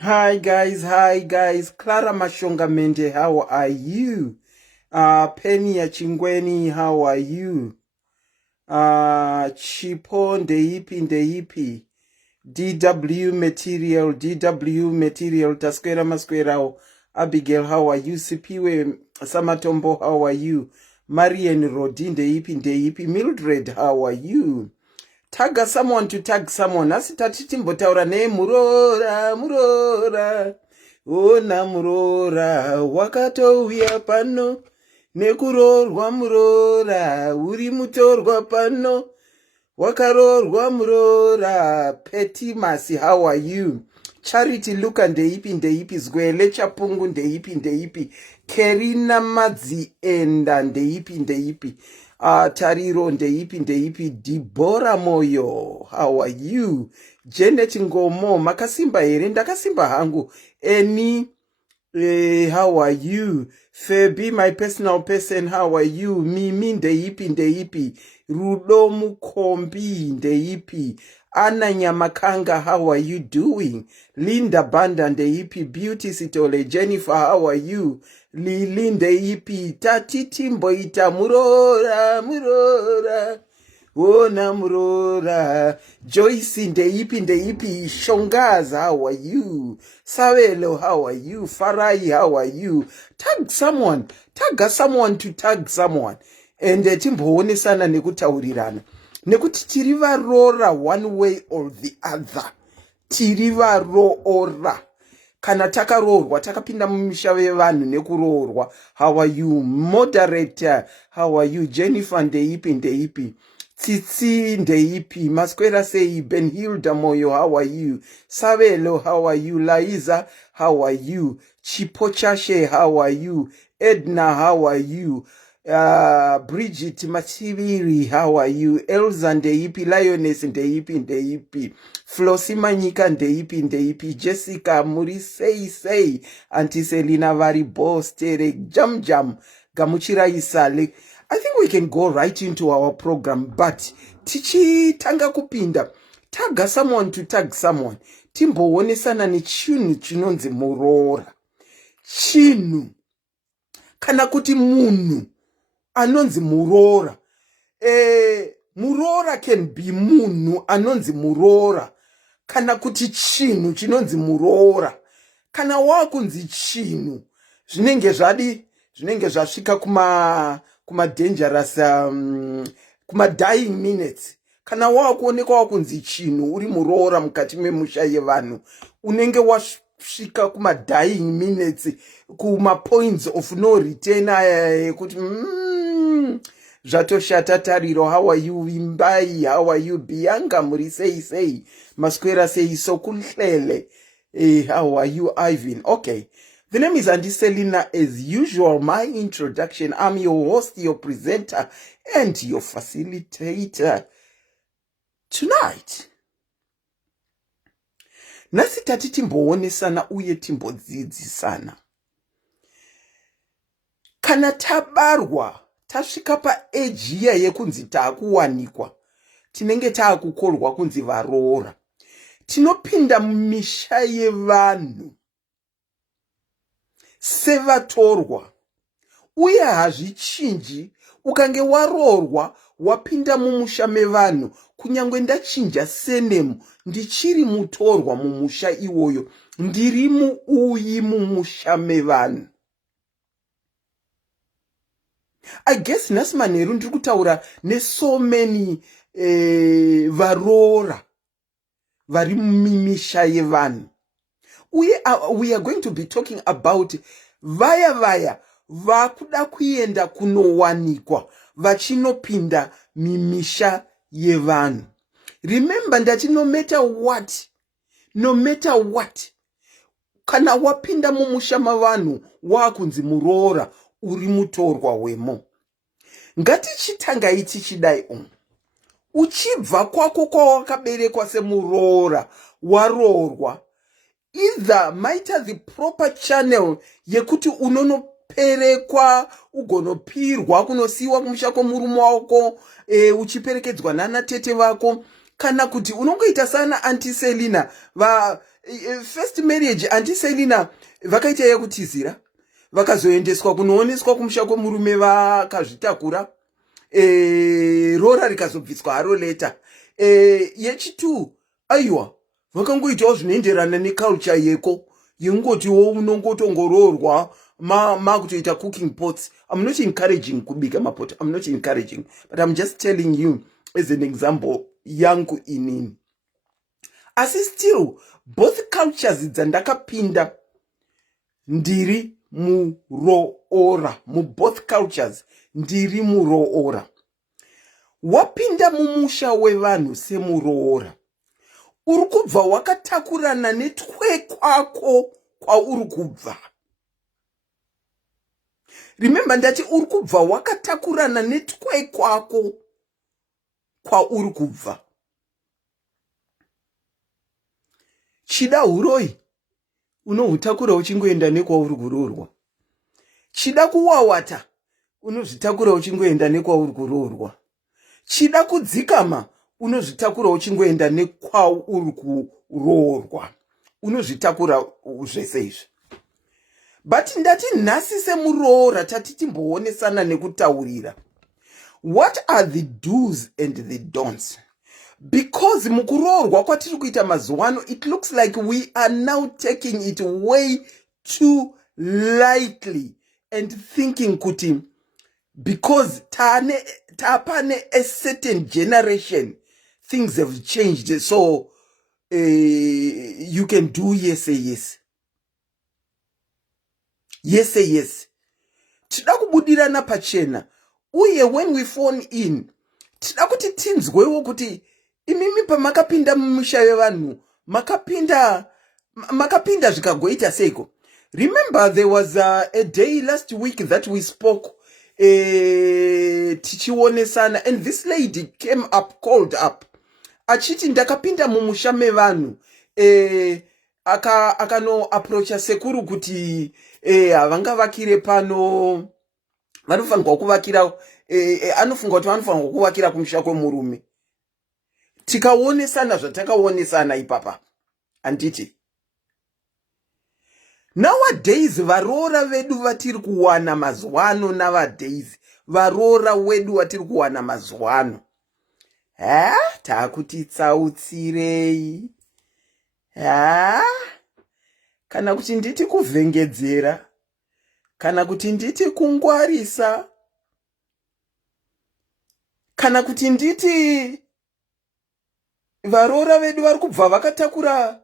Hi guys. Clara Mashongamende, how are you? Penny Chingweni, how are you? Chipo ndeipi. DW material, Tasquera Masquerao. Abigail, how are you? Sipiwe Samatombo, how are you? Marian Rodin ndeipi. Mildred, how are you? Tag someone to tag someone. Asitati timbotaura ne Muroora. Ona Muroora. Wakatouya pano. Nekurorwa Muroora. Uri mutorwa pano. Wakarorwa Muroora. Petty Masi, how are you? Charity Luka ndeipi. Zwele Chapungu ndeipi. Kerina Madzi enda ndeipi. Tariro ndeipi. Dibora Moyo, how are you? Janet Ngomo, makasimba here, ndakasimba hangu. How are you? Febi, my personal person, how are you? Mimi ndeipi. Rudo Mukombi ndeipi. Anna Nyamakanga, how are you doing? Linda Banda ndeipi. Beauty Sitole. Jennifer, how are you? Lili ndeipi. Tatiti Mboita. Muroora. Ona Muroora. Joyce ndeipi. Shongaz, how are you? Sawelo, how are you? Farai, how are you? Tag someone to tag someone. And timboonesana nekutaurirana. Nekuti tiri varora one way or the other. Tiri varoora. Kana takarorwa, takapinda mumisha wevanhu nekuroorwa. How are you? Moderator, how are you? Jennifer ndeipi. Tsitsi ndeipi. Masquera sei. Benhilda Moyo, how are you? Savelo, how are you? Laiza, how are you? Chipochashe, how are you? Edna, how are you? Bridget Machiviri, how are you? Elza ndeipi. Lioness ndeipi. Flosima Nyika ndeipi. Jessica Muri sei. Auntie Selina Vari Boss Tere Jam Gamuchira Isale. I think we can go right into our program, but tichi tanga kupinda. Tag someone to tag someone. Timbo wonesana ni chinu chinonzi Muroora. Chinu. Kana kuti munu. Anonzi Muroora. Muroora can be munu. Anonzi Muroora. Kana kuti chinu chinonzi Muroora. Kana wakunzi chinu. Zvinenge zvasvika kuma dangerous kuma dying minutes. Kana wakuonekwa wakunzi chinu uri Muroora mukati memusha yevanhu, unenge wasvika kuma dying minutes, kuma points of no return kuti zvatoshata tariro. How are you? Imbai, how are you? Bianca Muri sei. Masquera sei sokulele. How are you? Ivan. Okay. The name is Auntie Selina. As usual, my introduction. I'm your host, your presenter, and your facilitator tonight. Nasi tati timboonesana uye timbodzidzisana. Kana tabarwa, tasvika pa age iya yekunzi taakuwanikwa, tinenge taakukorwa kunzi varoora. Tinopinda mumisha yevanhu sevatorwa, uye hazvichinji ukange waroorwa wapinda mumusha mevanhu. Kunyangwe ndachinja senemu, ndichiri mutorwa mumusha iwoyo, ndiri muuyi mumusha mevanhu. I guess nhasi manheru ndiri kutaura ne so many varoora vari mumisha yevanhu. We are going to be talking about vaya vakuda kuenda kunowanikwa vachinopinda mimisha yevanhu. Remember that no matter what, kana wapinda mumusha mavanhu wakunzi Muroora, uri mutorwa wemo. Ngatichitanga ichi chidai uchibva kwako kwawakaberekwa seMuroora, waroorwa, either maita the proper channel yekuti unonoperekwa, ugonopirwa, kunosiwa kumusha kwomurume wako, uchiperekedzwa nana tete vako, kana kuti unongoita sana Auntie Selina first marriage antiselina vakaita yekutizira vakazoendeswa kunooneswa kumusha kwemurume vakazvitakura rora rikazobviswa haro leta yechitu aiwa vakangoitawo zvinoenderana neculture yeko yengotiwo unongotongororwa makutoita cooking pots. I'm not encouraging kubika mapota, I'm not encouraging, but I'm just telling you as an example yangu inini. Asi still both cultures dzandakapinda ndiri muroora, both cultures ndiri muroora. Wapinda mumusha wevanhu semuroora, uri kubva wakatakurana netwe kwako kwauri kubva. Remember ndati uri kubva wakatakurana netwe kwako kwauri kubva. Chida huroi unohutakura uchingoenda nekwauri kuroorwa. Chida kuwawata unozvitakura uchingoenda nekwauri kuroorwa. Chida kudzikama unozvitakura uchingoenda nekwauri kuroorwa. Unozvitakura zvese izvi. But ndati nhasi semuroora tati timboonesana nekutaurira. What are the do's and the don'ts? Because mukuroorwa kwatiri kuita mazuwano, it looks like we are now taking it way too lightly and thinking kuti because tapane a certain generation things have changed, so you can do yes. Yes. Tida kubudirana pachena. Uye when we phone in, tida kuti tinzwewo kuti imimi pamakapinda mumusha wevanhu, makapinda zvikagoita seiko. Remember there was a day last week that we spoke tichionesana, and this lady came up, called up. Achiti ndakapinda mumusha mevanhu, akano approacha sekuru kuti havanga vakire pano, vanofanirwa kuvakira, anofunga kuti vanofanirwa kuvakira kumusha kwemurume. Tikaonesana zvatakaonesana ipapa. Anditi nowadays varoora vedu vatiri kuwana mazuwano, nowadays varoora wedu vatiri kuwana mazuwano, takuti tsautsirei, kana kuti nditi kuvhengedzera, kana kuti nditi kungwarisa, kana kuti nditi varoora vedu vari kubva vakatakura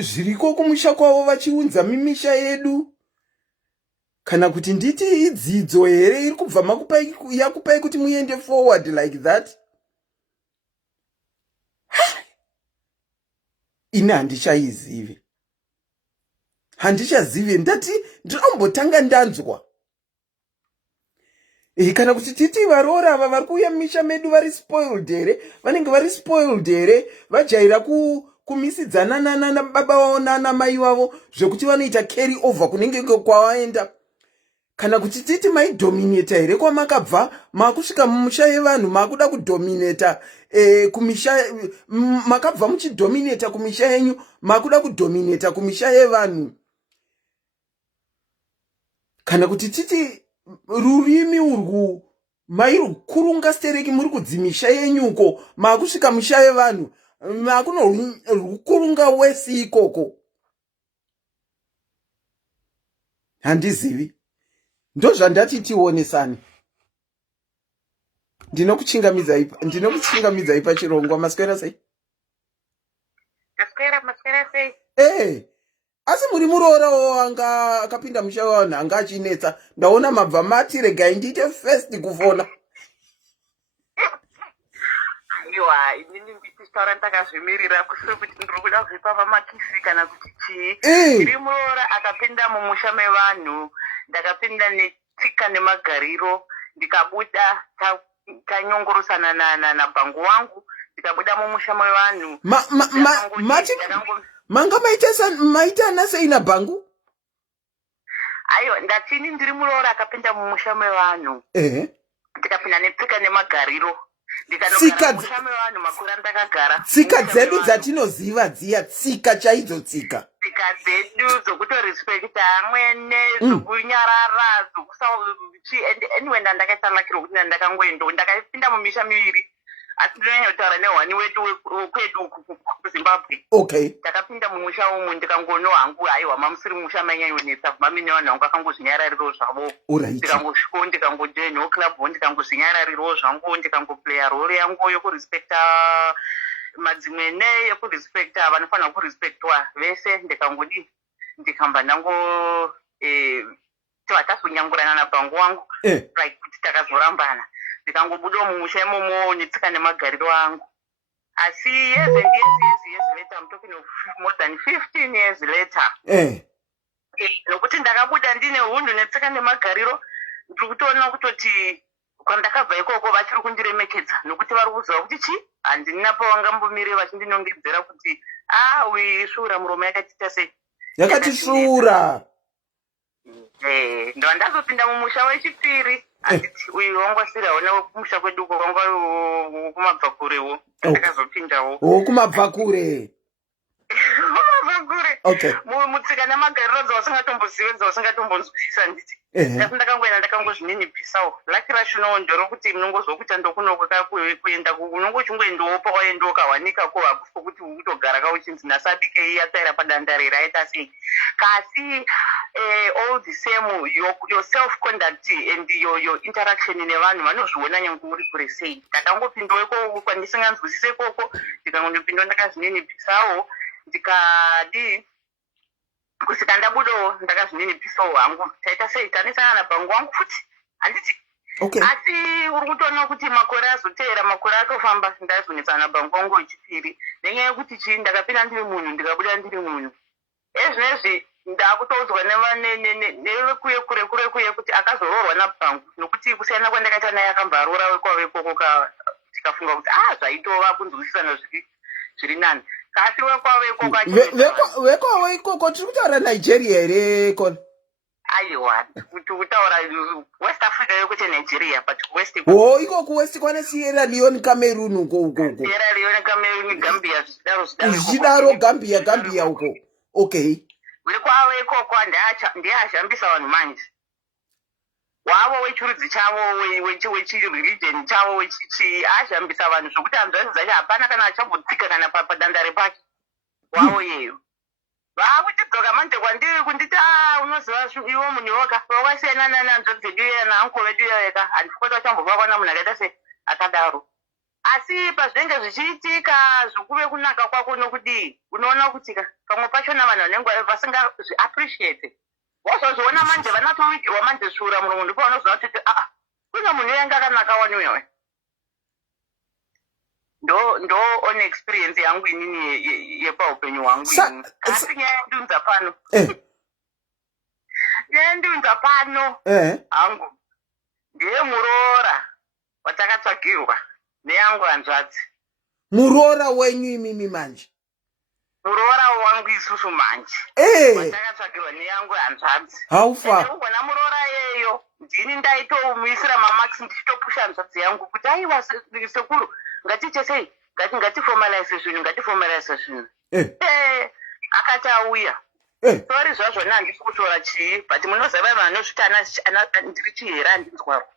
zviriko kumusha kwavo vachiunza mimisha yedu, kana kuti nditi idzidzo here iri kubva yakupai kuti muende forward like that. Ine handichazivi, ndati ndinombotanga ndanzwa. Kana kuti titi varoora ava vari kuuya mumisha medu vari spoiled here, vanenge vari spoiled here, vajaira kumisidzana nana baba wavo nana mai wavo zvekuti vanoita carry over kunenge kwavaenda. Kana kuti titi maidominata here kwamakabva, makusvika mumusha yevanhu makuda kudominata kumisha, makabva muchidominata kumisha yenyu makuda kudominata kumisha yevanhu. Kana kuti titi rurimi urwu mairukurunga stereki muri kudzimisha yenyuko, makusvika musha yevanhu makuno rukurunga wesi ikoko. Handizivi, ndo zvandati tionesane. Ndinokuchingamidza ipa chirongwa. Maswera sei? Maswera sei? Asi muri muroora anga akapinda musha wevanhu anga achinetsa. Ndaona mabva mati regai ndiite first kufona. Aiwa, inini ndichitaura ndakazvimirira kusiri kuti ndiri kuda kuzipa pamakisi kana kuti chii. Ndiri muroora akapinda mumusha mevanhu, ndakapinda netsika nemagariro, ndikabuda tanyongorosana nabhangu wangu, ndikabuda mumusha mevanhu. Manga maitana sei nabhangu? Aiwa, ndatini ndiri muroora akapinda mumusha mevanhu. Ndikapinda netsika nemagariro. ndikanogara mumusha mevanhu makore andakagara. Tsika dzedu dzatinoziva dziya tsika chaidzo tsika dzedu dzokutorespekta amwene dzokunyarara anyway ndandakaita lakiro kuti ndandakangoendo ndakapinda mumisha miviri asi ndinonyanya kutaura nehwani wedu wekwedu kuzimbabwe. Okay. Ndakapinda mumusha umu ndikangono hangu haiwa mamusiri mumusha manyanyonetsa mami nevanhu vangu vakangozvinyararirawo zvavo. Ndikangosviko ndikangojoinawo clubho ndikangozvinyararirawo zvangu ndikangoplaya role yangu yokurespekta madzimwe yekurespekta vanofanira kurespektwa vese ndikamba ndango vatazonyangurana nabangu wangu like kuti takazorambana ndikangobudawo mumusha imomo netsika nemagariro angu. Asi years later, I'm talking of more than 15 years later. Nokuti ndakabuda ndine hunhu netsika nemagariro ndiri kutoona kutoti kwandakabva ikoko vachiri kundiremekedza nokuti vari kuziva kuti handina pavangambomire vachindinongedzera kuti shura muromo yakatiita sei yakati shura. Ndo ndazopinda mumusha wechipiri handiti uyu wangwasirawo newemusha kwedu uko wanga kumabvakurewo ndakazopindawo kumabvakure. Okay. Mutsika nemagariro dzawasingatombozive dzawasingatombonzwisisa nditi asi ndakangoenda ndakangozvininipisawo. Laki rashinowo nderokuti munongozwa kuti ndokunoko kuenda unongo chungoendawo pawaenda ukawanikako hakuso kuti ukutogara kauchinzi nasabike yatsaira padanda rera aita sei kasi all the same your self conduct and your interaction nevanhu vanozviona nyange uri kure sei. Ndakangopindawo ikoko kwandisinganzwisise ikoko ndikangondopindawo ndakazvininipisawo ndikadi kusika ndabudawo ndakazvininipisawo hangu taita sei tanesana nabangu wangu futi handiti. Asi uri kutoona kuti makore azoteera makore atofamba ndazonetsana nabangu wangu wechipiri nenyaya yekuti ndakapinda ndiri munhu ndikabuda ndiri munhu. Ezvinezvi ndakutoudzwa nevekuye kure kuti akazoroorwa nabangu nokuti kusiyana kwandakaita naye akambarora wekwavekoko tikafunga kuti zvaitova kunzwisisana zviri nani. Kasi wekwavo ikoko tiri kutaura Nigeria here kona? Aiwa kuti kutaura West Africa yokuti Nigeria but West iko kuwest kwane Sierra Leone Cameroon uko Sierra Leone Cameroon Gambia zvidaro Gambia uko. Okay. Wekwavo ikoko ndiyashambisa vanhu manje wavo wechirudzi chavo wechireligion chavo wechichi ashambisa vanhu zvokuti hanzvasi dzacho hapana kana achambotsika kana padanda repake wavo yeyo. Vaakutidzoka manje kwandiri kunditi unoziva iwo munhu wakasiyana nanzvadzi dzedu iya naanko vedu iyayeka handifukoti vachambobva kwana munhu akaita se akadaro. Asi pazvinenge zvichiitika zvokuve kunaka kwako nokudii unoona kuti pamwe pachona vanhu vanenge vasingazviappreciate wozozviona manje vanatowigirwa manje shura muromo ndipo vanoziva kuti kuna munhu yanga akanaka waniwewe. Ndo on experience yangu inini yepaupenyu hwangu ini. Asi nyaya yendunza pano nyaya pano hangu ndeye Muroora watakatsvagirwa neyangu hanzvadzi. Muroora wenyu imimi manje? Muroora wangu isusu manje watakatsvagirwa neyangu hanzvadzi. Ugona Muroora yeyo ndini ndaitomuisira mamax ndichitopusha hanzvadzi yangu kuti aiwa sekuru ngatiite sei ngatiformalize zvinhu akati auya sori zvazvona handisi kutora chii but munoziva vanhu vanozviti ndiri chihera handinzwaro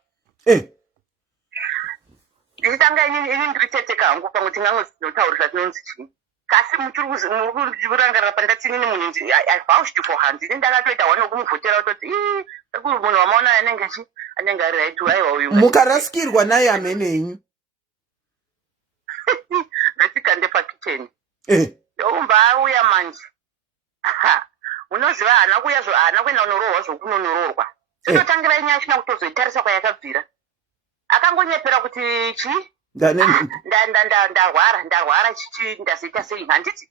ndichitanga ini ndiri teteka hangu pamwe tingangotaurisa tinonzi chii kasi muri kurangarira pandatinini munhu I vouched for her ndini ndakatoita wano kumuvhotera kutoti munhu wamaona anenge ari right aiwa uyu mukarasikirwa naye amenenyu ngatikande pakitcheni ndokumba auya manje unoziva haana kuenda kunoroorwa zvokunonoroorwa zvinotangira inyaya china kutozoitarisa kwayakabvira akangonyepera kuti chii ndarwara chichi ndazoita sei handiti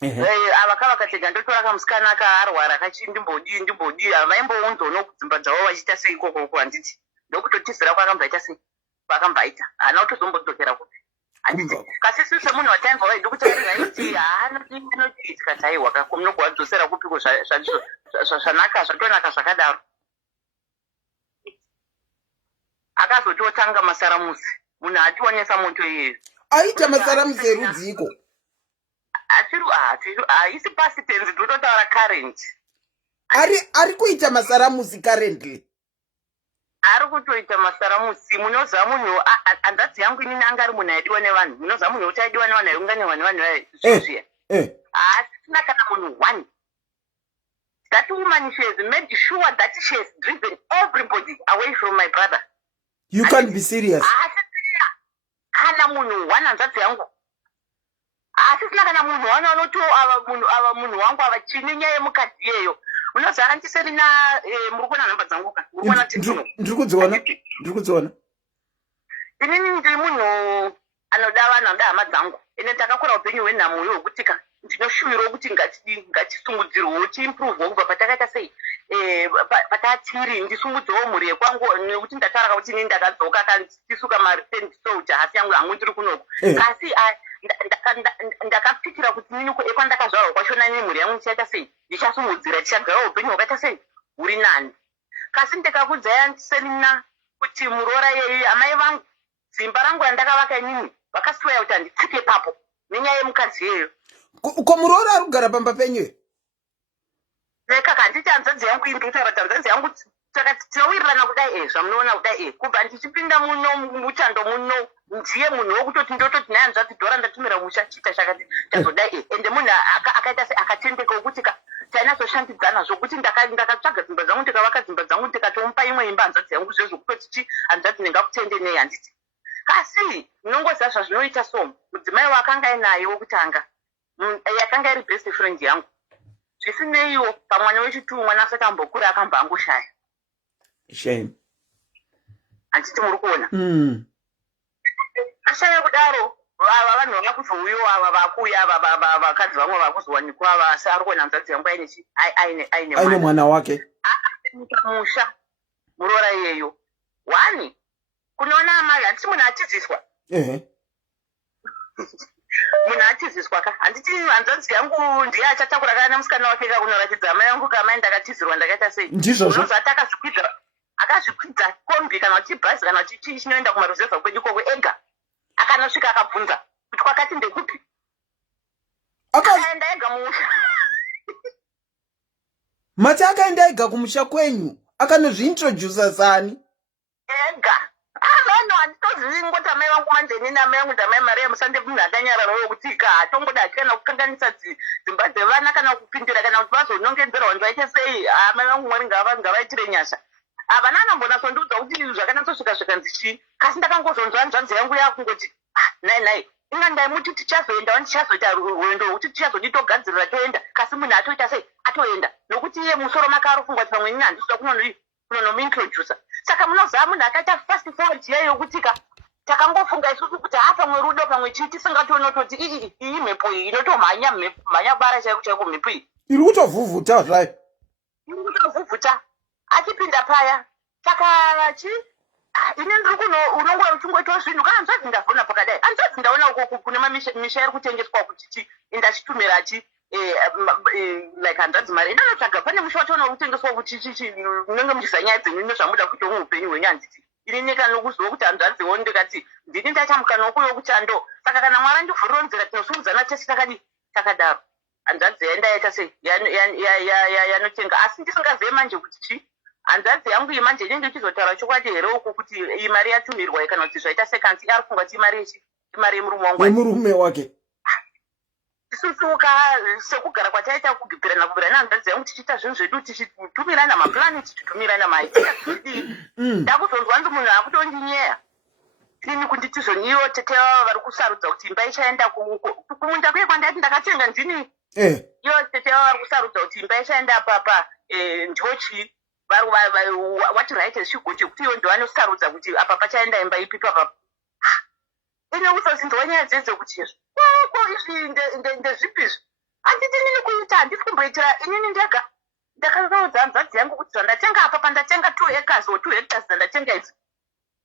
vakatega ndotora kamusikana akaarwara kachi ndimbodii avaimbounzwa nokudzimba dzavo vachiita sei ikokoko handiti ndokutotizira kwakambaita sei kwakambaita haana kutozombodzokera kupi handiti kasi isu semunhu wataimva vaidi kutairaiti anotiitika taiwa kamunogowadzosera kupiko zvanaka zvatonaka zvakadaro akazototanga masaramusi munhu atiwanesa moto iyeyo aita masaramusi erudziko haisi past tense tototaura current ari kuita masaramusi currently ari kutoita masaramusi munoziva munhu hanzvadzi yangu inini anga ari munhu aidiwa nevanhu munoziva munhu kuti aidiwa nevanhu aiunganiwa nevanhu zviya asi sina kana munhu one. That woman, she has made sure that she has driven everybody away from my brother. You can't be serious. Kana munhu one hanzvadzi yangu asisina kana munhu one anoto ava munhu wangu ava chini nyaya yemukadzi iyeyo unoziva andiseri muri kuona nhamba dzangu ka muri kuona ndiri kudziona inini ndiri munhu anoda vanhu anoda hama dzangu ene takakura upenyu hwenhamuri hwekuti ka ndinoshuvirawo kuti ngatisungudzirwewo tiimpruvhewo kubva patakaita sei patatiri ndisungudzewo mhuri yekwangu nekuti ndataura kuti inini ndakadzoka kandisuka mareturn soldier hasi yangu hangu ndiri kunoku kasi ndakapikira kuti nini ekwandakazvarwa kwachona nini mhuri yangu ndichaita sei ndichasumudzira tichagara upenyu hwakaita sei huri nani kasi ndikakudzai andisenina kuti Muroora yeyu amai vangu dzimba rangu randakavaka inini vakaswaya kuti handitsike papo nenyaya yemukadzi yeyo ko Muroora ari kugara pamba penyu kaka handiti hanzvadzi yangu iri kutaura kuti hanzvadzi yangu tinowirirana kudai zvamunoona kudai kubva ndichipinda muno muchando muno ndiye munhu wokutoti ndototi naye hanzvadzi dhora ndatumira musha chiita chakati chazodai ende munhu akaita se akatendeka wokuti tainazoshandidzana zvokuti ndakatsvaga dzimba dzangu ndikavaka dzimba dzangu ndikatomupa imwe imba hanzvadzi yangu zvezvo kutoti hanzvadzi ndingakutende nei handiti kasi munongoziva zvazvinoita so mudzimai wakanga ainaye wokutanga yakanga iri best friend yangu zvisineiwo pamwana wechituu mwana asati ambokura akamba angoshaya shame handiti muri kuona ashaya kudaro ava vanhu vanga kuzouyo ava vakuya vakadzi vamwe vakuzowanikwa ava asi ari kuona hanzvadzi yangu aine mwana wake musha Muroora iyeyo wani kunoona amai handiti munhu atiziswa munhu atiziswa ka handiti hanzvadzi yangu ndiye achatakura kana musikana wake kakunoratidza amai yangu kamai ndakatizirwa ndakaita sei ndizvozvo unozati akazvikwidza kombi kana kuti bhazi kana kuti chii chinoenda kumaruzevha kwedu ikoko ega akanosvika akabvunza kuti kwakati ndekupi akaenda ega mumusha mati akaenda ega kumusha kwenyu akanozviintrodusa sani ega vanhu handitozivi ngoti amai vangu manzeni namai yangu ndamai mariya musande munhu akanyarara wokuti ka hatongoda kana kukanganisa dzimba dzevana kana kupindira kana kuti vazonongedzerwa ndvaite sei amai vangu mwari ngavaitire nyasha havana anambonasondiudza kuti zvakanatsosvika zvikanzi chii kasi ndakangozonzwa nzvanzi yangu yakungoti nai ingandai muti tichazoendawo ndichazoita rwendo rwokuti tichazoditogadzirira toenda kasi munhu atoita sei atoenda nokuti iye musoro make arifungwa kuti pamwe nini handisuda kunonomuintrodusa saka munoziva munhu akaita fast forward yeyo kuti ka takangofunga isusu kuti pamwe rudo pamwe chii tisingatonototi iyi mhepo iyi inotomhanya bara chaiko mhepo iyi iri kutovhuvhuta zvayo iri kutovhuvhuta achipinda paya saka chi ine ndiri kuno unongora uchingoitawo zvinhu kana hanzvadzi ndavhona pakadai hanzvadzi ndaona ukoko kune mamisha iri kutengeswa kuti chi indachitumira chi like hanzvadzi mari ndanotsvaga pane musha wataona uri kutengeswa kuti chichi munenge muchiza nyaya dzenyu nezvamuda kuita muupenyu hwenyu handiti inini kana nokuziva kuti hanzvadziwo ndikati ndini ndachamukana wokuyo kuchando saka kana mwari andivhuriro nzira tinosumudzana tese takadaro hanzvadzi yaendaita sei yanotenga asi ndisingazive manje kuti chi hanzvadzi yangu imanje inenge ichizotaura chokwadi here uku kuti iyi mari yatumirwa kana kuti zvaita sekanzi ari funga kuti imari yemurume wangu wemurume wake isusuka sekugara kwataita kubhibhirana hanzvadzi yangu tichiita zvinhu zvedu tichitumirana maplani tichitumirana maidea zvidii ndakuzonzwa ndi munhu akutondinyeya ini kunditizoniwo tetewa vari kusarudza kuti imba ichaenda kumunda kuye kwandati ndakatenga ndini iyo tetewa vari kusarudza kuti imba ichaenda papa njochi what right has she got kuti iyo ndovanosarudza kuti apa pachaenda imba ipi papa ine kuzozinzwa nyaya dzedzo kuti ko izvi ndezvipizvi handiti nini kuita handisi kumboitira inini ndega ndakakaudza hanzvadzi yangu kuti zvandatenga apa pandatenga 2 acres or 2 hectares dzandatenga idzi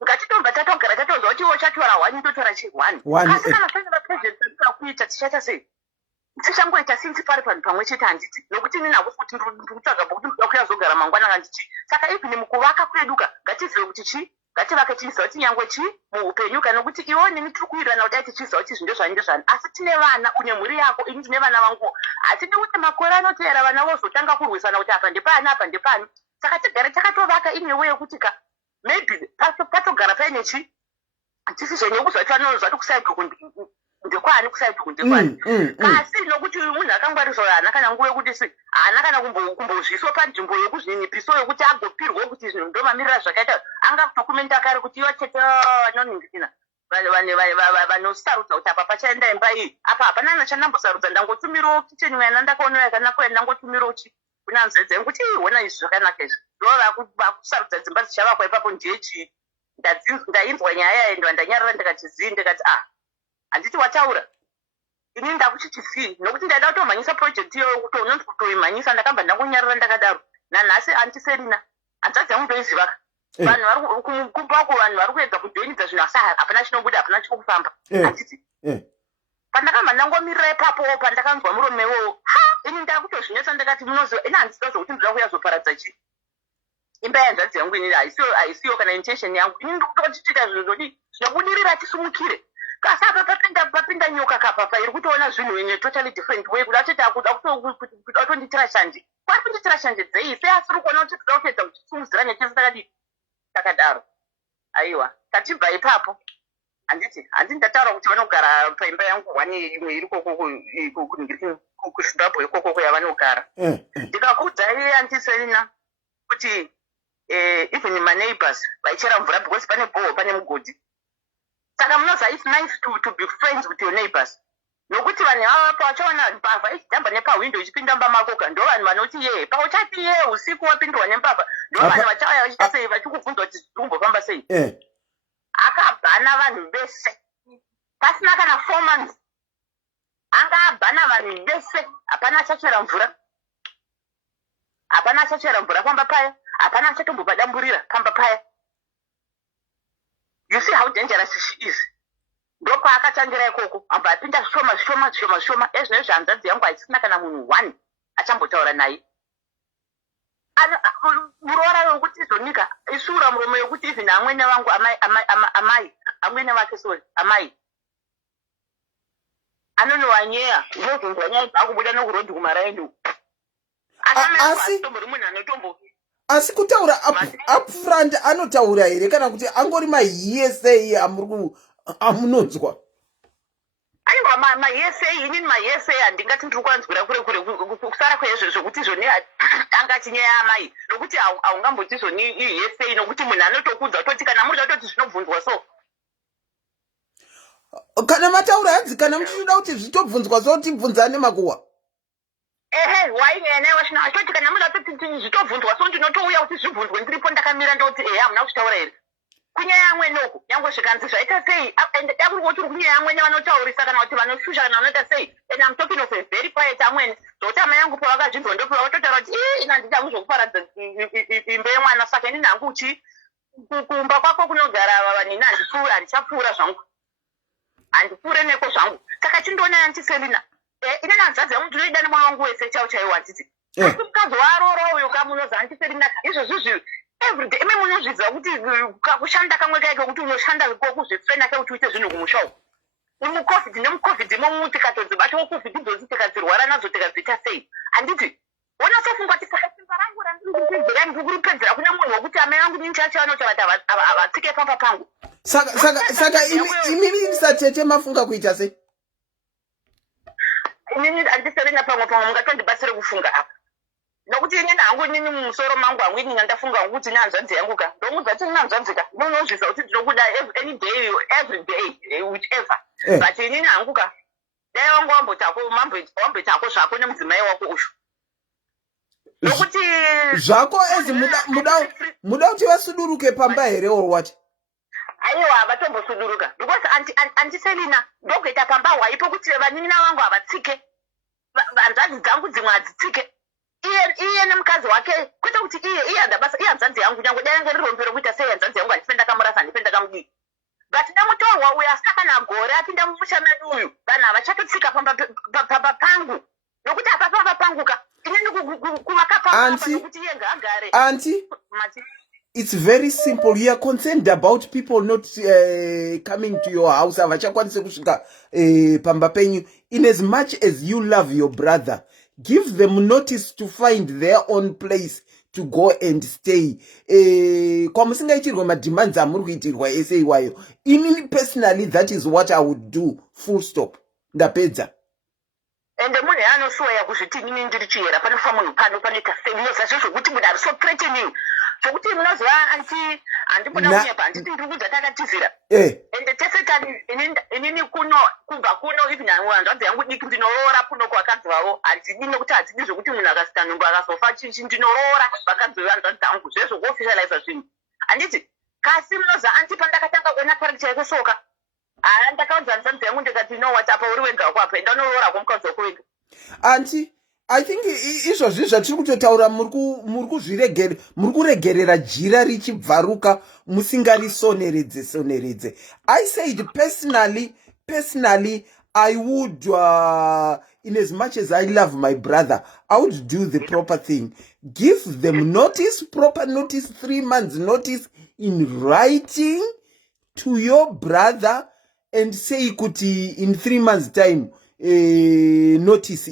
ngatitomba tatogara tatozwa kuti iwo chatora 1 totora chi 1 kasi kana fezera project tikakuita tichaita sei tichangoita sinzi pari panhu pamwe chete handiti nokuti inini hakusi kuti ndiri kutsvaga bokuti ndinoda kuyazogara mangwana kandichi saka even mukuvaka kweduka ngatizive kuti chi ngativake chiziva chinyangwe muupenyu kana kuti iwo neni tiri kuwirirana kuti aiti chiziva kuti zvinhu ndezvani asi tine vana une mhuri yako ini ndine vana vangu hatidi kuti makore anoteera vana vozotanga kurwisana kuti apa ndepani apa ndepani saka tigare takatovaka inewe yekuti ka maybe patogara paine decision yekuzvati vanozvati kusaidhuku ndekwani kusaidhuku ndekwani kasi nokuti uyu munhu akangwarizwa hana kana nguva yekuti hana kana kumbozviswa panzvimbo yekuzvinyipiso yokuti agopirwa kuti zvinhu ndomamirira zvakaita angakutokumenta kare kuti iwo chete vanoningirina vanosarudza kuti apa pachaenda imba iyi apa hapana anachandambosarudza ndangotumirawo kicheni yana ndakaonewa kana kuenda ndangotumirawo kuna nzedze kuti iwona izvi zvakanaka izvi ndo vakusarudza dzimba dzichavakwa ipapo ndiyechii ndainzwa nyaya yendwa ndanyarara ndikachizii ndikati handiti wataura ini ndakuchichizii nokuti ndaida kutomhanyisa project iyoyo kuti unonzi kutoimhanyisa ndakamba ndangonyarara ndakadaro nanhasi antiserina hanzvadzi yangu ndoizivaka vanhu vari kupako vanhu vari kuedza kujoinidza zvinhu asi hapana chinobuda hapana chikufamba handiti pandakamba ndangomirira ipapo pandakanzwa muromewo ini ndakutozvinetsa ndakati munoziva ini handisida zvokuti ndida kuya zoparadza chii imba yanzvadzi yangu inini haisiyo kana intention yangu ini ndikutochichita zvinhu zvodi zvinobudirira tisumukire kasi apa papinda nyoka kapapa iri kutoona zvinhu in a totally different way kuti atoti akuda kutonditira shanje kwari kunditira shanje dzei sei asiri kuona kuti tida kuedza kutisumuzira nechese takadii takadaro aiwa tatibva ipapo handiti ndataura kuti vanogara paimba yangu wani imwe iri kuzimbabwe ikoko yavanogara ndikakuudzai antiserina kuti even maneighbors vaichera mvura because pane bhoho pane mugodhi saka munoziva it's nice to be friends with your neighbors nokuti vanhu ava pawachaona mbavha ichidhamba nepahwindo ichipinda mba makoga ndo vanhu vanoti ye pauchati ye usiku wapindwa nembavha ndo vanhu vachauya vachiita sei vachikubvunza kuti zvikumbofamba sei akabhana vanhu vese pasina kana 4 months anga abhana vanhu vese hapana achachera mvura pamba paya hapana achatombopadamburira pamba paya. You see how dangerous she is. Ndoko akatangira ikoko amba apinda shoma ezvino zvanzadzi yangu haisina kana munhu 1 achambotaura naye. Muroora wekuti izonika isura muromo yokuti izvi amwene vangu amwene vake amai anonowa nyeya inozonzwa nyaya dzakubuda nokurodhi kumaraini asi kutaura upfront anotaura here kana kuti angori mahiesei amunonzwa? aiwa mahiesei inini mahiesei handingati ndiri kuanzwira kure kusara kwezvo zvokuti zvoni angati nyaya amai nokuti haungamboti zvoni ihiesei nokuti munhu anotokudza toti kana muri toti zvinobvunzwa so kana mataura hanzi kana muchida kuti zvitobvunzwa so tibvunzane makuwa wainyaya wachina toti kana muda toti zvitobvunzwa so ndinotouya kuti zvibvunzwe ndiripo ndakamira ndoti hamuna kuchitaura here kunyaya amwenoku yangu zvikanzi zvaita sei ende dakuri tiri kunyaya amwene vanotaurisa kana kuti vanoshusha kana vanoita sei and I'm talking of a very quiet amwene zvokuti amai yangu pavakazvinzwa ndopo vatotaura kuti ina handida kuzokuparadza imba yemwana saka ini nangu uchi kumba kwako kunogara vanini handichapfuura zvangu handipfuure neko zvangu saka chindoona antiselina ine nanzadzi yangu ndinoida nemwana wangu wese chaiwo handiti asi mukadzi waarora uyo kamunoza antiselina izvozvizvi everyday ime munozviziva kuti kushanda kamwe kaiko kuti unoshanda kuzvifena ke kuti uite zvinhu kumusha uku umucovid nemucovid momu tikatodzibata wocovid idzozi tikadzirwara nadzo tikadziita sei handiti unotofunga kuti saka simba rangu randiridzidzira ndikuripedzera kune munhu wokuti amai vangu nini chacho vanoti avatsike pamba pangu saka imimi musatete mafunga kuita sei? inini handiserena pamwe mungatondibatsire kufunga apa nokuti inini hangu inini mumusoro mangu hangu inini ndafunga kuti nanzvanzi yangu ka ndomuudza kuti nanzvanzika munozvisa kuti ndinokuda any day every day whichever but inini hangu ka dai wangu wambotako zvako nemudzimai wako ushu nokuti zvako ezi muda kuti vasuduruke pamba here or what? aiwa vatombosuduruka because antiselina ndokuita pamba hwaipo kuti vaninina vangu havatsike hanzvadzi dzangu dzimwe hadzitsike iye nemukadzi wake kwete kuti iye handabasa iye hanzvadzi yangu nyange dayange rirombero kuita sei hanzvadzi yangu handife ndakamurasa handife ndakamudii but nemutorwa uyu asina kana gore apinda mumusha medu uyu vanhu havachatotsika pamba pangu nokuti apa pamba pangu ka inini kuvaka pamba nokuti iye ngaagare anti It's very simple. You are concerned about people not coming to your house. Pamba penyu. In as much as you love your brother, give them notice to find their own place to go and stay. Personally, that is what I would do. Full stop. Ndapedza. And the money I know so I was sitting in the chair, but the family panel panic, so which would have so threatening. So what you know, auntie, and the money and the Tagatizira. And the Tessa in any Kuno, Kubakuno, even I want, and would need to know Puno Quacatro, and didn't know that this would understand so far into Nora, Bacantu and town, who says, what is a thing. And it's Casim knows the anti Pandacatanga when I put a soca. And the council something that you know what's up or went up and don't know what I'm going to. Auntie, I think izvo zvatiri kutotaura muri kuregerera jira richibvaruka musingarisoneredze. I said personally I would in as much as I love my brother, I would do the proper thing. Give them notice, proper notice, 3 months notice in writing to your brother and say kuti in 3 months time notice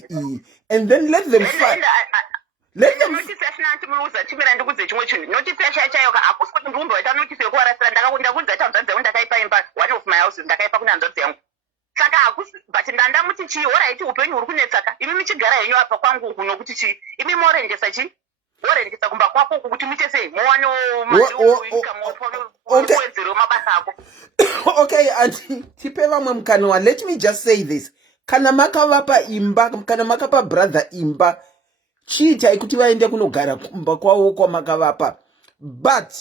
and then let them fight. Let them notice one of my houses saka but ndandamuti chi oraiti upenyu uri kunetsaka imi michigara yenyu apa kwangu kuno kuti chi imi morendesa chi orendesa kumba kwako kuti muite sei muwano wedzero mabasa ako. Okay, and tipe vamwe mukana. Let me just say this. Kana makavapa imba, kana makapa brother imba, chiitai kuti vaende kunogara kumba kwawo kwamakavapa. But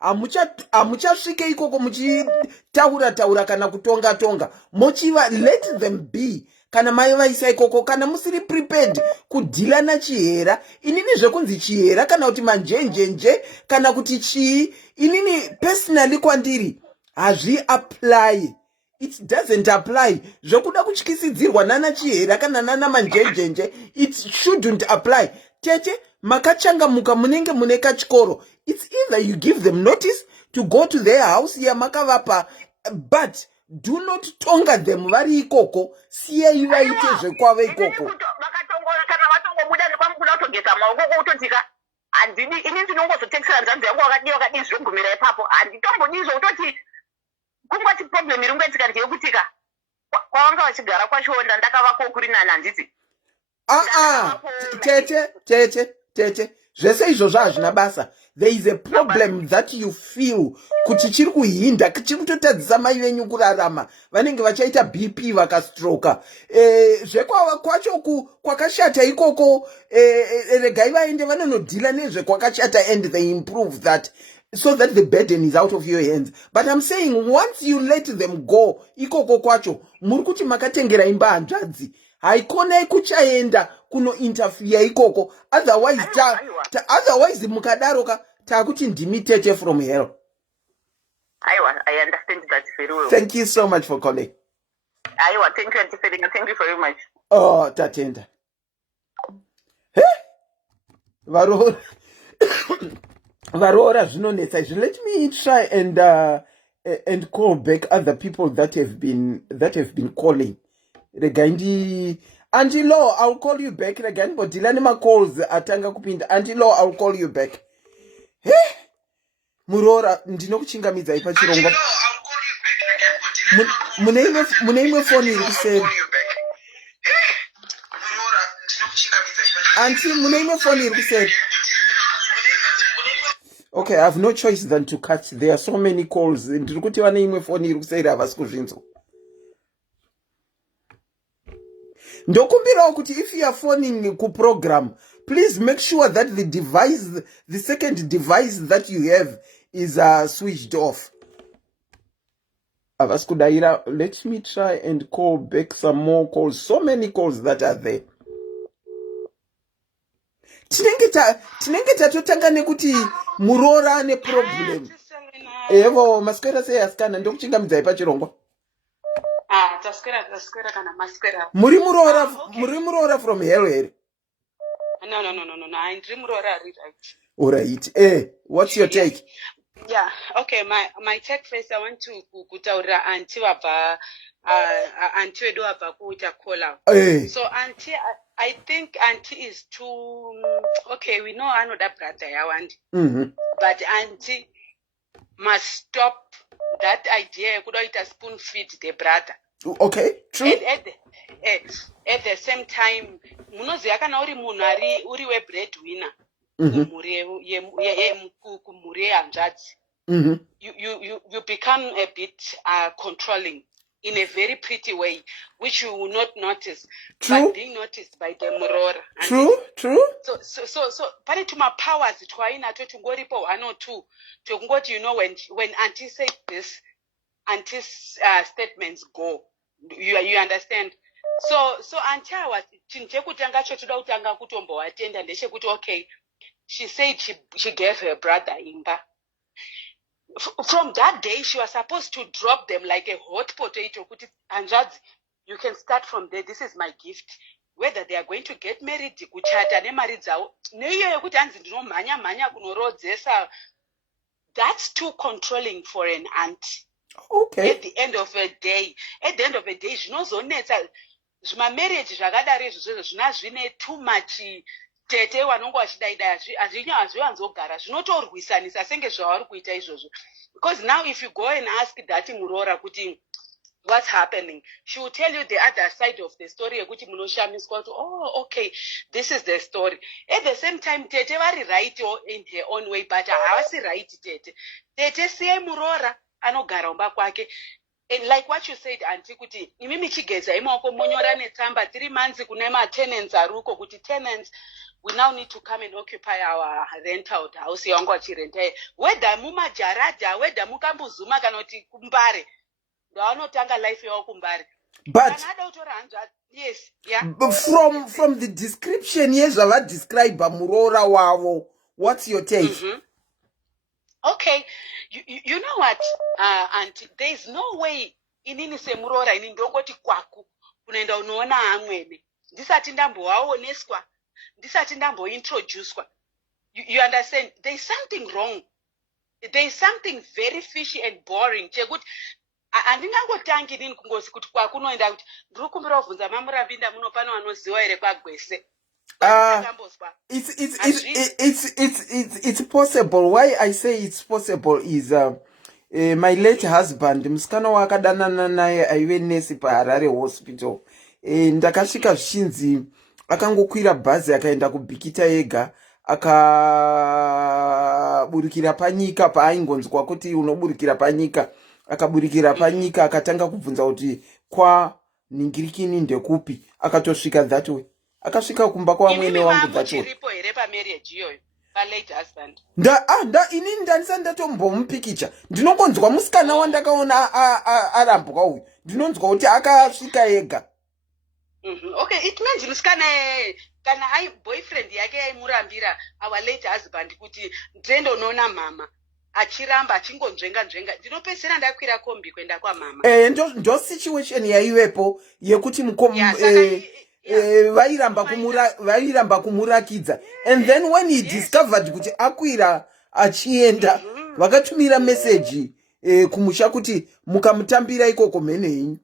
amuchasvike ikoko muchitaura kana kutonga mochiva, let them be. Kana mai vaisa ikoko kana musiri prepared kudhila nachihera, inini zvekunzi chihera kana kuti manjenjenje kana kuti chii, inini personally kwandiri hazvi apply. It doesn't apply. Zvokuda kutyisidzirwa nana chihera kana nana manjenjenje, it shouldn't apply. Tete makachangamuka munenge mune kachikoro. It's either you give them notice to go to their house yamakavapa, but do not tonga them vari ikoko. Siyai vaite zvekwava ikoko. Vakatongola kana vatongobuda nepamukuda kutogeza maoko kutotika handini ini ndinongozotekesera nzanzi yangu wakadii zvogumira ipapo handitombodizvo utoti kungoti problem iri ngoitika ndeyekutika kwavanga vachigara kwachionda ndakavako kuri nani handiti tete zvese izvozvo hazvina basa. There is a problem that you feel kuti chiri kuhinda, chiri kutotadzisa mai venyu kurarama, vanenge vachaita BP vakastroka. Zvekwava kwacho kwakashata ikoko, regai vaende vanonodhila nezvekwakashata and they improve that so that the burden is out of your hands. But I'm saying once you let them go ikoko kwacho, muri kuti makatengera imba hanzvadzi, haikonai kuchaenda kuno interfere ikoko. Otherwise mukadaroka takuti ndimi tete from hell. I understand that very well. Thank you so much for calling. Thank you, Auntie Selina. Thank you very much. Oh, tatenda. Varora zvinonetsa. Let me try and call back other people that have been calling. Regandi Auntie Law, I'll call you back again, but dilani ma calls atanga kupinda. Auntie Law, I'll call you back. Muroora ndinokuchingamidza ipa chirongo. Muneimwe phone iri kuseri. Auntie, muneimwe phone iri kuseri. Okay, I have no choice than to cut. There are so many calls. Ndiri kuti vane imwe phone iri kuseri havasi kuzvinzwa. Ndokumbirawo kuti if you are phoning ku program, please make sure that the second device that you have is switched off. Avaskudaira, let me try and call back some more calls. So many calls that are there. Tinenge tatotanga nekuti Muroora ne problem. Evo maskwera sei asikana ndokuchingamidza ipa chirongwa. Taskera kana maskera. Muri Muroora from hell here. No. I'm Muroora right. All right. What's your take? Yeah. Okay. My take first. I want to kutaura auntie wabva auntie wedu wabva kuita call out. So auntie, I think auntie is too okay. We know anoda brother yawandi. But auntie must stop that idea. Kudoita spoon feed the brother. Okay. True. And at the same time, munoziva kana uri munhu uri we breadwinner. Kumhuri yehanzvadzi. You become a bit controlling in a very pretty way, which you will not notice. True. But being noticed by the Muroora. True. So pane tuma powers twainato tungoripo 1 or 2 tokungoti, you know, when auntie said this, auntie's statements go. You understand? So auntie was chinhu chekutanga chotoda kutanga kutomboatenda ndechekuti okay, she said she gave her brother imba. From that day, she was supposed to drop them like a hot potato. Hanzvadzi, you can start from there. This is my gift. Whether they are going to get married, kuchata nemari dzavo, neiyo yekuti hanzi ndinomhanya kunorodzesa. That's too controlling for an aunt. Okay. At the end of a day, zvinozonetsa zvimamarriage zvakadaro izvozvo zvinazvine too much. Tete wanongo vachidaidai hazviwanzogara zvinotorwisanisa senge zvavari kuita izvozvo. Because now if you go and ask that Muroora kuti what's happening, she will tell you the other side of the story yekuti munoshamiswa kuti oh okay, this is the story. At the same time Tete vari right in her own way, but havasi right. Tete siyai Muroora anogara umba kwake. And like what you said, auntie, kuti imi michigeza imaoko monyora netsamba 3 months kune ma-tenants aruko kuti tenants, we now need to come and occupy our rental house yangu achirenta. Whether mumajaradha, whether mukambuzuma kana kuti kumbare, ndavanotanga life yavo kumbare. But yes, yeah. From the description yezvava describe Muroora wavo, what's your take? Okay, you know what, auntie, there is no way inini seMuroora ini ndongoti kwaku unoenda unoona amwene ndisati ndamboaoneswa, ndisati ndambointroducedwa. You understand? There is something wrong. There is something very fishy and boring. Chekuti andingangotangi nini kungozi kuti kwakunoenda kuti ndiri kumbira kubvunza mamurambinda muno pano vanoziva here kwagwese. It's possible. Why I say it's possible is my late husband, musikana wakadanana naye aive nesi paHarare hospital. Ndakasvika zvichinzi akangokwira bhazi akaenda kubhikita ega, akaburikira panyika paaingonzwa kuti unoburikira panyika. Akaburikira panyika akatanga kubvunza kuti kwa ningirikini ndekupi, akatosvika that way. Akasvika kumba kwa mwene wangu that way. Chiripo here pamarriage iyoyo pa late husband. Inini ndandisa ndatombomupikicha. Ndinongonzwa musikana wandakaona arambwa uyu. Ndinonzwa kuti akasvika ega. Okay, it means musikana kana ai boyfriend yake aimurambira our late husband kuti ndendo unoona mama achiramba achingonzvenga ndinopesera ndakwira kombi kwenda kwa mama. Ndo situation yaivepo yekuti vairamba kumurakidza, and then when he discovered kuti akwira achienda, vakatumira message kumusha kuti mukamutambira ikoko mhene yenyu.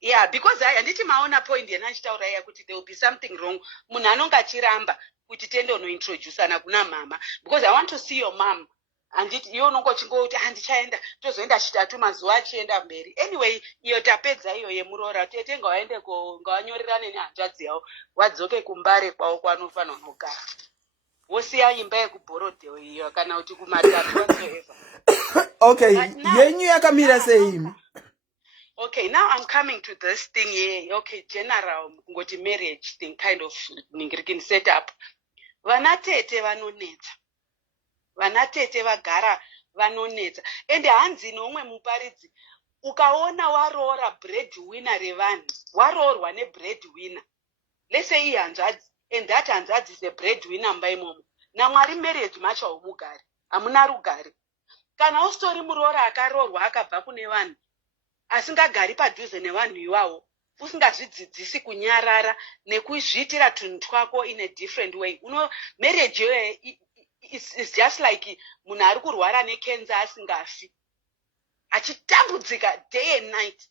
Yeah, because handiti maona point yanachitaura iya kuti there will be something wrong. Munhu anonga achiramba kuti tende unointroduceana kuna mama, because I want to see your mom. Handiti iyo unongo chingoti handichaenda tozoenda chitatu mazuva achienda mberi. Anyway, iyo tapedza iyo yeMuroora, Tete ngawanyorerane nehanzvadzi yavo wadzoke kumbare kwavo kwanofanwa nogara. Wosiya imba yekubhorodhewo iyo kana kuti kumatatu whatsoever. Okay, yenyu yakamira seimi. Okay, now I'm coming to this thing here. Okay, general ngoti marriage thing kind of ningirikini setup. Vanatete vanonetsa. Vanatete vagara vanonetsa. Ende hanzi nomwe muparidzi. Ukaona waroora breadwinner revanhu, waroorwa nebreadwinner. Let's say ihanzvadzi, and that hanzvadzi is a breadwinner mba imomo. Namwari marriage macho haumugari, hamuna rugari. Kana ustori Muroora akaroorwa akabva kune vanhu, asingagari padhuze nevanhu iwawo, usingazvidzidzisi kunyarara nekuzviitira tunhu twako in a different way. Marriage it's just like munhu ari kurwara necancer asingafi achitambudzika day and night.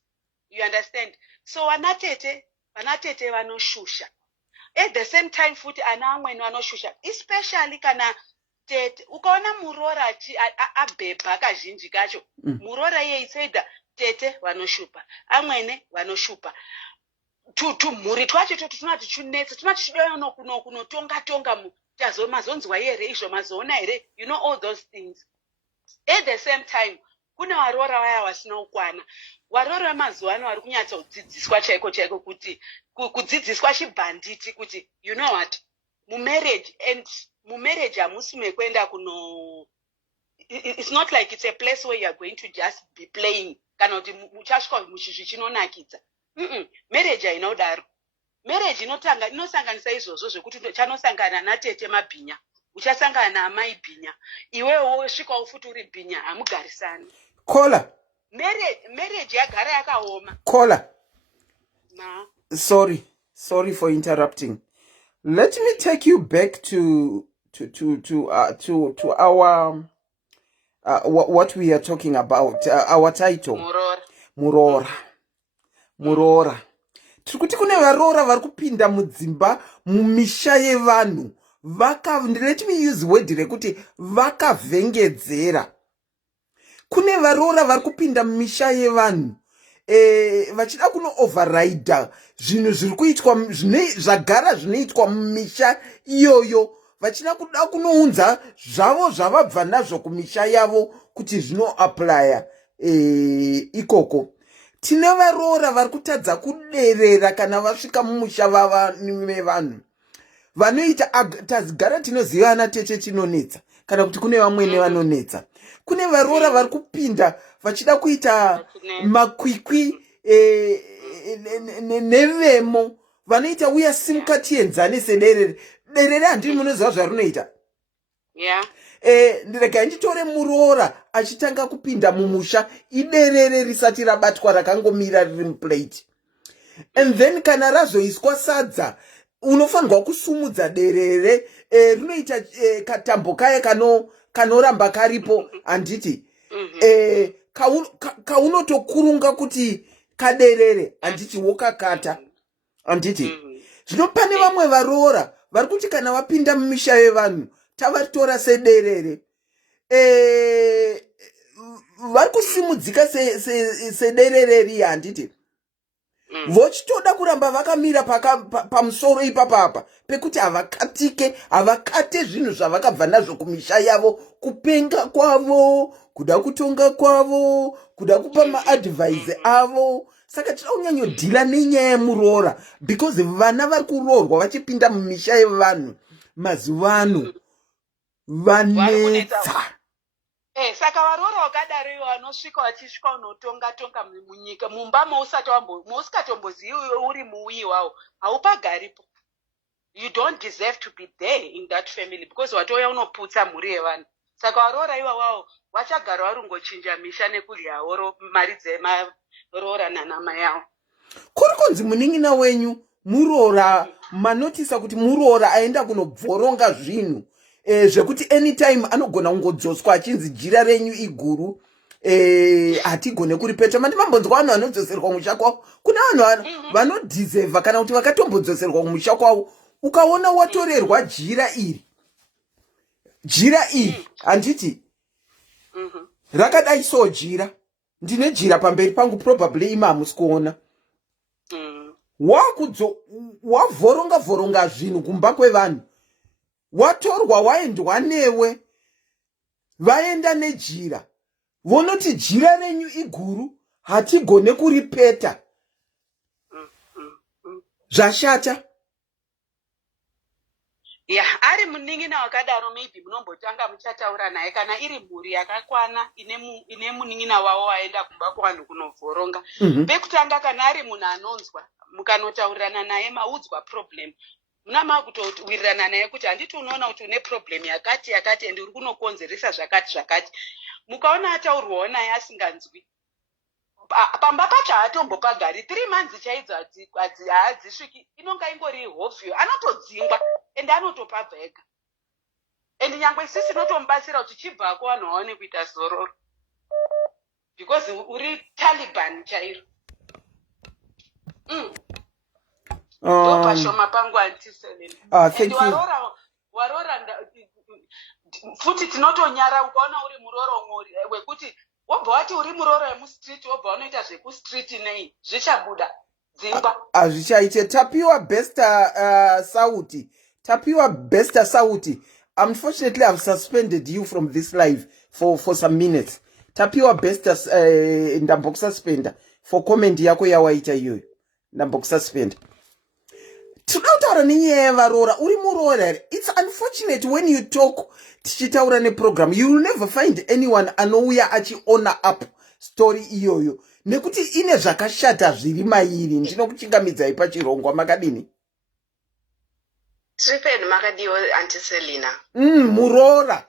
You understand? So vanatete vanoshusha. At the same time futi ana amweni vanoshusha, especially kana tete ukaona Muroora abhebha kazhinji kacho. Muroora iye said tete vanoshupa, amwene vanoshupa. Tumhuri twacho tunati chunetsa, tunati chidono kunotonga mazonzwa here izvo mazoona here, you know, all those things. At the same time kuna varoora vaya vasina ukwana. Varoora vemazuva ano vari kunyatsodzidziswa chaiko kuti kudzidziswa chibhanditi kuti you know what, mumarriage hamusi mekuenda kuno, it's not like it's a place where you are going to just be playing kana kuti muchasvika muchinhu chinonakidza. Marriage haina kudaro. Marriage inosanganisa izvozvo zvekuti chanosangana natete mabhinya, uchasangana naamai bhinya, iwewo wosvikawo futi uri bhinya, hamugarisani. Kola. Marriage yagara yakaoma. Kola. Ma. Sorry for interrupting. Let me take you back to our what we are talking about. Our title. Muroora. Tirikuti kune varoora vari kupinda mudzimba mumisha yevanhu. Let me use word rekuti vakavhengedzera. Kune varoora vari kupinda mumisha yevanhu vachida kuno override zvinhu zviri kuitwa zvagara zvinoitwa mumisha iyoyo, vachida kuda kunounza zvavo zvavabva nazvo kumisha yavo kuti zvino applya ikoko. Tine varoora vari kutadza kuderera kana vasvika mumusha mevanhu. Vanoita tazigara tinoziva ana tete chinonetsa kana kuti kune vamwene vanonetsa. Kune varoora vari kupinda vachida kuita makwikwi nevemo vanoita uya simukati yenzane sederere. Derere handii munoziva zvarunoita. Ndirega nditore Muroora achitanga kupinda mumusha iderere risati rabatwa rakangomira riri muplate. And then kana razoiswa sadza unofanirwa kusumudza derere rinoita katambo kaya kanoramba karipo handiti kaunotokurunga kuti kaderere handiti wokakata handiti. Zvino pane vamwe varoora vari kuti kana vapinda mumisha yevanhu tavaritora sederere vari kusimudzika sederere riya handiti. Vochitoda kuramba vakamira pamusoro ipapapa pekuti havakate zvinhu zvavakabva nazvo kumisha yavo, kupenga kwavo, kuda kutonga kwavo, kuda kupa maadvise avo. Saka tinoda kunyanyodhila nenyaya yeMuroora because vana vari kuroorwa vachipinda mumisha yevanhu mazuvano vanetsa. Saka varoora wakadaro ivo vanosvika vachisvika unotonga munyika mumba mausingatombozivi uri muuyi wavo, haupagaripo. You don't deserve to be there in that family because watouya unoputsa mhuri yevanhu. Saka varoora ivavo vachagara varungochinja misha nekudyawo mari dzemaroora nanamai yavo. Kuri kunzi munin'ina wenyu Muroora, manotisa kuti Muroora aenda kunobvoronga zvinhu zvekuti anytime anogona kungodzoswa achinzi jira renyu iguru hatigone kuripeta. Mandimambonzwa vanhu vanodzoserwa kumusha kwavo. Kuna vanhu vanodhiserva kana kuti vakatombodzoserwa kumusha kwavo ukaona watorerwa jira iri handiti rakadai so jira, ndine jira pamberi pangu, probably imi hamusi kuona. Wavhoronga zvinhu kumba kwevanhu, watorwa waendwa newe, vaenda nejira, vonoti jira renyu iguru hatigone kuripeta. Zvashata. Ari munin'ina wakadaro maybe munombotanga muchataura naye kana iri mhuri yakakwana ine munin'ina wavo waenda kumba kwanhu kunovhoronga. Pekutanga kana ari munhu anonzwa mukanotaurirana naye maudzwa problem, muna makutowirirana naye kuti handiti unoona kuti une problem yakati ende uri kunokonzeresa zvakati. Mukaona ataurwawo naye asinganzwi, pamba pacho haatombopagari 3 months chaidzo haadzisviki, inonga ingori hovyo, anotodzingwa ende anotopabva ega. and nyangwe sisi notombatsira kuti chibvako vanhu vaone kuita zororo because uri Taliban chairo. Ndopashoma pangu Antiselina. Thank you. Warora futi tinotonyara ukaona uri muroro wekuti wobva wati uri muroro wemustriti wobva unoita zvekustriti nei zvichabuda dzimba hazvichaite. Tapiwa besta sauti. Tapiwa besta sauti. Unfortunately, I've suspended you from this live for some minutes. Tapiwa besta ndambokususpenda for comment yako yawaita iyoyo. Ndambokususpenda. Tinotaura nenyaya yevarora. Uri murora. It's unfortunate when you talk tichitaura neprogram. You will never find anyone anouya achiona up story iyoyo. Nekuti ine zvakashata zviri mairi. Ndinokuchingamidzai pachirongwa makadini. Triped makadiwo Antiselina. Murora.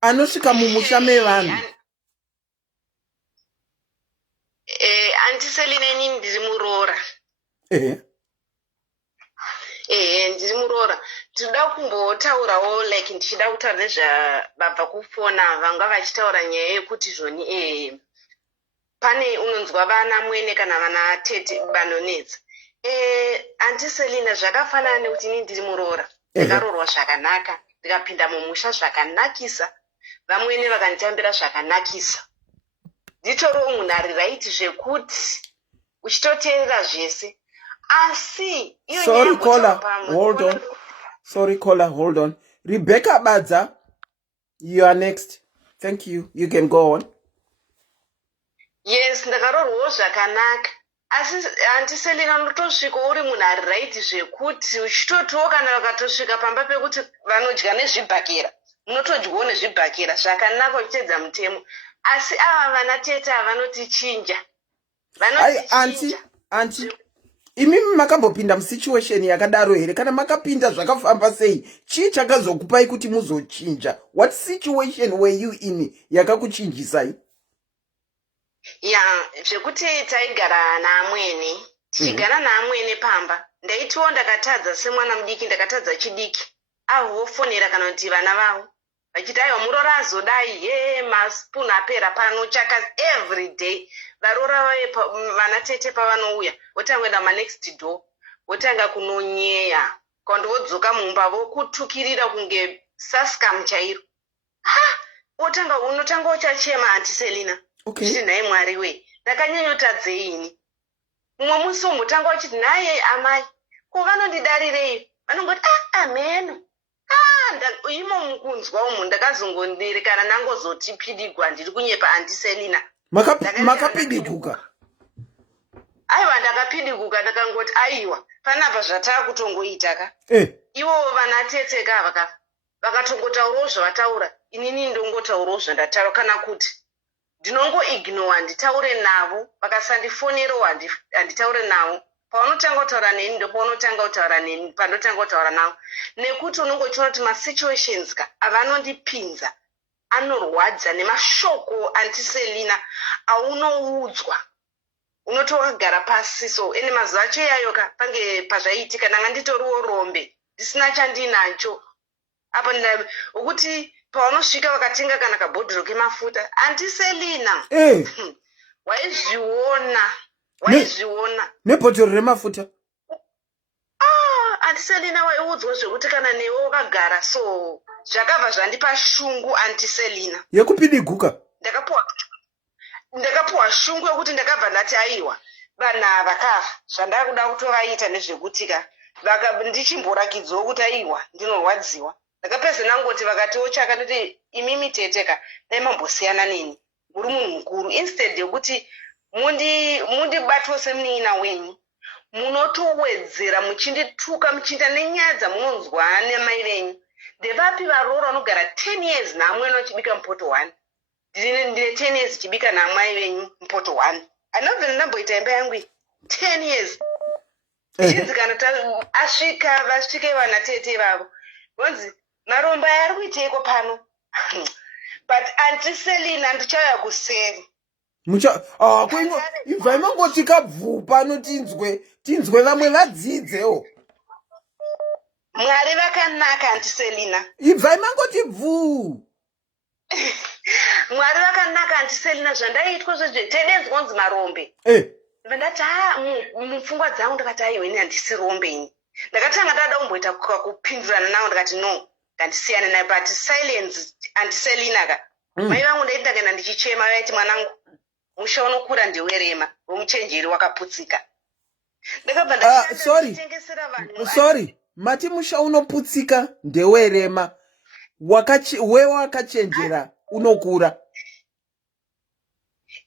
Anosvika mumusha mevanhu. Antiselina inini ndiri murora. Ndiri murora. Tinoda kumbotaurawo like ndichida kutaura nezvabva kufona vanga vachitaura nyaya yekuti zvoni pane unonzwa vana mwene kana vana tete banonetsa. Antiselina zvakafanana nekuti inini ndiri murora. Ndakarorwa zvakanaka, ndikapinda mumusha zvakanakisa, vamwene vakanditambira zvakanakisa. Nditoriwo munhu ari right zvekuti uchitoteerera zvese. Asi Sorry caller, hold on. Sorry caller, hold on. Rebecca Badza, you are next. Thank you. You can go on. Yes, ndakarorwawo zvakanaka. Asi Antiselina unotosvika uri munhu ari right zvekuti uchitotiwo kana vakatosvika pamba pekuti vanodya nezvibhakera. Munotodyawo nezvibhakera zvakanaka uchitedza mutemo. Asi ava vana tete vanotichinja. Auntie. Imi makambopinda musituation yakadaro here kana makapinda zvakafamba sei? Chii chakazokupai kuti muzochinja? What situation were you in yakakuchinjisai? Zvekuti taigara naamwene. Tichigara naamwene pamba. Ndaitiwo ndakatadza semwana mudiki, ndakatadza chidiki. Avo vofonera kana kuti vana vavo. Vachiti aiwa murora azodai, maspoon apera pano chaka every day. Varora vana tete pavanouya. Votangoenda next door. Votanga kunonyeya. Kandi vodzoka mumba vokutukirira kunge saskam chairo. Unotanga uchachema Antiselina. Okay. Naye Mwari we. Ndakanyanyotadzei ini. Mumwe musi umotanga uchiti naye amai. Ko vanondidarirei? Vanongoti amen. Imo mukunzwa umu ndakazongondirekana nangozoti pidigwa ndiri kunyepa Antiselina. Makapidiguka. Aiwa ndakapidiguka ndakangoti aiwa panapa zvatakutongoita ka. Ivo vana tete ka vakatongotaurawo zvavataura. Inini ndongotaurawo zvandataura kana kuti ndinongo ignore nditaure navo vakasandifonero handitaure navo. Paunotanga kutaura neni ndopaunotanga kutaura neni pandotanga kutaura navo. Nekuti unongochiona kuti masituations avanondipinza anorwadza nemashoko Antiselina aunoudzwa. Unotogara pasi so ene mazuva acho yayo pange pazvaitika ndanga nditoriwo rombe ndisina chandinacho. Apa ukuthi paunosvika vakatenga kana kabhodhoro kemafuta Antiselina. Waizviona nebhodhoro remafuta. Antiselina waiudzwa zvekuti kana newe wakagara so zvakabva zvandipa shungu Antiselina yekupidiguka. Ndakapuwa shungu yokuti ndakabva ndati aiwa vana vakafa zvandakuda kutovaita nezvekutika ndichimborakidzwa kuti aiwa ndinorwadziwa. Ndakapedza nangoti vakatiwo chaka ndoti imimi teteka dai mambosiyana neni muri munhu mukuru instead yokuti mundibatwa semunina wenyu munotowedzera muchindituka muchiita nenyaya dzamunonzwa nemai venyu. Ndevapi varoro vanogara 10 years naamwene vachibika mupoto 1? Ndine 10 years chibika naamai venyu mupoto 1. Anobvena ndamboita imba yangu 10 years. Chinzi kana asvika vasvike vana tete vavo vonzi maromba ari kuiteiko pano. But Antiselina ndichauya kuseri. Ibva imangoti kabvu pano tinzwe vamwe vadzidzewo. Mwari vakanaka Auntie Selina. Ibvai mangoti bvuu. Mwari vakanaka Auntie Selina, zvandaitwa zvezve tedenzwa kunzi marombe. Ndati mupfungwa dzangu ndakati aiwa ini handisi rombe ini. Ndakatanga ndada kumboita kupindurana nawo ndakati no, ngandisiyane naye, but silence Auntie Selina ka. Mai vangu ndaiti ndakaenda ndichichema vaiti mwanangu musha unokura ndewerema womuchenjeri wakaputsika. Ndakabva ndachitengesera vanhu. Sorry. Mati musha unoputsika ndewerema wakachenjera unokura.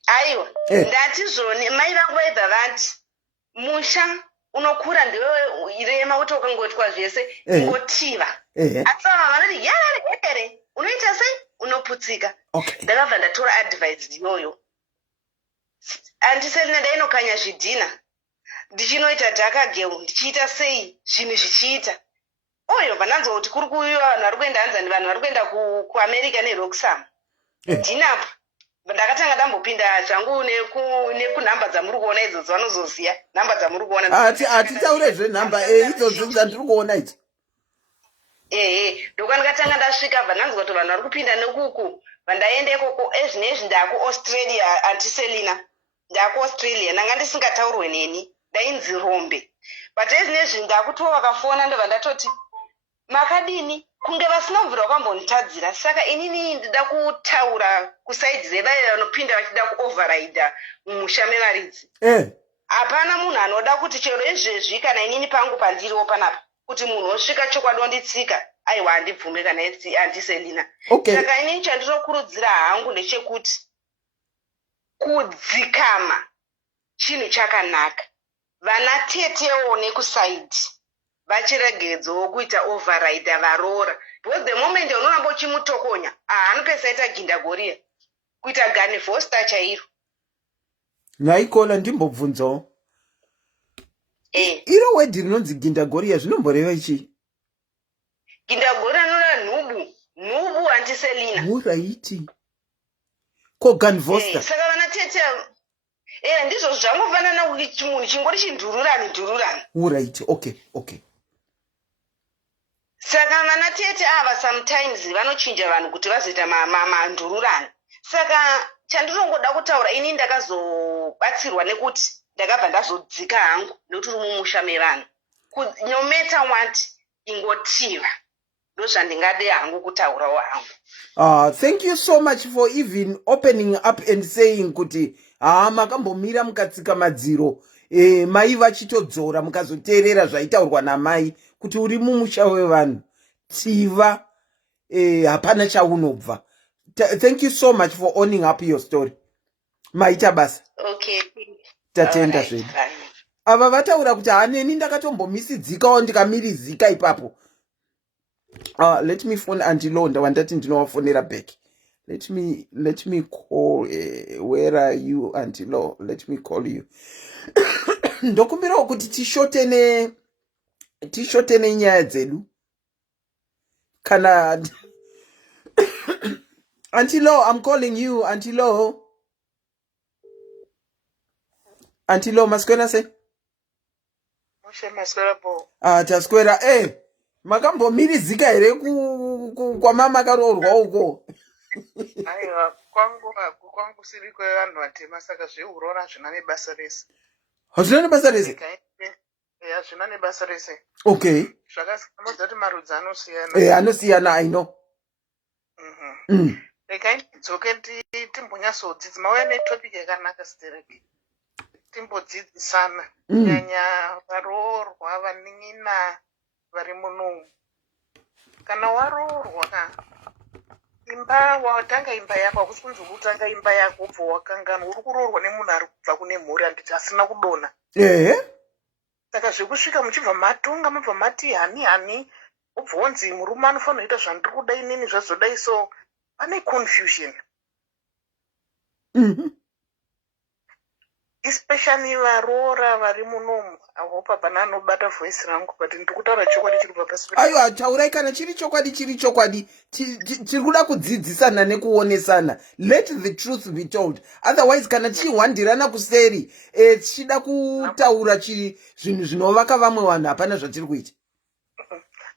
Aiwa, ndati zvoni mai vangu vaibva vati musha unokura ndewerema kuti ukangotwa zvese ngotiva. Asi vamwe vanoti yarare unoita sei unoputsika. Ndakabva ndatora advice iyoyo. Auntie Selina ndainokanya zvidhina. Ndichinoita dhaka girl, ndichiita sei zvinhu zvichiita. Oyo vananzwa kuti kuri kuuya vanhu vari kuenda hanzani, vanhu vari kuenda kuAmerica neRoxham. Ndinapo ndakatanga ndambopinda zvangu nekunhamba dzamuri kuona idzodzo vanozoziya nhamba dzamuri kuona. Hatitaurezve nhamba idzodzo dzandiri kuona idzi. Ndokwa ndakatanga ndasvika bva ndanzwa kuti vanhu vari kupinda nekuku. Vandaenda ikoko ezvinezvi ndakuAustralia Auntie Selina. NdakuAustralia ndanga ndisingataurwe neni. Ndainzi rombe. But ezvinezvi ndakutova vakafona ndobva ndatoti makadini kunge vasina kubvira kwambonditadzira. Saka inini ndida kutaura kusaidi dzevaya vanopinda vachida kuoverrida mumusha mevaridzi. Hapana munhu anoda kuti chero izvezvi kana inini pangu pandiriwo panapa kuti munhu osvika chokwadi onditsika aiwa handibvume kana Auntie Selina. Saka inini chandinokurudzira hangu ndechekuti kudzikama chinhu chakanaka. Vana tetewo nekusaidi vachiregedzawo kuita override varoora. Because the moment unoramba uchimutokonya anopesa aita gindagoria kuita gun foster chairo. Naikola ndimbobvunzawo. Iro wedhi rinonzi gindagoria zvinomboreva ichi? Gindagoria rinova nhubu Auntie Selina. Muraiti. Ko gun foster. Saka vana tete ndizvo zvangofanana kuti munhu chingori chindururani. Right, okay. Saka vana tete ava sometimes vanochinja vanhu kuti vazoita mandururani. Saka chandinongoda kutaura ini ndakazobatsirwa nekuti ndakabva ndazodzika hangu nekuti uri mumusha mevanhu. No matter what ingotiva. Ndozvandingade hangu kutaurawo hangu. Thank you so much for even opening up and saying kuti makambomira mukatsika madziro mai vachitodzora mukazoteerera zvaitaurwa namai kuti uri mumusha wevanhu tiva hapana chaunobva. Thank you so much for owning up your story. Maita basa. Okay. Tatenda zvedu. Ava vataura kuti haneni ndakatombomisidzikawo ndikamirizika ipapo. Let me phone Auntie Londa wandati ndinowafonera back. Let me call. Where are you, Auntie Lo? Let me call you. Ndokumbirawo kuti tishotene nyaya dzedu. Kana Auntie Lo, I'm calling you, Auntie Lo. Auntie Lo, maskwera se? Maskwera po. Taskwera. Makambomirizika here kwamama karoorwa uko. Aiwa, kwangu siri kwevanhu vatema saka zveurora zvina nebasa rese. Hazvina nebasa rese? Zvina nebasa rese. Okay. Zvakasiyana kuti marudzi anosiyana. Anosiyana, I know. Rekai ndidzoke timbonyatsodzidza mauya netopic yakanaka stereki. Timbodzidzisana kunyanya varoorwa vanin'ina vari muno. Kana waroorwa imba watanga imba yako hakusi kunzi kutanga imba yako ubva wakangana uri kuroorwa nemunhu ari kubva kune mhuri handiti asina kudona. Saka zvekusvika muchibva matonga mabva mati hani ubva wonzi murume anofanira kuita zvandiri kuda inini zvazodai, so pane confusion. Especially varoora vari munomu. I hope hapana anobata voice rangu but ndiri kutaura chokwadi chiri papasi. Aiwa, taurai kana chiri chokwadi. Tiri kuda kudzidzisana nekuonesana. Let the truth be told. Otherwise kana tichihwandirana kuseri tichida kutaura zvinhu zvinovaka vamwe vanhu hapana zvatiri kuita.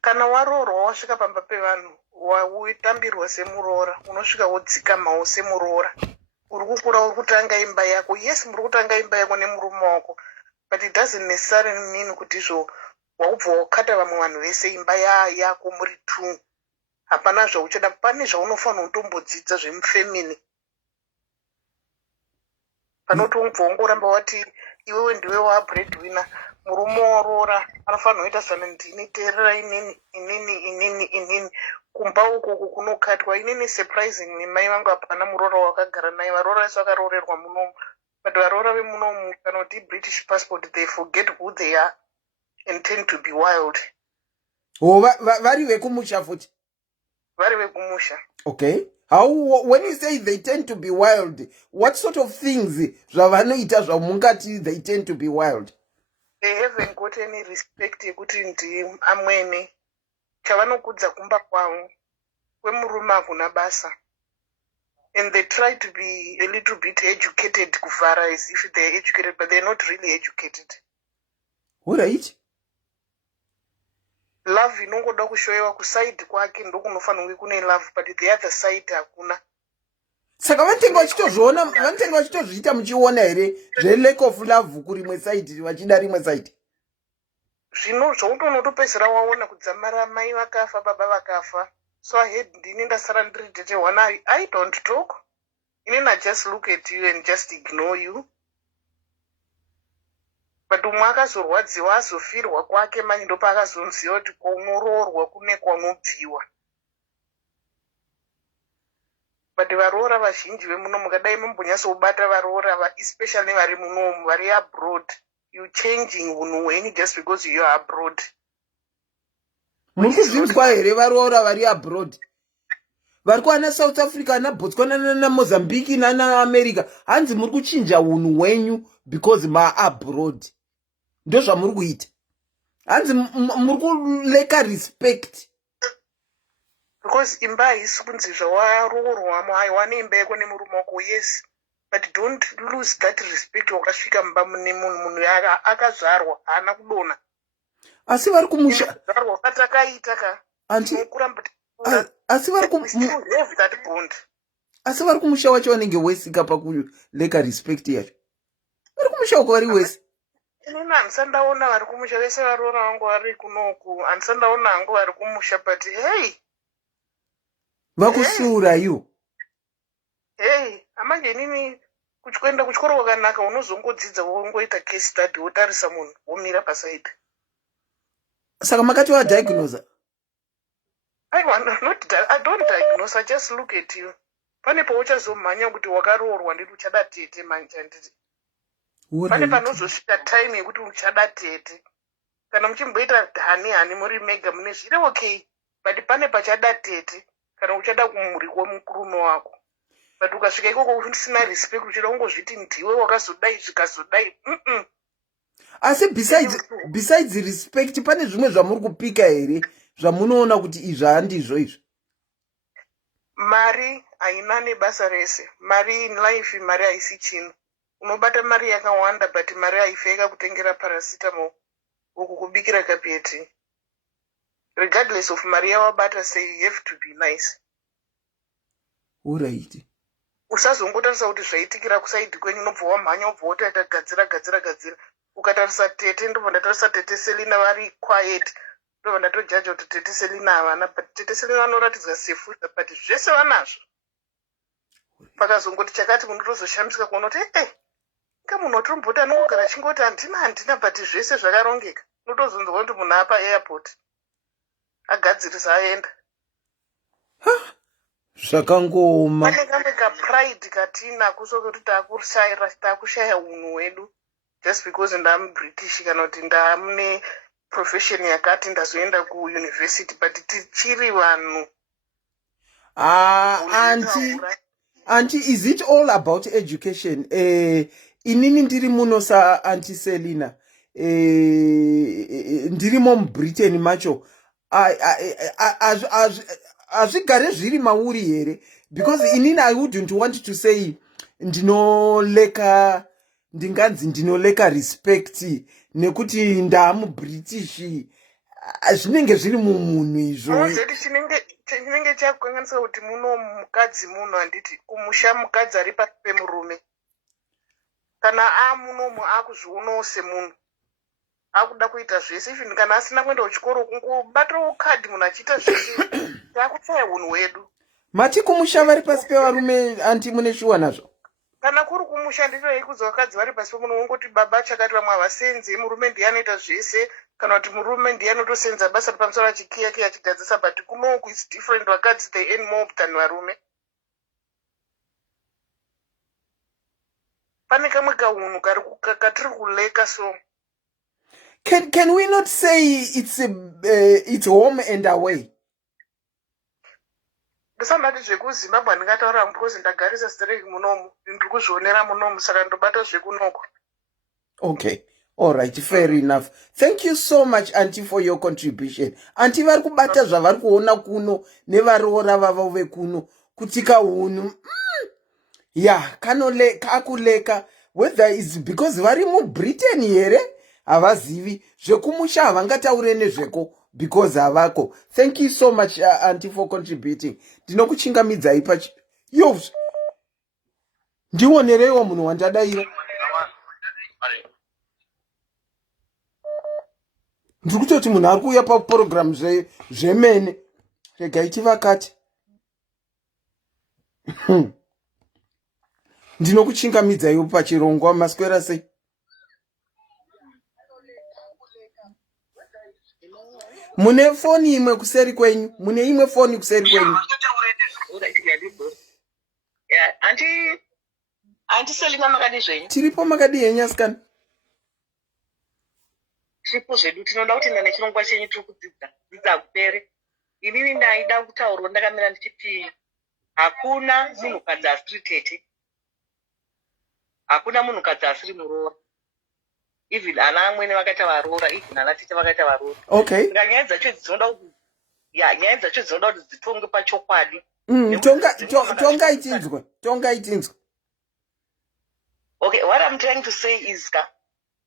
kana waroorwa wasvika pamba pevanhu waitambirwa semuroora unosvika wodzika mhau semuroora uri kukura uri kutanga imba yako. Yes, muri kutanga imba yako nemurume wako, but it doesn't necessarily mean kuti izvo waubva wakata vamwe vanhu vese imba yako muri two. Hapana zvauchada, pane zvaunofanira kutombodzidza zvemufemini. Panoti ubva ungoramba wati iwewe ndiwe wabreadwinner, murume waroora anofanira kuita sanandini, teerera inini kumba uku kunokatwa. Inini surprisingly mai vangu hapana muroora wakagara naye. Varoora vese vakaroorerwa munomu, but varoora vemunomu kana kuti British passport, they forget who they are and tend to be wild. Vari vekumusha futi? Vari vekumusha. Okay. How, when you say they tend to be wild, what sort of things zvavanoita zvamungati they tend to be wild? They haven't got any respect yekuti ndi amwene. Chavanokudza kumba kwavo kwemurume hakuna basa. And they try to be a little bit educated kuvhara as if they're educated, but they're not really educated. Alright. Love inongoda kushoyewa kuside kwake ndokunofanira kunge kune love, but the other side hakuna. Saka vantenga vachitozviita muchiona here zve-lack of love kurimwe side vachida rimwe side? Zvino zvounotopedzera waona kudzamara mai vakafa, baba vakafa. So I had ndini ndasara ndiri tete one. I don't talk. Inini I just look at you and just ignore you. But umwe akazorwadziwa azofirwa kwake manje ndopa akazonziva kuti kwaunoroorwa kune kwaunobviwa. But varoora vazhinji vemuno mukadai mumbonyatsobata varoora, especially vari munomu vari abroad. You changing unhu hwenyu just because you are abroad. Muri kuzvinzwa here varoora vari abroad? Vari kuana South Africa naBotswana naMozambique nanaAmerica. Hanzi muri kuchinja unhu hwenyu because maabroad. Ndo zvamuri kuita. Hanzi muri kuleka respect. Because imba haisi kunzi zvawaroorwa haiwane imba yako nemurume wako, yes. But don't lose that respect wakasvika mumba mune munhu akazvarwa haana kudona. Asi vari kumusha zarwa katakaita ka anti asi vari that bond. Asi vari kumusha wacho vanenge wesika pakuleka respect yacho. Vari kumusha uko vari wesi. Inini handisandaona vari kumusha vese varoora vangu vari kunoku. Handisandaona hangu vari kumusha, but hey, vakusura you. Hey, amanje inini kuenda kuchikoro kwakanaka unozongodzidza wongoita case study wotarisa munhu womira pasaidi. Saka makati wa diagnose? I don't diagnose, I just look at you. Pane pauchazomhanya kuti wakaroorwa nditi uchada tete manje handiti. Pane panozosvika time yekuti uchada tete. Kana muchimboita hani muri mega mune zviri okay, but pane pachada tete kana uchada kumuri kwomukurume wako. But ukasvika ikoko usina respect uchida kungozviti ndiwe wakazodai zvikazodai. Asi besides respect pane zvimwe zvamuri kupika here zvamunoona kuti izvi handizvo izvo? Mari haina nebasa rese. Mari in life, mari haisi chinhu. Unobata mari yakawanda, but mari haifeka kutengera paracetamol uku kubikira kapeti. Regardless of mari yawabata, say you have to be nice. Alright. Usazongotarisa kuti zvaitikira kusaidi kwenyu unobva wamhanya ubva wotaita gadzira. Ukatarisa tete ndobva ndatarisa tete Selina vari quiet. Ndobva ndatojaja kuti tete Selina havana, but tete Selina vanoratidza sefuta, but zvese vanazvo. Pakazongoti chakati munotozoshamisika kuona kuti ka munhu watomboti anongogara achingoti handina, but zvese zvakarongeka. Unotozonzwa kuti munhu apa airport agadzirisa aenda. Zvakangoma. Pane kamwe kapride katinako sokuti taakushaya unhu hwedu just because ndamu British kana kuti ndamune profession yakati ndazoenda kuuniversity, but tichiri vanhu. Auntie, is it all about education? Inini ndiri muno sa Auntie Selina. Ndiri muBritain macho. Azvigare zviri mauri here, because inini I wouldn't want to say ndinoleka respect nekuti ndamu British. zvinenge zviri mumunhu izvo. Mozeti chinenge chakukanganisa kuti muno mukadzi munhu handiti kumusha mukadzi ari pasi pemurume. Kana munomu akuzvionawo semunhu. Akuda kuita zvese even kana asina kuenda kuchikoro kungobatawo kadhi munhu achiita zvese. Takuchaya unhu hwedu. Mati kumusha vari pasi pevarume anti mune shuwa nazvo? Kana kuri kumusha ndito ikudza vakadzi vari pasi pemunhu wongoti baba chakati vamwe havasenzi, murume ndiye anoita zvese, kana kuti murume ndiye anotosenza basa pamusoro achikiyakiya achigadzisa, but kunoku is different. Vakadzi they earn more than varume. Pane kamwe kaunhu katiri kuleka so. Can we not say it's home and away? Ndisandati zvekuzimbabwe ndingataura because ndagarisa straight munomu, ndiri kuzvionera munomu, saka ndobata zvekunoko. Okay, all right, fair enough. Thank you so much, Auntie, for your contribution. Auntie, vari kubata zvavari kuona kuno nevaroora vavo vekuno kutika hunhu. Yeah, kakuleka, whether it's because vari muBritain here havazivi zvekumusha havangataure nezveko because havako. Thank you so much, Auntie, for contributing. Ndinokuchingamidzai pachi. Yo, ndionereiwo munhu wandadaira. Ndiri kutoti munhu ari kuuya paprogram zvemene. Regai tivakati. Ndinokuchingamidzai pachirongwa maswera sei. Mune foni imwe kuseri kwenyu? Mune imwe foni kuseri kwenyu? Anti Selina makadi zvenyu. Tiripo makadi yenyasikana. Tiripo zvedu tinoda kuti nane chirongwa chenyu tiri kudzidza kupere. Inini ndaida kutaurwa ndakamira ndichiti hakuna munhukadzi asiri tete. Hakuna munhukadzi asiri muroora. Even ana amwene vakaita varoora, even ana tete vakaita varoora. Okay. Nyaya dzacho dzinoda kuti nyaya dzacho dzinoda kuti dzitongwe pachokwadi. Tonga itinzwe. Okay, what I'm trying to say is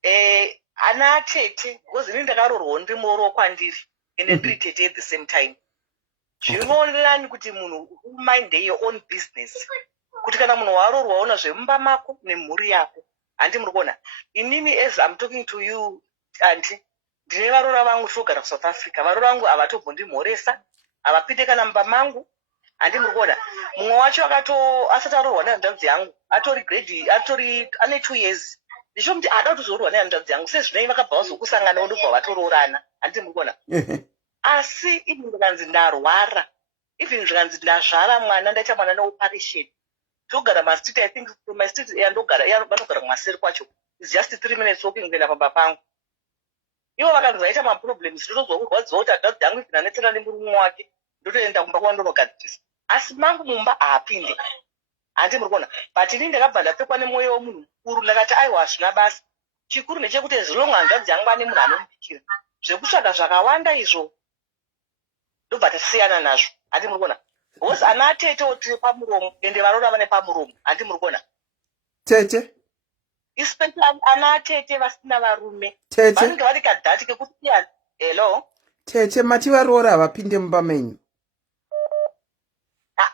ana tete, because inini ndakaroorwa ndiri muroora kwandiri and ndiri tete at the same time. Zvinoonelani kuti munhu mind your own business. Kuti kana munhu waroorwa waona zvemumba mako nemhuri yako. Handi muri kuona. Inini as I'm talking to you, Auntie, ndine varoora vangu togara kuSouth Africa. Varoora vangu havatombondimhoresa, havapinde kana mumba mangu. Handi muri kuona. Mumwe wacho asati aroorwa nehanzvadzi yangu, ane 2 years. Ndisho kuti ada kutozoroorwa nehanzvadzi yangu, sezvinei vakabva vazokusangana vodobva vatoroorana. Handi muri kuona. Asi even ndikanzi ndarwara, even ndikanzi ndazvara mwana, ndaita mwana neoperation. Togara mastate, I think my state vanogara kumaseri kwacho. It's just 3 minutes walking kuenda pamba pangu. Ivo vakanzi vaita maproblems, ndotozwa kurwadziwa kuti hanzvadzi yangu inanetsera nemurume wake, ndotoenda kumba kwandonogadzirisa. Asi mangu mumba haapinde. Handi muri kuona. But inini ndakabva ndapfekwa nemwoyo womunhu mukuru, ndakati aiwa hazvina basa. Chikuru ndechekuti zvino hanzvadzi yangu ane munhu anomubikira. Zvekutsvaga zvakawanda izvo ndobva tasiyana nazvo. Handi muri kuona. Because ana tete tiri pamuromo ende varoora vane pamuromo. Handi muri kuona. Tete? Especially ana tete vasina varume. Tete? Vanenge vari kadhati kekuti iyani. Hello? Tete, mati varoora havapinde mumba menyu?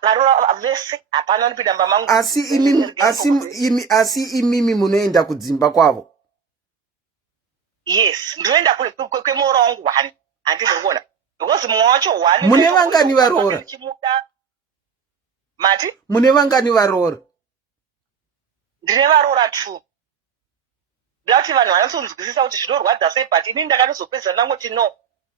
Varoora vese hapana anopinda mumba mangu. Asi imimi munoenda kudzimba kwavo? Yes, ndinoenda kwemuroora wangu 1. Handi muri kuona. Because mumwe wacho 1. Mune vangani varoora? Mati? Mune vangani varoora? Ndine varoora 2. Ndati vanhu vanotonzwisisa kuti zvinorwadza sei, but inini ndakanozopedza ndangoti no.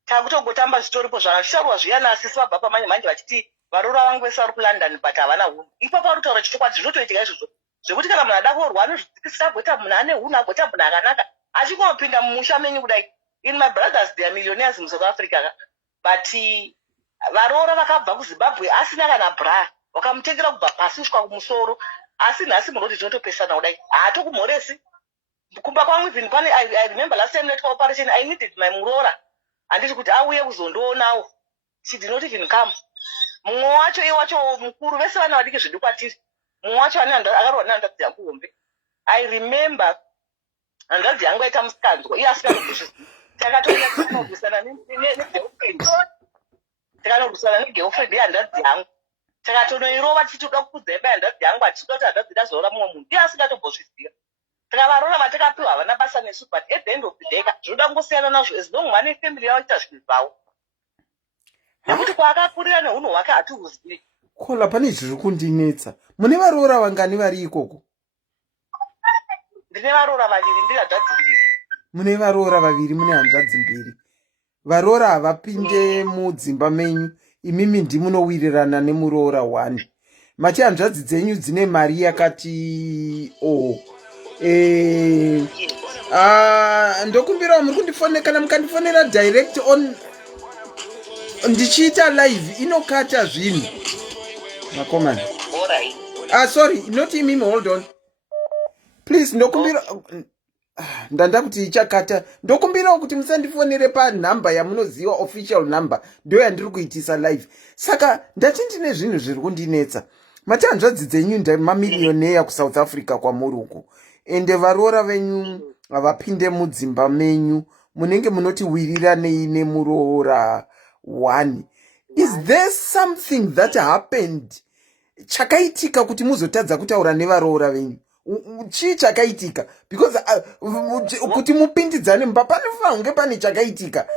Takutongotamba zvitoripo zvakasharwa zviyana, asisi vabva pamanje vachiti varoora vangu vese vari kuLondon but havana hunhu. Ipapo ari kutaura chokwadi zvinotoitika izvozvo. Zvekuti kana munhu ada kuroorwa anozvidzikisa agoita munhu ane hunhu, agoita munhu akanaka. Achingopinda mumusha menyu kudai. In my brothers they are millionaires in South Africa. But varoora vakabva kuZimbabwe asina kana bra. Wakamutengera kubva pasi kusvika kumusoro. Asi nhasi munoti tinotopesana kudai. Haatokumhoresi. Kumba kwangu even pane I remember last time network operation I needed my muroora. Handiti kuti auye kuzondoonawo. She did not even come. Mumwe wacho wacho mukuru vese vana vadiki zvedu kwatiri. Mumwe wacho akaroorwa nehanzvadzi yangu hombe. I remember hanzvadzi yangu aita musikanzwa. Iye asina kuzvizvi. takatoenda tinorwisana negirlfriend takanorwisana negirlfriend yehandadzi yangu takatonoirova tichitoda kukudzaiba handadzi yangu atichitoda kuti handadzi idazorora mumwe munhu iye asingatombozviziva takavarora vatakapiwa havana basa nesu but at the end of the day zvinoda kungosiyana nazvo as long vane family yavo ita zvinhu zvavo nekuti kwaakakurira neunhu hwake hatihuzivi. Kola pane zviri kundinetsa. Mune varoora vangani vari ikoko? Ndine varoora vaviri ndiri hanzvadzi mbiri. Mune varoora vaviri mune hanzvadzi mbiri. Varoora havapinde mudzimba menyu. Imimi ndimunowirirana nemuroora 1. Mati hanzvadzi dzenyu dzine mari yakati ndokumbirawo muri kundifonera kana mukandifonera direct on ndichiita live inokata zvinhu makomana. Sorry, not imimi, hold on please. Ndokumbira ndanda kuti ichakata. Ndokumbirawo kuti musandifonere panhamba yamunoziva official number ndo yandiri kuitisa live. Saka ndati ndine zvinhu zviri kundinetsa. Mati hanzvadzi dzenyu ndamamilioneya kuSouth Africa kwamuri uku ende varoora venyu havapinde mudzimba menyu munenge munoti wiriranei nemuroora 1. Is there something that happened chakaitika kuti muzotadza kutaura nevaroora venyu? Chii chakaitika? Because kuti mupindidzane mba panofanira kunge pane chakaitika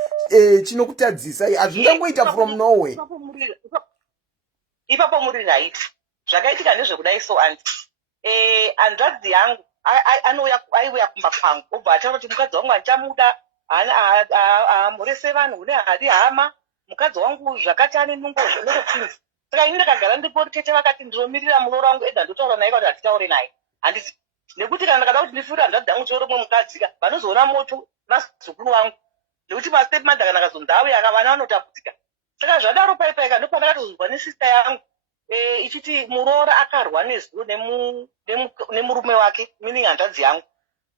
chinokutadzisai. Hazvingangoita from nowhere. Ipapo muri right. Zvakaitika nezvekudai so anti hanzvadzi yangu aiuya kumba kwangu obva ataura kuti mukadzi wangu handichamuda haamhorese vanhu nehadi hama mukadzi wangu zvakati ane nungo zvinotopinzi. Saka ini ndakagara ndipo tete vakati ndiromirira muroora wangu edha ndotaura naye kuti hatitaure naye handiti nekuti kana ndakada kuti ndifure hanzvadzi yangu choro mwe mukadzi vanozoona moto vazukuru vangu nekuti mastep madha kana akazondawe vana vanotapudzika. Saka zvadaro paipaika ndopandakatozozwa nesista yangu ichiti muroora akarwa nezuo nemurume wake meaning hanzvadzi yangu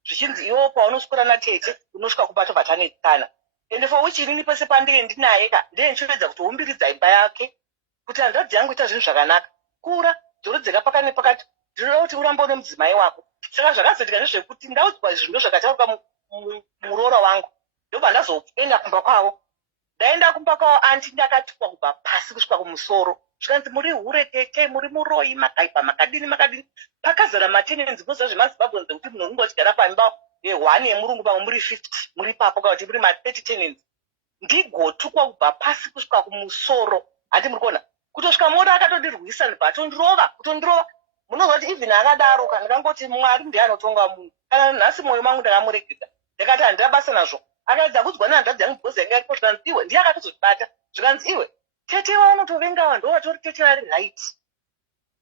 zvichinzi iwo paunoswera natete unosvika kubato vatanetsana ende for which inini pese pandiendi naye ndiye ndichiedza kutoumbiridza imba yake kuti hanzvadzi yangu ita zvinhu zvakanaka kura dzorodzeka pakati nepakati ndinoda kuti urambe une mudzimai wako. Saka zvakazoitika nezvekuti ndaudzwa zvinhu zvakatauka muroora wangu ndobva ndazoenda kumba kwavo. Ndaenda kumba kwavo anti ndakatikwa kubva pasi kusvika kumusoro zvikanzi muri hure tete muri muroi makaipa makadini pakazara matenenzi moziva zvemazimbabwe nzekuti munhu unenge uchigara pamba 1 yemurungu pamwe muri 50 muri papo kana kuti muri ma30 tenenzi ndigotukwa kubva pasi kusvika kumusoro. Handi muri kuona kutosvika moda akatondirwisa kutondirova munozwa kuti even akadaro kana ndangoti mwari ndiye anotonga munhu kana nhasi mwoyo mangu ndakamuregedza ndakati handina basa nazvo. Akaedza kudzwa nehanzvadzi yangu bhozi yanga iripo zvikanzi iwe ndiye akatozvibata zvikanzi iwe tete waunotovengawa ndo watori tete vari right.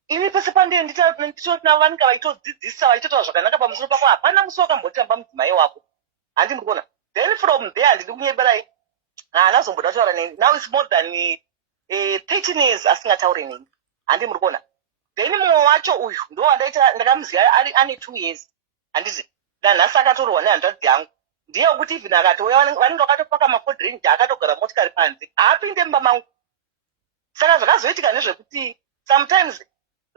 Ini pese pandie ndichoti navo vanenge vaitodzidzisa vaitotaura zvakanaka pamusoro pako hapana musi wakambotamba mudzimai wako. Handi muri kuona then from there handidi kunyeberai haana zomboda kutaura neni now it's more than 13 years asingataure neni. Handi muri kuona then mumwe wacho uyu ndo wandaita ndakamuziva ane 2 years handiti nanhasi akatorwa nehanzvadzi yangu ndiye kuti even akatouya vanenge vakatopaka mafodring akatogara motikari panze haapinde mumba mangu. Saka zvakazoitika nezvekuti sometimes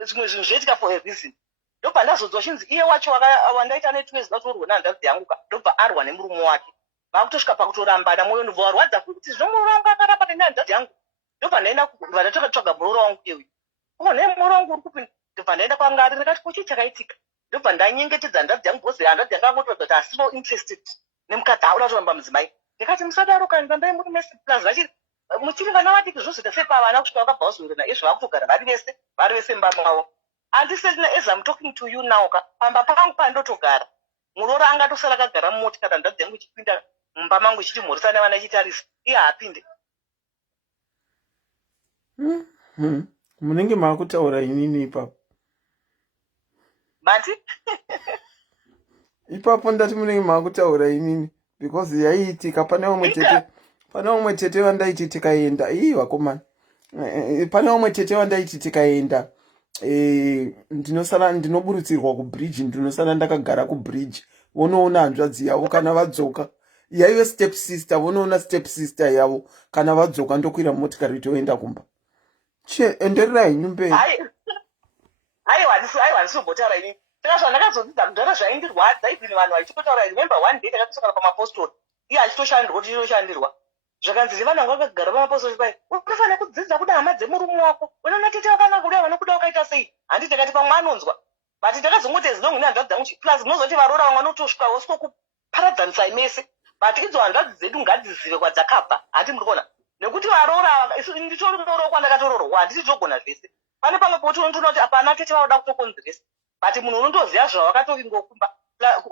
zvimwe zvinhu zvoitika for a reason. Ndobva ndazodzwa chinzi iye wacho wandaita ne2 zinatorwa nehanzvadzi yangu ndobva arwa nemurume wake vakutosvika pakutorambana mwoyo ndobva warwadza kuti zvinomuroora wangu akaramba nehanzvadzi yangu. Ndobva ndaenda kubva ndatokatsvaga muroora wangu iye muroora wangu uri kupinda ndobva ndaenda kwangari ndakati kochii chakaitika ndobva ndanyengetedza hanzvadzi yangu bhozi hanzvadzi yangu angotodza kuti hasivo interested nemukadzi auda kuramba mudzimai. Ndikati musadaro kana ndambai muri mese plus vachiri muchiri vana vadiki zvozoita sepa vana kusvika vakabva vazoenda izvo vakutogara vari vese mumba mavo. Handiseti as I'm talking to you now pamba pangu pandotogara muroora angatosara akagara mumotikari hanzvadzi yangu ichipinda mumba mangu ichiti mhorisana vana ichitarisa iye haapinde. Munenge maakutaura inini ipapo mati ipapo ndati munenge maakutaura inini because yaiitika pane umwe tete wandaiti tikaenda vakomana pane umwe tete wandaiti tikaenda ndinoburutsirwa kubridge ndinosara ndakagara kubridge vonoona hanzvadzi yavo kana vadzoka yaive step sister vonoona step sister yavo kana vadzoka ndokwira motikari toenda kumba. Endererai nyumbeni. Aiwa ndisobhotaura inini saka zvandakazodzidza mudhara zvaindirwadza even vanhu vaichitotaura remember one day takatosangana pamapostori iye achitoshandirwa kuti chitoshandirwa zvakanzi vana vakagara pamaposo pai unofanira kudzidza kuda hama dzemurume wako unoona tete wakanaka kuda vanokuda wakaita sei handi takati pamwe anonzwa but takazongoti zinongini hanzvadzi dzangu plus munozoti varoora vamwe vanotosvika vosiko kuparadzanisa imese but idzo hanzvadzi dzedu ngadzizive kwadzakabva handi muri kuona nekuti varoora nditori muroora kwandakatororwa handiti togona zvese pane pamwe poti unotoona kuti apana tete vanoda kutokonzeresa but munhu unondoziva zvawakatongokumba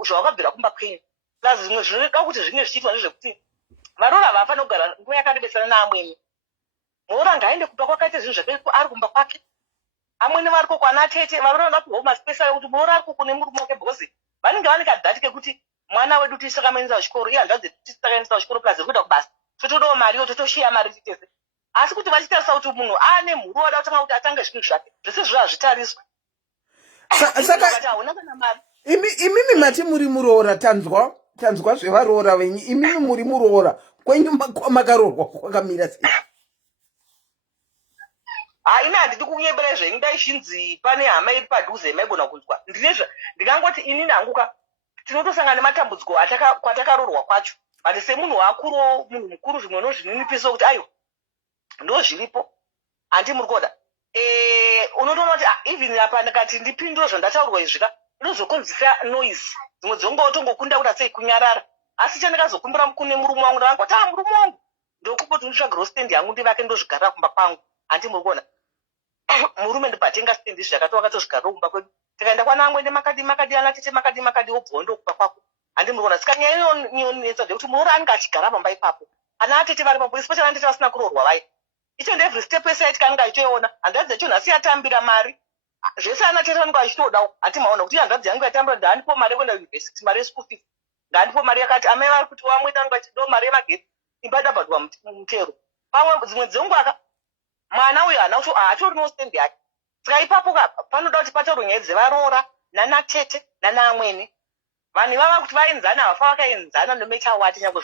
zvawakabvira kumba kwenyu plus zvimwe zvinoda kuti zvinge zvichiitwa nezvekuti varoora vafanira kugara nguva yakarebesana neamweni muroora ngaende kumba kwakaite zvinhu zvake ari kumba kwake amweni variko kwana tete varoora vapihwa maspesa ekuti muroora ariko kune murume wake because vanenge vane kadhati kekuti mwana wedu tisakamenisa kuchikoro iye hanzvadzi tisakamenisa kuchikoro plus irikuenda kubasa totodawo mariyo totoshiya mari titese asi kuti vachitarisa kuti munhu ane mhuru wada kutanga kuti atange zvinhu zvake zvese zviro hazvitariswi saka hauna kana mari imimi mati muri muroora tanzwa zvevaroora venyu imimi muri muroora kwenyu makaroorwa kwakamira sei haina handidi kunyembera zvenyu ndaishinzi pane hama iri padhuze maigona kunzwa ndikangoti ini ndanguka tinotosangana nematambudziko kwatakaroorwa kwacho but semunhu wakuruwo munhu mukuru zvimwe nozvininipisa kuti aiwa ndo zviripo handi muri kuoda unotoona kuti even apa ndikati ndipindure zvandataurwa izvika inozokonzesa noise dzimwe dzongotongokunda kuti asei kunyarara asi chandikazokumbira kune murume wangu ndavangoti murume wangu ndokupoti nditsvagirawo stendi yangu ndivake ndozvigarira kumba kwangu handi muri kuona murume ndibatenga stendi izvi zvakati wakatozvigarira kumba kwedu tikaenda kwanangwende makadi ana tete makadi wobvawo ndokuba kwako handi muri kuona saka nyaya inonetsa ndekuti muroora anenge achigara pamba ipapo ana atete vari papo especially ana tete vasina kuroorwa vai icho ndevhri step yese yaitikanga ichoiona hanzvadzi yacho nhasi yatambira mari zvese ana tete vanenge vachitodawo hatimaona kuti hanzvadzi yangu yatambira ndaandipo mari yekuenda university mari yeschool fees ndaandipo mari yakati amai vari kuti vamwe nangu vachido mari yemagetsi imba dabhadwa mutero pamwe dzimwe dzengwaka mwana uyu hatorino stendi yake saka ipapo panoda kuti pataurwe nyaya dzevaroora nanatete nanaamweni vanhu ivava kuti vaenzana vafa vakaenzana nomechawati nyangwe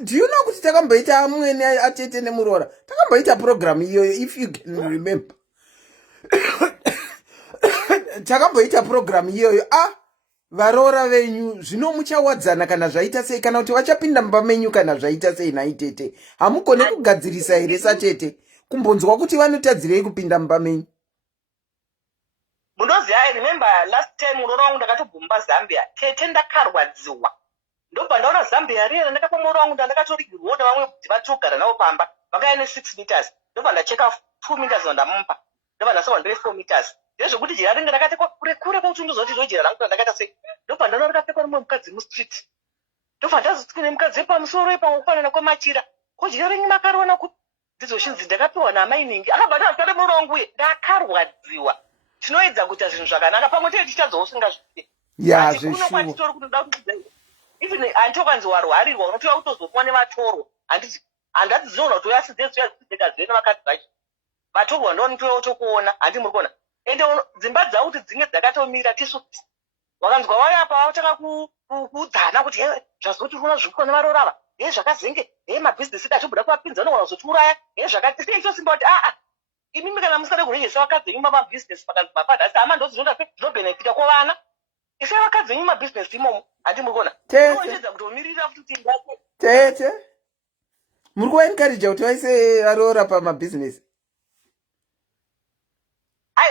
do you know kuti takamboita amweni atete nemuroora takamboita program iyoyo if you can remember takamboita program iyoyo varoora venyu zvino muchawadzana kana zvaita sei kana kuti vachapinda mumba menyu kana zvaita sei naitete hamugone kugadzirisa here satete kumbonzwa kuti vanotadzirei kupinda mumba menyu munoziva I remember last time muroora wangu ndakatobvumba Zambia tete ndakarwadziwa ndobva ndaona Zambia rera ndakapa muroora wangu ndandakatorigirwawo navamwe kuti vatogara navo pamba vakaine 6 meters ndobva ndacheka 2 meters vandamupa ndobva ndasava ndire 4 meters ndezvekuti jira ringe rakatekwa kure kwauti ndozoti ndojira rangu ndandakaita sei ndobva ndaona rakapfekwa nemumwe mukadzi mustreet ndobva ndazoti kune mukadzi wepamusoro wepakufanana kwemachira ko jira renyu makariona kuti ndizoshinzi ndakapiwa namainingi akabva ndazare muroora wangu uye ndakarwadziwa tinoedza kuita zvinhu zvakanaka pamwe tete tichadzousingasvike unokwanditori kuti nda kuti even handitokanzi warwarirwa unotoya kutozopuwa nevatorwa handiti handadzi dzinoona kuti uyasidzedzeka nevakadzi vacho vatorwa ndonitoya utokuona handi muri kuona ende dzimba dzavo kuti dzinge dzakatomira tisu wakanzwa waya apa vautaka kudzana kuti zvazoti unoona zvirikuwa nevaroora ava zvakazenge mabhizinesi katobuda kuvapinza unogona kuzotiuraya zvakati seichosimba kuti imimi kana musade kuregesa vakadzi venyu mabhizinesi pakanzi mafadha asi hama ndozvinobhenefita kwavana ise vakadzi venyu mabhizinesi imomo handi muri kuona oedza kutomirira futi tete muri kuenkarija kuti vaise varoora pamabhizinesi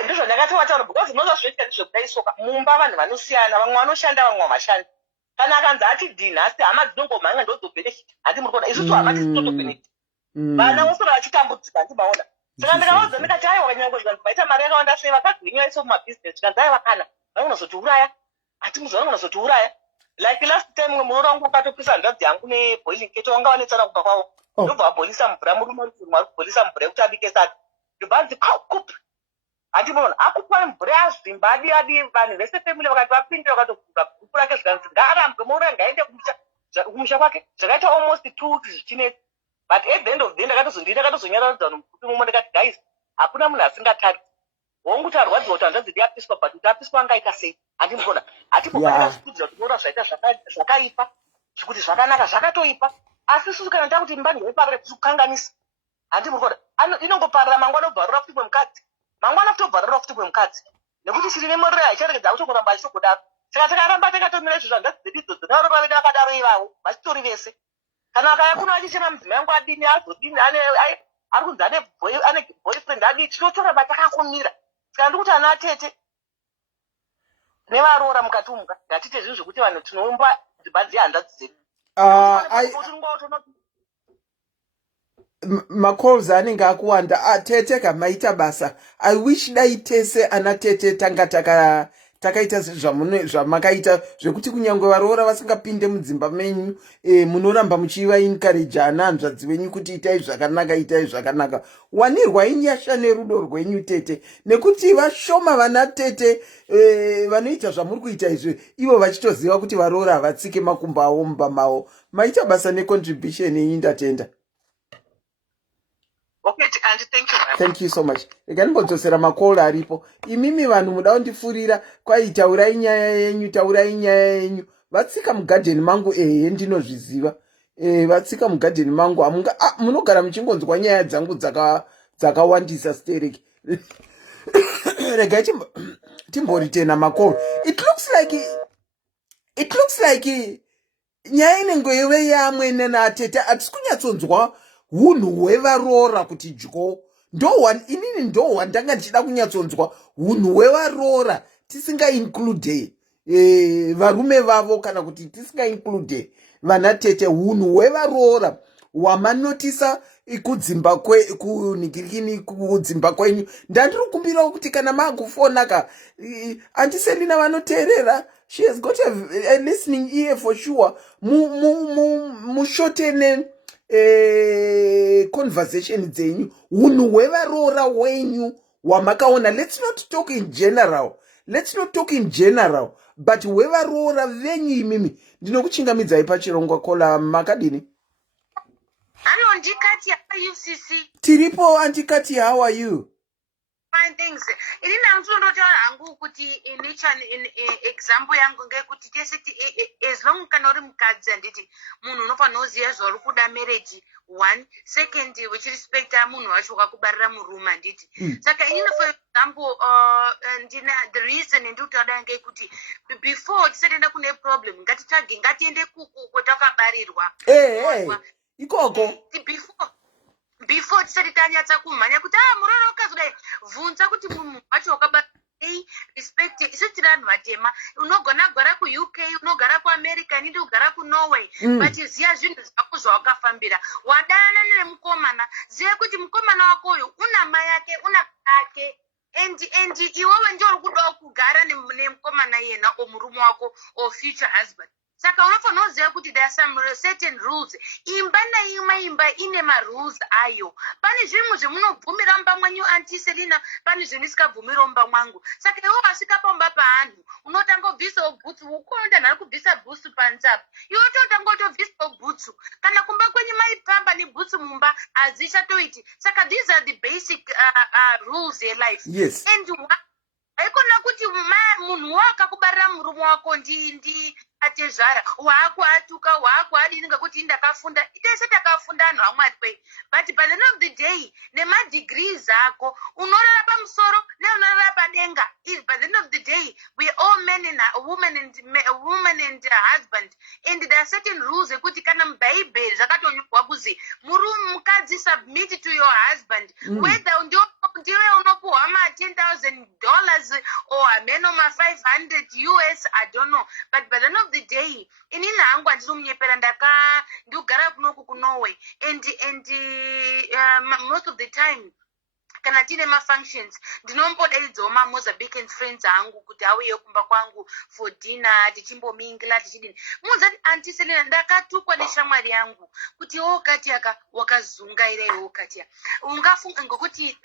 ndizvo ndakatoataura because ndinoza zvoitika ndezvekudaisoka mumba vanhu vanosiyana vamwe vanoshanda vamwe havashandi kana akanzi ati dhini asi hama dzinongomhanya ndozobhenefita handi muri kuona isusu hama tisitotobhenefita vana vosora vachitambudzika ndimaona saka ndikavaudza ndikati aiwa nyangwe zvanzi vaita mari yakawanda sei vakadzi venyu vaiso mumabhizinesi zvikanzi aiwa kana vanozotiuraya hati muzi vanozotiuraya like last time muroora wangu wakatopisa hanzvadzi yangu neboiling keto wanga vanetsana kubva kwavo ndobva vabholisa mvura murume ari kubholisa mvura yekuti abike sadza ndobva anzi kupi hati munoona akupa mvura yazvimba adi vanhu vese family vakati vapindira vakatogura gupu rake zvikanzi ngaarambe muroora ngaende kumusha kwake zvakaita almost 2 weeks zvichinetsa but at the end of the day ndakatozonyaradza mugupi mumwe ndikati guys hakuna munhu asingatadzi wonguti arwadziwa kuti hanzvadzi ndiyapiswa but kuti apiswa angaita sei handi mukona hatipokaaikudzira kuti muroora zvaita zvakaipa kuti zvakanaka zvakatoipa asi isusu kana takuti mba ndeiparira kuti kukanganisa handi mukona inongoparira mangwana obvarura futi kwemukadzi mangwana futi obvarura futi kwemukadzi nekuti chiri nemuroora haicharegedza kutongoramba achitogodaro saka takaramba takatomira izvo zvandadzidzo dzinaropa vedu vakadaro ivavo vachitori vese kana akaya kuno achichema mudzimai wangu adini azodini ari kunzi ane boyfriend adi tinotoramba takakumira saka ndiri kuti ana atete nevaroora mukati umuka ngatite zvinhu zvekuti vanhu tinoumba dzimba dzihanzvadzi dzedu macalls anenge akuwanda atete kamaita basa. I wish dai tese ana tete tanga takaita zvamakaita zvekuti kunyangwe varoora vasingapinde mudzimba menyu munoramba muchiva encourage ana hanzvadzi venyu kuti itai zvakanaka. Wanirwai nyasha nerudo rwenyu tete, nekuti vashoma vana tete vanoita zvamuri kuita izvi ivo vachitoziva kuti varoora havatsike makumbo avo mumba mavo. Maita basa necontribution yenyu ndatenda. Okay, and thank you so much. Reganimbodzosera makolo aripo. Imimi vanhu muda kundifurira kwai taurai nyaya yenyu. Vatsika mugarden mangu ndinozviziva. Vatsika mugarden mangu munogara muchingonzwa nyaya dzangu dzakawandisa stereki. Regai timbori tena makolo. It looks like nyaya inenge ive yamwene naatete atisi kunyatsonzwa hunhu hwevaroora kuti dyo. Inini ndo ndanga ndichida kunyatsonzwa hunhu hwevaroora tisinga-include varume vavo kana kuti tisinga-include vana tete. Hunhu hwevaroora hwamanotisa kudzimba kunhikirikini kudzimba kwenyu. Ndandiri kukumbirawo kuti kana makufonaka antiselina vanoteerera, she has got a listening ear for sure. Mushotene conversation dzenyu, hunhu hwevaroora hwenyu hwamakaona. Let's not talk in general, but hwevaroora venyu imimi. Ndinokuchingamidzai pachirongwa kola makadini. Hello, Antikati, how are you, Sisi? Tiripo, Antikati, how are you? Fine, thanks. Ini nanzondotaura hangu kuti in example yangu ngekuti tesiti as long kana uri mukadzi anditi munhu unofanira kuziva zvauri kuda marriage. One, second, uchirespecta munhu wacho wakakubarira murume anditi. Saka inini for example the reason ndikutaura ngekuti before tisatenda kune problem ngatiende kwatakabarirwa. Ikoko before tisati tanyatsa kumhanya kuti Muroora ukazodai bvunza kuti munhu wacho wakabara respect. Isu tiri vanhu vatema, unogona kugara kuUK, unogara kuAmerica, inini kugara kuNorway, but ziya zvinhu zvako zvawakafambira. Wadana nemukomana, ziya kuti mukomana wako uyu una mai yake, una baba ake, and iwewe ndio uri kudawo kugara nemukomana yena o murume wako o future husband. Saka unofanira kuziva kuti there are some certain rules. Imba naimwe imba ine marules ayo. Pane zvinhu zvemunobvumira mumba mwenyu Auntie Selina, pane zvinhu isikabvumira mumba mwangu. Saka iwe wasvika pamba paanhu unotanga kubvisawo bhutsu. Ukonda nhari kubvisa bhutsu panze apa, iwe totanga kutobvisawo bhutsu. Kana kumba kwenyu maipamba nebhutsu mumba hadzichatoiti. Saka these are the basic rules life. Yes. And haikona kuti munhu wakakubarira murume wako ndi atezvara waakuatuka waakuadini ngekuti ndakafunda. Tese takafunda anhu amwari, but by the end of the day nemadegrees ako unorara pamusoro neunorara padenga. By the end of the day we all men and a woman and a husband, and there are certain rules ekuti kana mubhaibheri zvakatonyorwa kuzi mukadzi submit to your husband, whether ndiwe unopuhwa $10,000 or ameno $500 US, I don't know, but by the end of the day inini hangu handinomunyepera ndikugara kunoku kuNorway, and most of the time kana tine mafunctions ndinombodaidzao maMozambican friends angu kuti auye kumba kwangu for dinner, tichimbomingila tichidini. Munzati Auntie Selina ndakatukwa neshamwari yangu kuti Katiaka wakazungaira Katia. Ungafunga ngokuti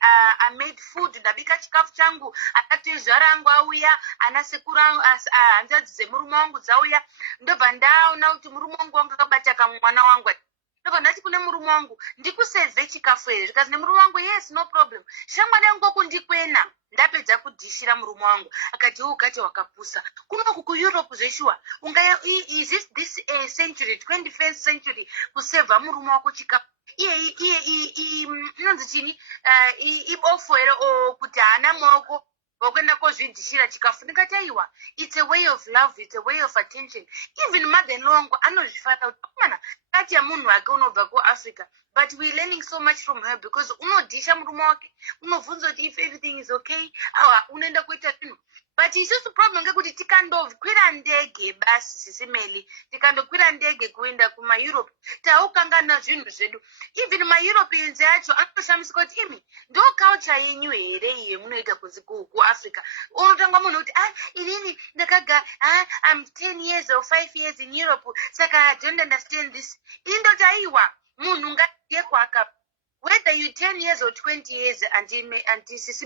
I made food, ndabika chikafu changu, akatezvara angu auya, anasekuru angu hanzvadzi dzemurume wangu dzauya, ndobva ndaona kuti murume wangu wanga akabata kamwana wangu. Ndati kune murume wangu ndikusevhe chikafu here, zvikazi nemurume wangu yes no problem. Shamwari yangu kundikwena ndapedza kudhishira murume wangu akati Kati wakapusa kunoku kuEurope zveshuwa is this century 21st century kusevha murume wako chikafu iye inonzi chini ibofu here kuti haana maoko wakwenda kozvidhishira chikafu ndikati aiwa, it's a way of love, it's a way of attention. Even mother-in-law wangu anozvifata kuti mwana kati ya munhu wake unobva kuAfrica, but we're learning so much from her because unodhisha murume wake, unovhunza kuti if everything is okay, unoenda kuita zvinhu. But isusu problem ngekuti tikandokwira ndege basi sisi Melly, tikandokwira ndege kuenda kuma-Europe, taukangana zvinhu zvedu. Even ma-Europeans yacho anoshamisika kuti imi ndo culture yenyu here yemunoita kuAfrica. Unotanga munhu kuti inini ndakaga I'm 10 years or 5 years in Europe, saka I don't understand this. Indoti aiwa munhu ngatiye kwaka. Whether you 10 years or 20 years anti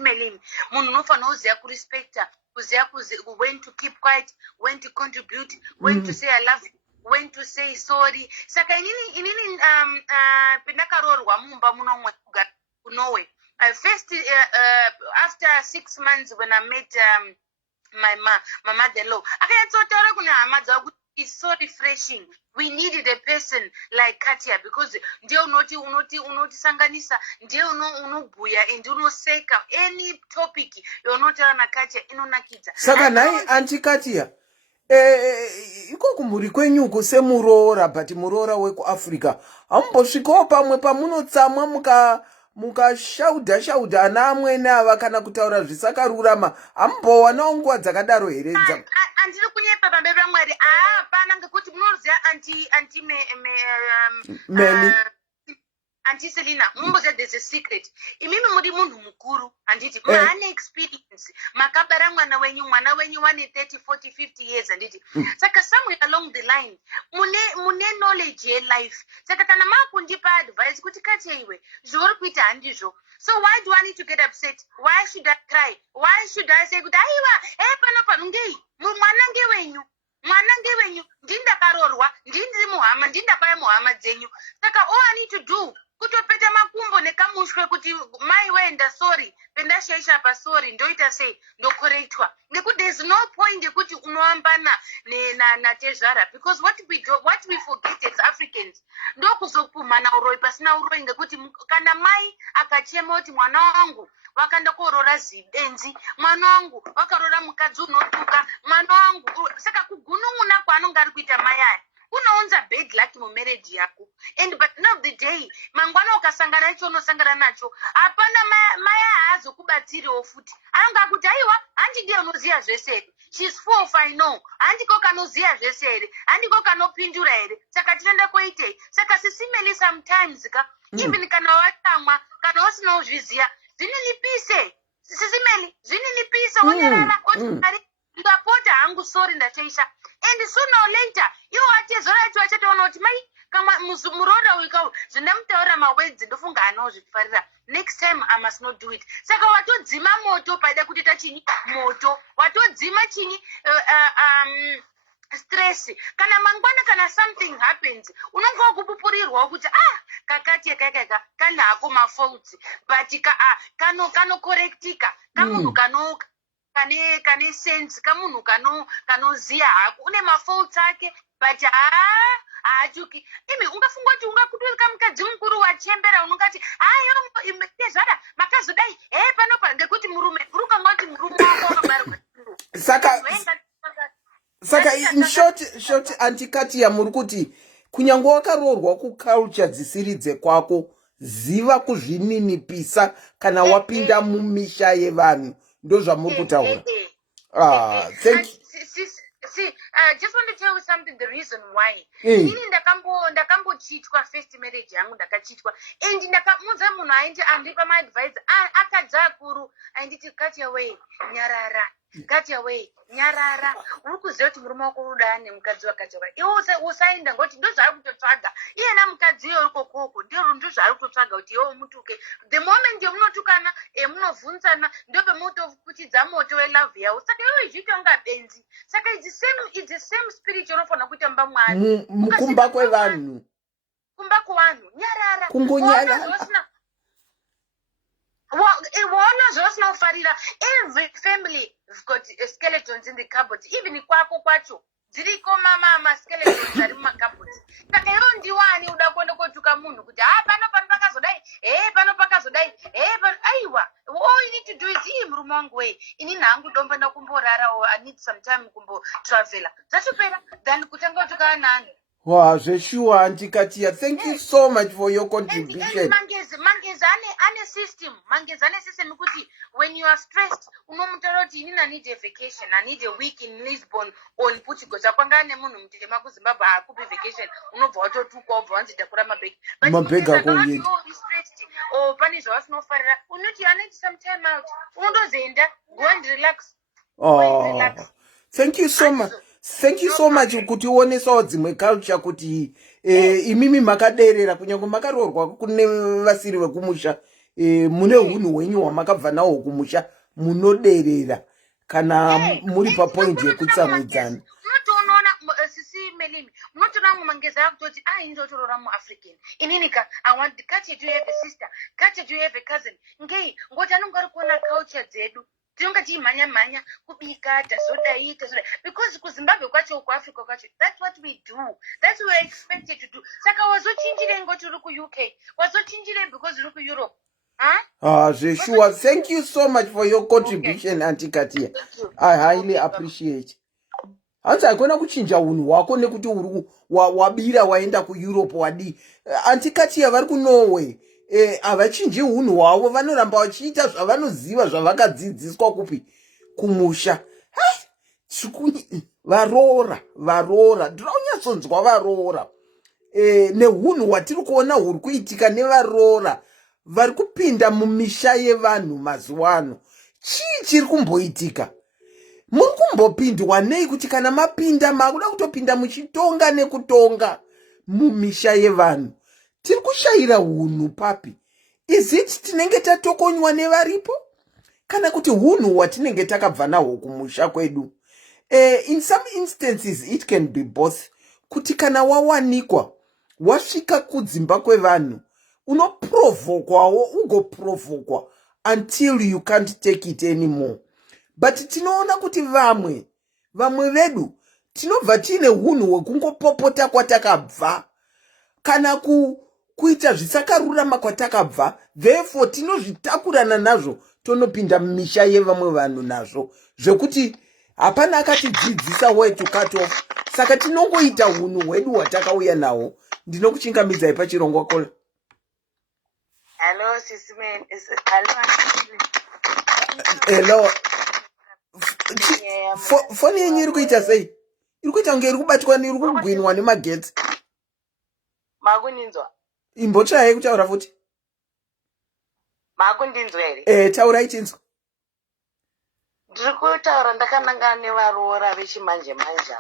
Melly, munhu unofanira kuziya kurespecta, kuziya when to keep quiet, when to contribute, when to say I love you, when to say sorry. Saka inini pendakaroorwa mumba munomwe kuNorway. First after 6 months when I met my mother-in-law, akayatsotaura kuna hama dzangu kuti it's so refreshing. We needed a person like Katia because ndiye unotisanganisa, ndiye unobhuya and unoseka any topic yonotaura na Katia inonakidza. Saka nai anti Katia, iko muri kwenyu kusemuroora, but muroora wekuAfrica hambosvikawo pamwe pamunotsamwa mukashaudha ana amwene ava kana kutaura zvisakarurama, hambowanawo nguva dzakadaro here? Andiri kunyepa pamberi paMwari. Hapana, ngekuti munoziva Melly, Auntie Selina, mumboziva there's a secret. Imimi muri munhu mukuru, handiti maane experience, makabara mwana wenyu wane 30, 40, 50 years, handiti. Saka somewhere along the line, mune knowledge ye life. Saka kana makundipa advice kuti Katia iwe zvauri kuita handizvo. So why do I need to get upset? Why should I cry? Why should I say kuti aiwa pano ngei mwana ngewenyu ndindakarorwa ndinzi muhama ndindakaya muhama dzenyu. Saka all I need to do kutopeta makumbo nekamushwe kuti mai wenda sorry pendashaisha pa sorry ndoita sei ndokorektwa. Ngekuti there's no point yekuti unoambana na tezvara, because what we forget as Africans ndokuzopumana uroi pasina uroi. Ngekuti kana mai akachema kuti mwana wangu wakanda korora zibenzi, mwana wangu wakarora mukadzi unotuka, mwana wangu, saka kugunun'una kwaanonga ari kuita mai aya unounza bad luck mumarriage yako. And but end of the day mangwana ukasangana icho unosangana nacho, hapana mai haazokubatsiriwo futi. Anonga akuti aiwa handi ndiye unoziya zvese, she's full of I know, handiko kanoziya zvese here, handiko kanopindura here. Saka tinoenda koitei. Saka sisi Melly sometimes even kana watamwa kana usina kuzviziya zvinilipise sisi Melly, zvinilipise onyarara oti ndapota hangu sorry ndachaisha. And sooner or later iwo atezora icho achatoona kuti mai kama muroora uyu zvindamutaura mawedzi ndofunga anozvifarira, next time I must not do it. Saka watodzima moto paida kutita chini moto, watodzima chini stress. Kana mangwana kana something happens unonga wakupupurirwa kuti Katia kana hako mafaults, but kano correctika kamunhu kane sense, kamunhu kanoziya hako une mafaults ake, but haachuki. Imi ungafunga kuti ungakuturika mukadzi mukuru wachembera unongati tezvada makazodai panopa, ngekuti murume urukanga kuti murume wako unobarwa. Saka in short anti Katia, muri kuti kunyange wakaroorwa kuculture dzisiri dzekwako, ziva kuzvininipisa kana wapinda mumisha yevanhu, ndo zvamuri kutaura. Thank you. See, I just want to tell you something, the reason why. Ini ndakambochitwa first marriage yangu ndakachitwa. And ndakamunza munhu aindi andipa my advice akadza akuru ainditi Katia we nyarara. Katia we nyarara. Uri kuziva kuti murume wako unoda nemukadzi wakati iwe usaenda ngoti ndo zvaari kutotsvaga. Iyena mukadzi iye uriko koko ndo zvaari kutotsvaga kuti iwe mutuke. The moment yomunotukana munobvunzana ndo pemutoputidza moto welove yawo. Saka iwe zviita unga benzi. Saka it's the same spirit unofanira kuita mumba Mwari. Mukumba kwevanhu. Kumba kuvanhu nyarara. Kungonyarara. Every family has got skeletons in the cupboard. Even kwako kwacho dziriko mama skeletons ari mumakabhodhi. Saka iwo ndiwani uda kuenda kotuka munhu kuti pano pakazodai pano pakazodai aiwa. All you need to do is murume wangu we inini hangu ndombana kumborara or I need some time kumbo travela. Zvatopera than kutanga kutoka nani. Wow, sure, Auntie Katia. Thank you so much for your contribution. And Mangez ane system. Mangez ane system kuti when you are stressed, unomutaroti I need a vacation. I need a week in Lisbon or in Portugal. Zapangane munu mtema ku Zimbabwe akupe vacation. Unobva watotuka obva wanzita kurama bag. But Mabega ko you be stressed or panis was no farira. Unoti I need some time out. Undozenda go and relax. Oh. Thank you so much. Thank you so much kuti uonesawo dzimwe culture kuti imimi makaderera kunyange makaroorwa kune vasiri vekumusha mune hunhu hwenyu hwamakabva nawo kumusha munoderera kana muri papoint yekutsamwidzana. Sisi Melly, munotona mumangeza akutoti inzotorora muAfrican. Ininika, I want the Katia, do you have a sister? Katia, do you have a cousin? Ngei, ngoti anongari kuona culture dzedu. Tinonga manya kubika tazodaita because kuZimbabwe kwacho kuAfrica kwacho that's what we do, that's what we're expected to do. Saka wazochinjire ngoti uri ku UK, wazochinjire because uri ku Europe. Sure. Thank you so much for your contribution, okay. Auntie Katia. I highly appreciate. Hanzi haikona kuchinja unhu hwako nekuti uri wabira waenda ku Europe wadi. Auntie Katia vari ku Norway. Havachinji unhu hwavo vanoramba vachiita zvavanoziva zvavakadzidziswa kupi kumusha. Varoora ndinonyatsonzwa varoora neunhu hwatiri kuona huri kuitika nevaroora vari kupinda mumisha yevanhu mazuva ano. Chii chiri kumboitika? Muri kumbopindwa nei kuti kana mapinda makuda kutopinda muchitonga nekutonga mumisha yevanhu? Tiri kushayira hunhu papi? Is it tinenge tatokonywa nevaripo kana kuti hunhu hwatinenge takabva nahwo kumusha kwedu? In some instances it can be both. Kuti kana wawanikwa wasvika kudzimba kwevanhu unoprovokwawo ugoprovokwa until you can't take it anymore. But tinoona kuti vamwe vedu tinobva tiine hunhu hwekungopopota kwatakabva kana kuita zvisakarurama kwatakabva, therefore tinozvitakurana nazvo tonopinda mumisha yevamwe vanhu nazvo zvekuti hapana akatidzidzisa way to cut off. Saka tinongoita hunhu hwedu hwatakauya nahwo. Ndinokuchingamidzai pachirongwa kola. Hello Sisi Melly. Hello. Foni yenyu iri kuita sei? Iri kuita kunge iri kubatwa iri kugwinwa nemagetsi. Makuninzwa? Imbochai kutaura futi. Makundinzwa here? Taurai chinzwa. Ndiri kutaura ndakanangana nevaroora vechimanje manje.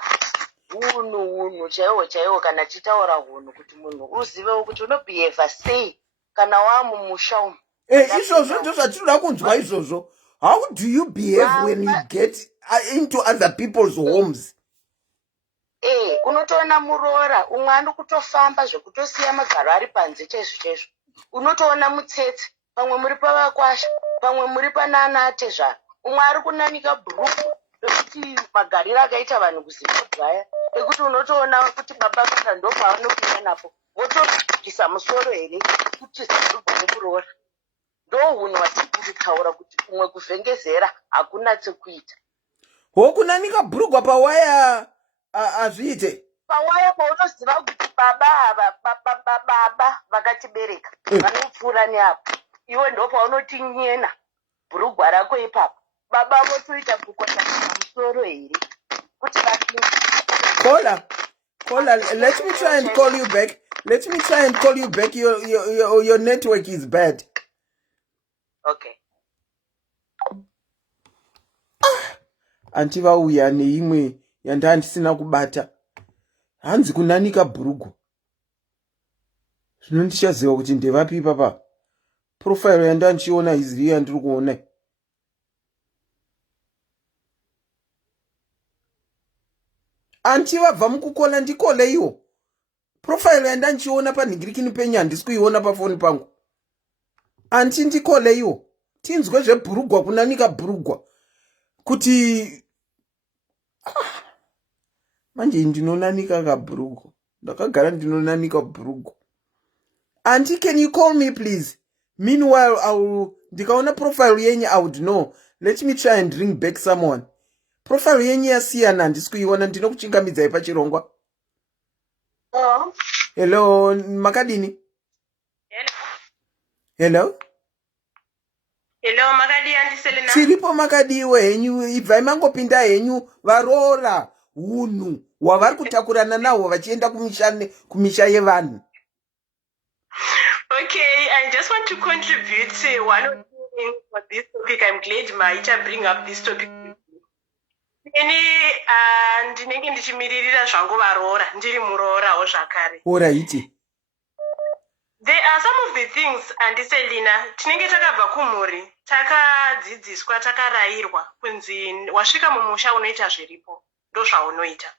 Hunhu chaiwo kana chitaura hunhu kuti munhu uzivewo kuti unobehave sei kana wamumusha umu. Izvozvo ndo zvatinoda kunzwa izvozvo. How do you behave when you get into other people's homes? Unotoona Muroora umwe ari kutofamba zvekutosiya magaro ari panze chaizvo. Unotoona mutsetse, pamwe muri pavakwasha, pamwe muri panana atezvara. Umwe ari kunanika bhuruku rekuti magariro akaita vanhu kuZimbabwe aya, ekuti unotoona kuti baba kana ndo pavanopinda napo votobvisa musoro here kuti Zimbabwe neMuroora. Ndo hunhu hwatiri kutaura kuti umwe kuvhengezera hakuna tsekuita. Kunanika bhurugwa pawaya azviite. Pawaya paunoziva kuti baba vakatibereka vanopfuura neapo. Iwe ndo paunotinyena bhurugwa rako ipapo. Baba votoita kukota musoro here kuti vapinde. Kola, let me try and call you back. Your network is bad. Okay. Anti vauya neimwe yandandisina kubata. Hanzi kunanika bhurugu. Zvino ndichaziva kuti ndevapi papa. Profile yandandichiona iziri yandiri kuona. Anti vabva mukukola ndikole iwo. Profile yandandichiona panhingirikini penyu handisi kuiona pafoni pangu. Anti ndikole iwo. Tinzwe zvebhurugwa kunanika bhurugwa. Kuti manje ndinonanika kabhurugwa. Ndakagara ndinonanika bhurugwa. Auntie, can you call me please? Meanwhile, ndikaona profile yenyu I would know Let me try and ring back someone. Profile yenyu yasiyana handisi kuiona, ndinokuchingamidzai pachirongwa. Oh. Hello, makadini? Hello? Hello, makadi andiselena. Tiripo makadiwe henyu, ibvai mangopinda henyu varoora hunhu hwavari kutakurana nahwo vachienda kumisha yevanhu. Okay, I just want to contribute one or two things for this topic. I'm glad Maita bring up this topic. Ndinenge ndichimiririra zvangu varoora, ndiri muroora zvakare. Alright. There are some of the things andiselina tinenge takabva kumhuri takadzidziswa takarayirwa kunzi wasvika mumusha unoita zviripo ndo zvaunoita.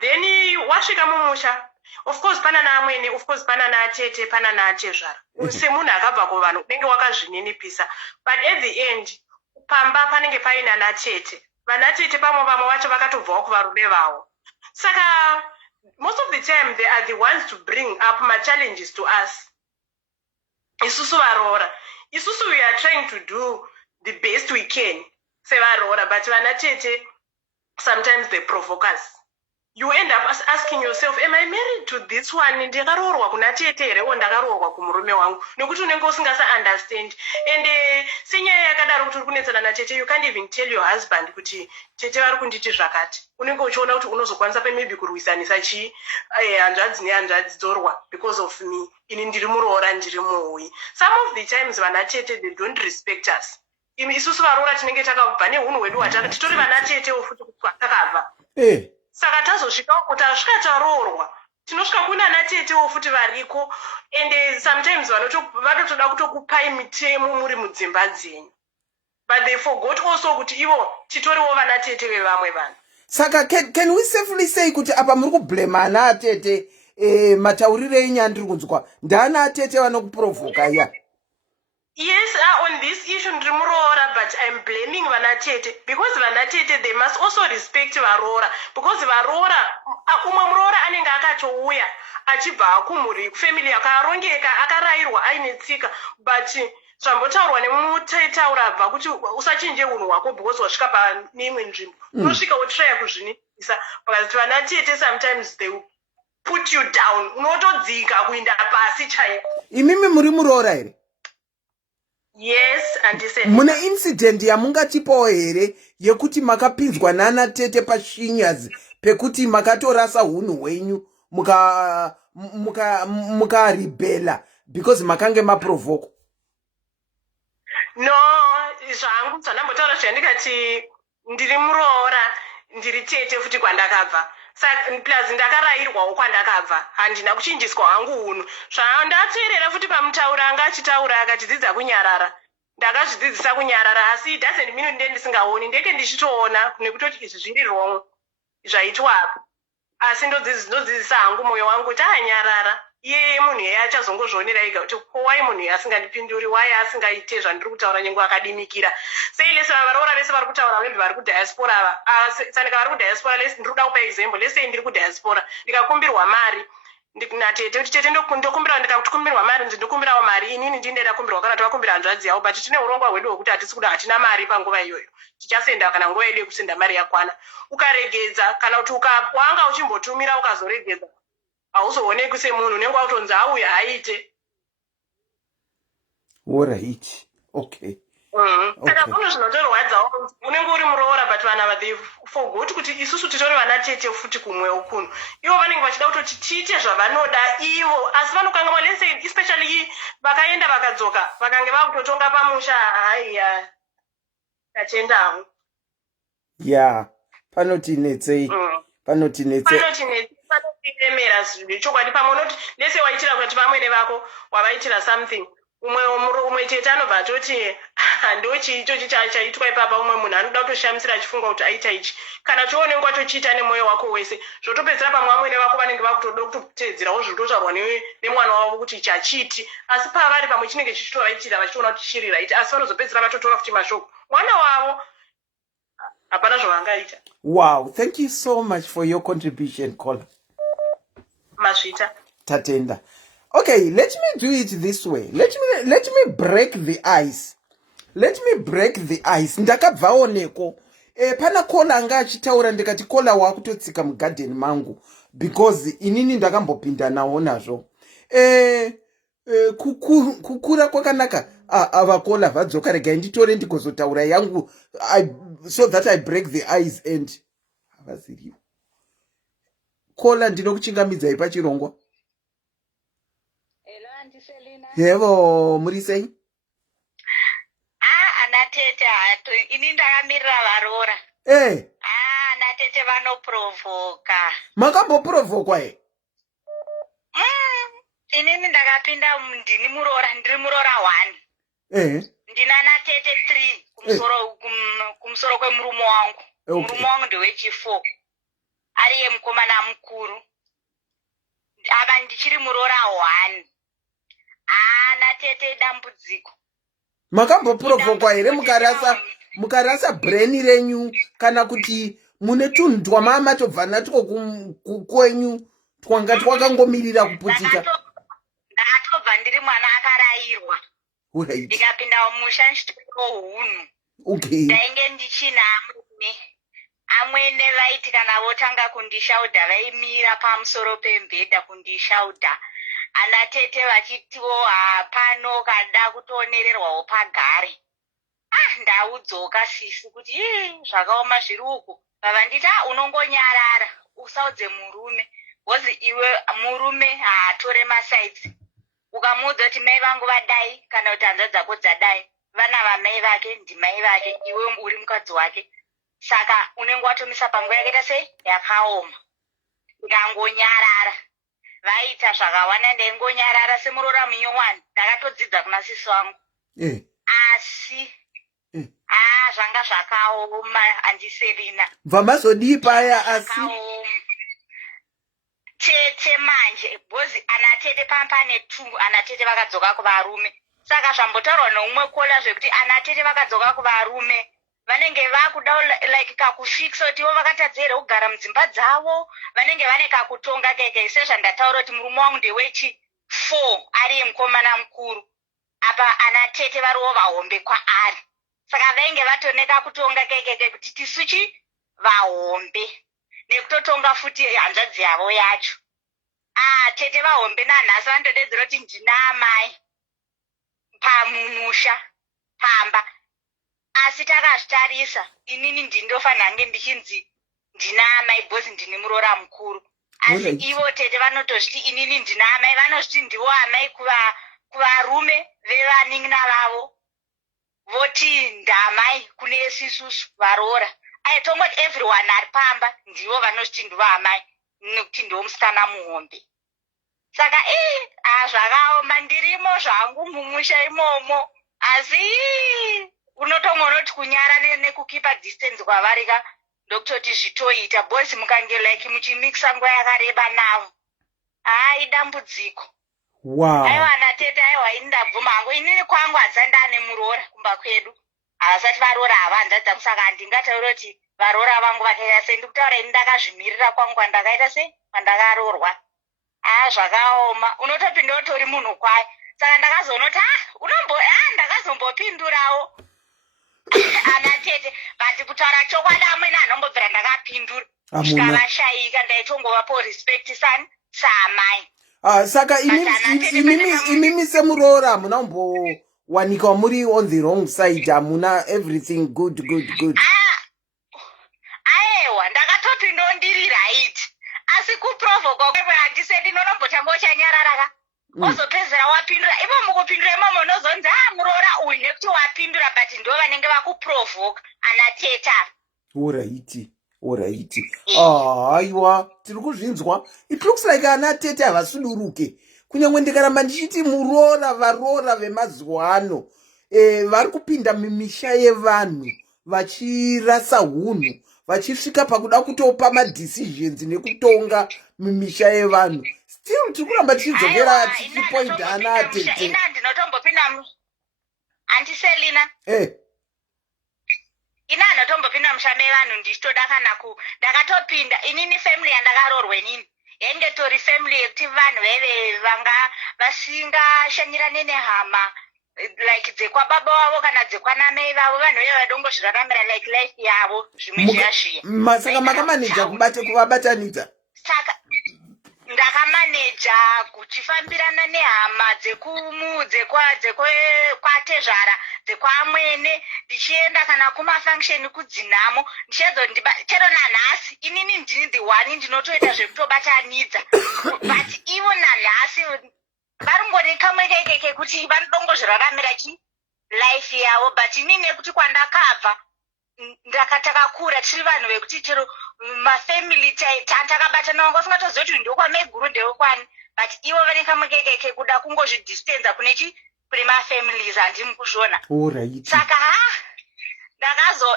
Then wasvika mumusha, of course pana naamwene, of course pana naatete, pana naatezvara. Semunhu akabva kuvanhu unenge wakazvininipisa, but at the end pamba panenge paina natete. Vanatete pamwe vacho vakatobvawo kuvarume vavo. Saka most of the time they are the ones to bring up challenges to us. Isusu varoora. Isusu we are trying to do the best we can. Sevaroora, but vanatete sometimes they provoke us. You end up asking yourself, am I married to this one? Ndakaroorwa kuna tete here o ndakaroorwa kumurume wangu. Nokuti unenge usingasa understand. And senyaya yakadaro kuti uri kunetsana natete, you can't even tell your husband kuti tete vari kunditi zvakati. Unenge uchiona kuti unozokwanisa maybe kurwisanisa hanzvadzi nehanzvadzi dzorwa because of me. Ini ndiri muroora, ndiri muhui. Some of the times vanatete they don't respect us. Isusu varoora tinenge takabva nehunhu hwedu hwataka titori vanatetewo futi takabva. Saka tazosvika tasvika taroorwa, tinosvika kuna natetewo futi variko, and sometimes vanotoda kutokupai mitemo muri mudzimba dzenyu. But they forgot also kuti ivo titoriwo vanatete vevamwe vanhu. Saka can we safely say kuti apa muri kublame ana atete mataurire enyu andiri kunzwa ndaana atete vanokuprovoka ya? Yes, on this issue ndiri muroora, but I'm blaming vanatete because vanatete they must also respect varoora, because varoora umwe muroora anenge akatouya achibva kumhuri family yakarongeka akarayirwa aine tsika, but zvambotaurwa nemutaitaura abva kuti usachinje unhu hwako because wasvika pane imwe nzvimbo unosvika wotraya kuzvininisa, because vanatete sometimes they will put you down, unotodzika kuenda pasi chaipo. Imimi muri muroora here? Yes, andise. Mune incident yamungatipawo here yekuti makapinzwa nana tete pashinyazi pekuti makatorasa hunhu hwenyu muka rebella because makange maprovoke? No, zvangu zvandambotaura zvandikati ndiri muroora, ndiri tete futi kwandakabva. Plus ndakarayirwawo kwandakabva, handina kuchinjiswa hangu hunhu. Zvandateerera futi pamutaura anga achitaura akatidzidza kunyarara, ndakazvidzidzisa kunyarara, asi it doesn't mean kuti ndisingaoni, ndeke ndichitoona nekutoti izvi zviri wrong zvaitwa apo, asi ndodzidzisa hangu mwoyo wangu kuti anyarara iye munhu yeye achazongozvionera ega kuti wai munhu yeye asingandipinduri, wai asingaite zvandiri kutaura nyengo akadimikira. Sei lese varoora vese vari kutaura maybe vari kudiaspora ava, sandika vari kudiaspora lese ndiri kuda kupa example, lese ndiri kudiaspora ndikakumbirwa mari natete kuti tete ndokumbirawo, ndikakumbirwa mari ndinokumbirawo mari, inini ndine ndakumbirwa kana tavakumbira hanzvadzi yavo, but tine urongwa hwedu hwekuti hatisi kuda, hatina mari panguva iyoyo, tichasenda kana nguva yedu yekusenda mari yakwana. Ukaregedza kana kuti wanga uchimbotumira ukazoregedza hauzooneki semunhu, unenge wakutonzi auya aite. Alright, okay. Saka kunhu zvinotorwadzawo unenge uri muroora, but vana they forgot kuti isusu titori vanatete futi kumwe ukunhu. Ivo vanenge vachida kutoti tiite zvavanoda ivo, asi vanokanganwa lese, especially vakaenda vakadzoka vakange vakutotonga pamusha, haiya tatendawo. Yeah, panotinetsei. Panotiremera zvechokwadi pamwe unoti lese waitira kuti vamwene vako wavaitira something, umwe tete anobva atoti handochi ichochi chaitwa ipapa, umwe munhu anoda kutoshamisira achifunga kuti aita ichi, kana choonenge watochiita nemwoyo wako wese, zvotopedzera pamwe vamwene vako vanenge vakutoda kutoteedzerawo zvitotaurwa nemwana wavo kuti ichi hachiti, asi pavari pamwe chinenge chichitovaitira vachitoona kuti chiri right, asi vanozopedzera vatotora futi mashoko mwana wavo hapana zvavangaita. Wow, thank you so much for your contribution, caller. Masvita. Tatenda. Okay, let me do it this way. Let me break the ice. let me break the ice. Ndakabvawo neko. Pana kola anga achitaura ndikati kola wakutotsika mugarden mangu because inini ndakambopinda nawo nazvo. Kukura kwakanaka. Avakola vadzoka regai nditore ndikozotaura yangu so that I break the ice and havasiriwo. Kola ndinokuchingamidzai pachirongwa. Hello, Auntie Selina. Yevo, muri sei? Anatete hato ini ndakamirira varora. Anatete vanoprovoka. Makamboprovokwa he? Inini ndakapinda ndiri muroora 1. Ndina anatete 3 kumusoro kwemurume wangu. Murume wangu ndewechi4. Ariye mukomana mukuru. Ava ndichiri muroora 1. Anatete dambudziko. Makamboprovokwa here mukarasa brain renyu kana kuti mune tunhu twamama tobva natwo kwenyu twanga twakangomirira kuputika? Ndakatobva ndiri mwana akarayirwa. Ndikapinda mumusha ndichitoro hunhu. Ndainge ndichina amwene vaiti kana votanga kundishaudha vaimira pamusoro pembedha kundishaudha. Anatete vachitiwo hapano kada kutonererwawo pagare. Ndaudzoka sisi kuti zvakaoma zviri uku. Baba nditi unongonyarara usaudze murume. Wozi iwe murume haatore masaidzi. Ukamuudza kuti mai vangu vadai kana kuti hanza dzako dzadai. Vana vamai vake ndimai vake iwe uri mukadzi wake. Saka unenge watomisa panguva yakaita sei yakaoma. Ndikangonyarara. Vaita zvakawanda ndaingonyarara semuroora munyowani. Ndakatodzidza kuna sisi wangu. Asi zvanga zvakaoma Auntie Selina. Bva mazodii paya asi? Tete manje bhozi anatete pampane 2 anatete vakadzoka kuvarume. Saka zvambotaurwa noumwe kola zvekuti anatete vakadzoka kuvarume. Vanenge vakuda like kakufikisa kuti ivo vakatadzira kugara mudzimba dzavo. Vanenge vane kakutonga keke sezvandataura kuti murume wangu ndewechi4 ariye mukomana mukuru. Apa anatete variwo vahombe kwaari. Saka vainge vatoneka kutonga keke kuti tisuchi vahombe. Nekutotonga futi hanzvadzi yavo yacho. Tete vahombe nanhasi vandodedzera kuti ndina amai pamumusha pamba. Asi takazvitarisa inini ndindofanira nge ndichinzi ndina amai bhozi ndini muroora mukuru. Asi ivo tete vanotozviti inini ndina amai vanozviti ndivo amai kuvarume vevanin'ina vavo. Voti ndamai kune sisusu varoora. Tongoti everyone ari pamba ndivo vanozviti ndivo amai nekuti ndivo musikana muhombe. Saka zvakaoma ndirimo zvangu mumusha imomo. Asi unotonga unoti kunyara nekukipa distance kwavarika ndokutoti zvitoita bosi mukange like muchimixa nguva yakareba navo. Idambudziko. Wow. Aiwa anatete aiwa ini ndabvuma hangu inini kwangu hadzandane muroora kumba kwedu. Havasati varoora havanzadza kusaka handingataura kuti varoora vangu vakaita sei. Ndikutaura ini ndakazvimirira kwangu kwandakaita sei kwandakaroorwa. Zvakaoma. Unotopinda utori munhu kwaye. Saka ndakazonoti ndakazombopindurawo. Anatete bati kutaura chokwadi amweni anombobvira ndakapindura. Kusvika vashayika ndaitongovapo respect samai. Saka imimi semuroora munombowanikwa muri on the wrong side. Hamuna everything good. Aiwa ndakatopinda ndiri right. Asi kuprovoka kwewe handiseti ndinombotanga uchanyararaka. Ozopedzera wapindura. Ivo mukupindura imomo unozonzi muroora uyu nekuti wapindura but ndo vanenge vakuprovoka anateta. Alright. Aiwa, tiri kuzvinzwa. It looks like anatete havasuduruke. Kunyangwe ndikaramba ndichiti varoora vemazuva ano. Vari kupinda mumisha yevanhu vachirasa hunhu. Vachisvika pakuda kutopa madecisions nekutonga mumisha yevanhu. Still tiri kuramba tichidzokera tichipointa anatete. Ina ndinotombopinda Auntie Selina. Ina ndinotombopinda musha mevanhu ndichitoda kana ndakatopinda inini family yandakaroorwa inini. Yainge tori family yekuti vanhu veve vanga vasingashanyirane nehama. like dzekwababa wavo kana dzekwanamai vavo vanhu iye vadongozviraramira like life yavo zvimwe zviyazviya saka makamanedza kuvabatanidza. saka ndakamaneja kuchifambirana nehama dzekwatezvara dzekwamwene ndichienda kana kumafangsheni kudzinamo chero nanhasi inini ndini the one ndinotoita zvekutobatanidza but ivo nanhasi vari kamwe keke kuti vanodongozviraramira life yavo but inini nekuti kwandakabva ndakatakakura tiri vanhu vekuti chero mafamily takabatana wanga usingatoziva kuti ndokwameguru ndewokwani but ivo vane kamwe keke kuda kungozvidistenza kune mafamilies handimi kuzvona. Saka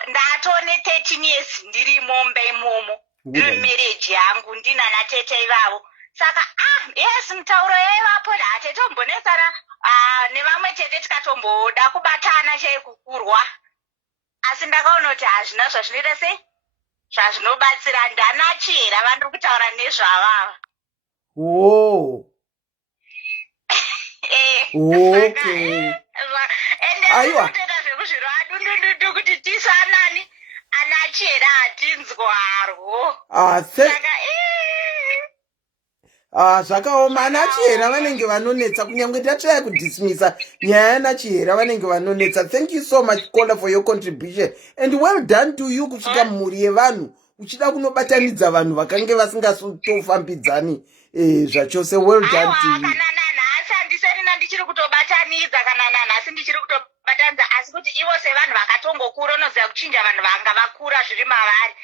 ndatone 13 years ndiri momba imomo ndiri marriage yangu ndinana tete ivavo. Saka yes mutauro yaivapo hatetombonesana nevamwe tete tikatomboda kubatana chaikukurwa asi ndakaona kuti hazvina zvazvinoita sei zvazvinobatsira ndanachera vandiri kutaura nezvavava. Aiwa toita zvekuzviro adundundudu kuti tisanani anachera hatinzwarwo. Zvakaoma anachihera vanenge vanonetsa kunyange tatrai kudismisa nyaya yanachihera vanenge vanonetsa. Thank you so much Kola for your contribution and well done to you kusvika mhuri yevanhu uchida kunobatanidza vanhu vakange vasingatofambidzani zvachose. Well done to you. Kana nanhasi handiserina ndichiri kutobatanidza kana nanhasi ndichiri kutobatanidza asi kuti ivo sevanhu vakatongokura unoziva kuchinja vanhu vanga vakura zviri mavari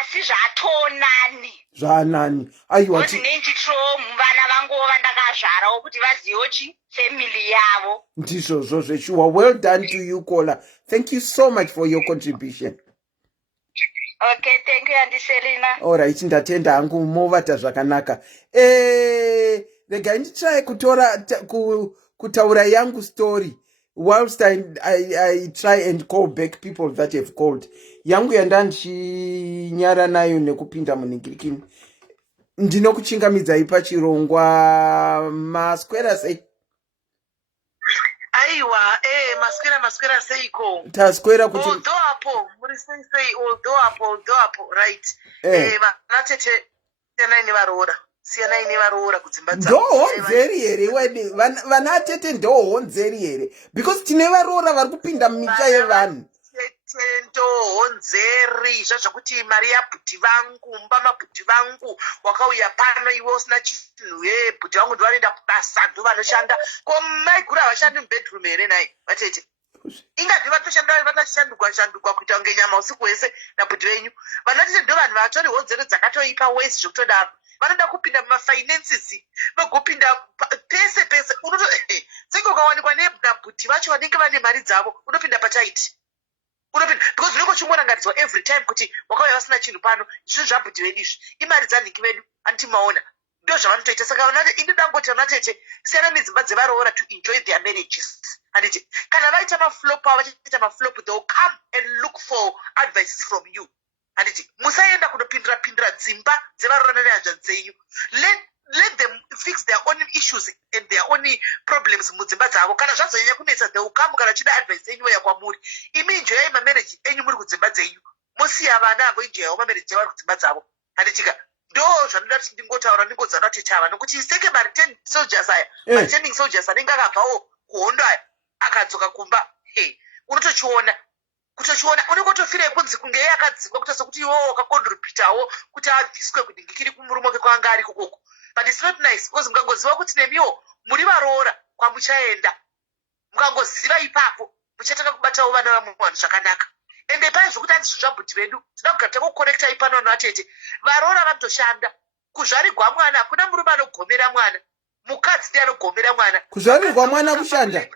asi zvatonani zvanani. Aiwa vana vangova ndakazvarawo kuti vazivewo family yavo ndizvozvo zveshuwa. Well done to you Kola. Thank you so much for your contribution. Okay, thank you Andiselina. Alright, ndatenda hangu movata zvakanaka. Regai nditrai kutaura yangu story whilst I try and call back people that have called. Yangu yandandichinyara nayo nekupinda munhingirikini. Ndinokuchingamidzai pachirongwa maswera sei? Aiwa, maswera seiko. Taswera kuti although hapo muri sei although hapo right. Vanatete siyanai nevaroora kudzimba dzavo. Ndohonzeri here wedi vanatete ndohonzeri here because tine varoora vari kupinda mumisha yevanhu. Ndohonzeri zvazvakuti mari yabhuti vangu mumba mabhuti vangu wakauya pano iwe usina chinhu bhuti vangu ndovanoenda kubasa ndovanoshanda komaiguru havashandi mubedroom here nai vatete ingati vatoshandukwa kuita kunge nyama usiku hwese nabhuti venyu. Vanatete ndo vanhu vatori honzeri dzakatoipa wese zvekutodaro vanoda kupinda mumafinances vagopinda pese senge ukawanikwa nabhuti vacho vanenge vane mari dzavo unopinda pachaiti because unenge uchingorangaridzwa every time kuti wakauya vasina chinhu pano zvinhu zvabhuti vedu izvi imari dzanhiki vedu antimaona ndo zvavanotoita. Saka indoda ngoti vanatete siyana nedzimba dzevaroora to enjoy their marriages. Handiti kana vaita maflop avo vachiita maflop they will come and look for advices from you. Handiti musaenda kunopindira dzimba dzevaroora nehanzvadzi dzenyu. Let them fix their own issues and their own problems mudzimba dzavo. Kana zvazonyanya kunetsa they will come kana chida advice yenyu ya kwamuri. Imi enjoyai mamarriage enyu muri kudzimba dzenyu. Mosiya vana avoenjoyawo mamarriage avo kudzimba dzavo. Handitika ndo zvanoda kuti ndingotaura ndingodzana kuti chava nokuti seke ma-returning soldiers aya ma-returning soldiers anenge akabvawo kuhondo aya akadzoka kumba unotochiona kutochiona unenge utofirei kunzi kunge iye akadzikwa kuita sokuti iwowo wakakondoripitawo kuti abviswe kudhingikiri kumurume wake kwanga ari kokoko. But it's not nice because mukangoziva kuti nemiwo muri varoora kwamuchaenda mukangoziva ipapo muchatanga kubatawo vana vamwe vanhu zvakanaka. Ende pai zvokuti handizvo zvabhuti vedu tinoda kugara takukorekta ipano vanatete varoora vanotoshanda. Kuzvarirwa mwana hakuna murume anogomera mwana mukadzi ndiye anogomera mwana. Kuzvarirwa mwana kushanda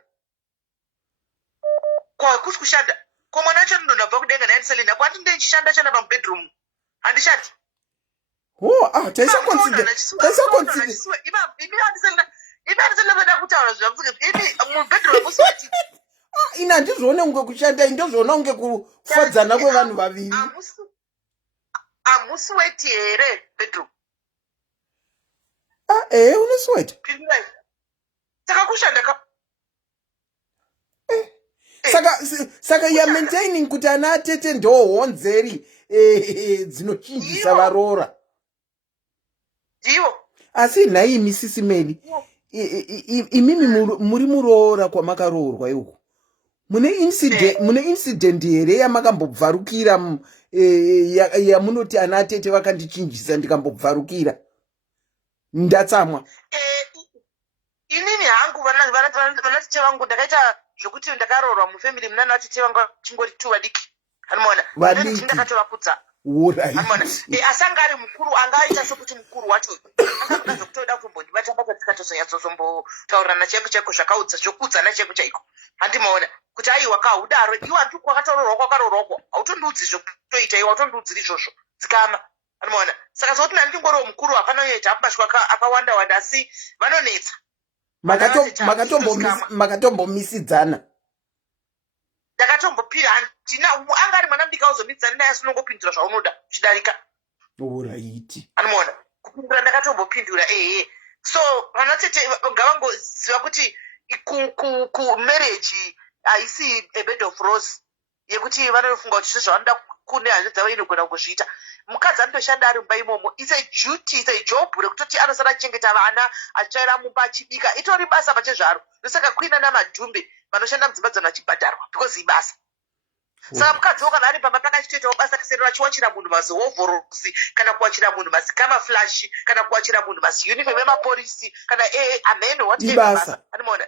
kwakuti kushanda ko mwana wacho ndonabva kudenga naandiselina kwati ndichishanda chana pamubedroom handishandi. Taisa consider ivandiselina vada kutaura zvamuzike imi mubedroom musati ina handizvione kunge kushanda indozviona kunge kufadzana kwevanhu vaviri. Hamusweti here bedroom? Unosweta saka kushanda saka ya maintaining kuti ana atete ndo honzeri dzinochinjisa varoora. Ndivo. Asi nhai misisi Melly, imimi muri muroora kwamakaroorwa iko. Mune incident here yamakambobvarukira yamunoti ana atete vakandichinjisa ndikambobvarukira. Ndatsamwa. Inini hangu vanatete vangu ndakaita zvokuti ndakaroorwa mufamily muna natete vangu chingori tu vadiki. Anoona. Vadiki. Ndakatovakudza. Anoona. Asanga ari mukuru angaita sokuti mukuru wacho. Akanga zvokutoda kumbondibata tikatozonyatsozombotaurirana chaiko zvakaudza zvokuudzana chaiko. Handimoona. Kuti aiwa kaudaro iwe antu kwakaroorwa autondiudzi zvokutoita iwe autondiudziri izvozvo tsikama. Anoona. Saka zvokuti ndingoriwo mukuru hapana unoita mabashwa akawanda asi vanonetsa. Makatombomissidzana. Ndakatombopira handina anga ari mwana mudiki auzomisidzana naye asi unongopindura zvaunoda zvidarika. Alright. Anoona. Kupindura ndakatombopindura so vanatete ngavangoziva kuti kumarriage haisi a bed of rose yekuti vanofunga kuti zvese zvavanoda kune hanzva dzavo inogona kungozviita. Mukadzi anotoshanda ari mumba imomo, it's a duty, it's a job rekutoti anosara achengeta vana achitsvaira mumba achibika itori basa pachezvaro. Ndosaka kuina namadhumbe vanoshanda mudzimba dzano vachibhadharwa because ibasa. Saka mukadzi wo kana ari pamba pakachitoitawo basa kuserera achiwachira munhu mazihovhorosi kana kuwachira munhu mazikamaflash kana kuwachira munhu maziuniform emapolisi kana ameno whatever. Anoona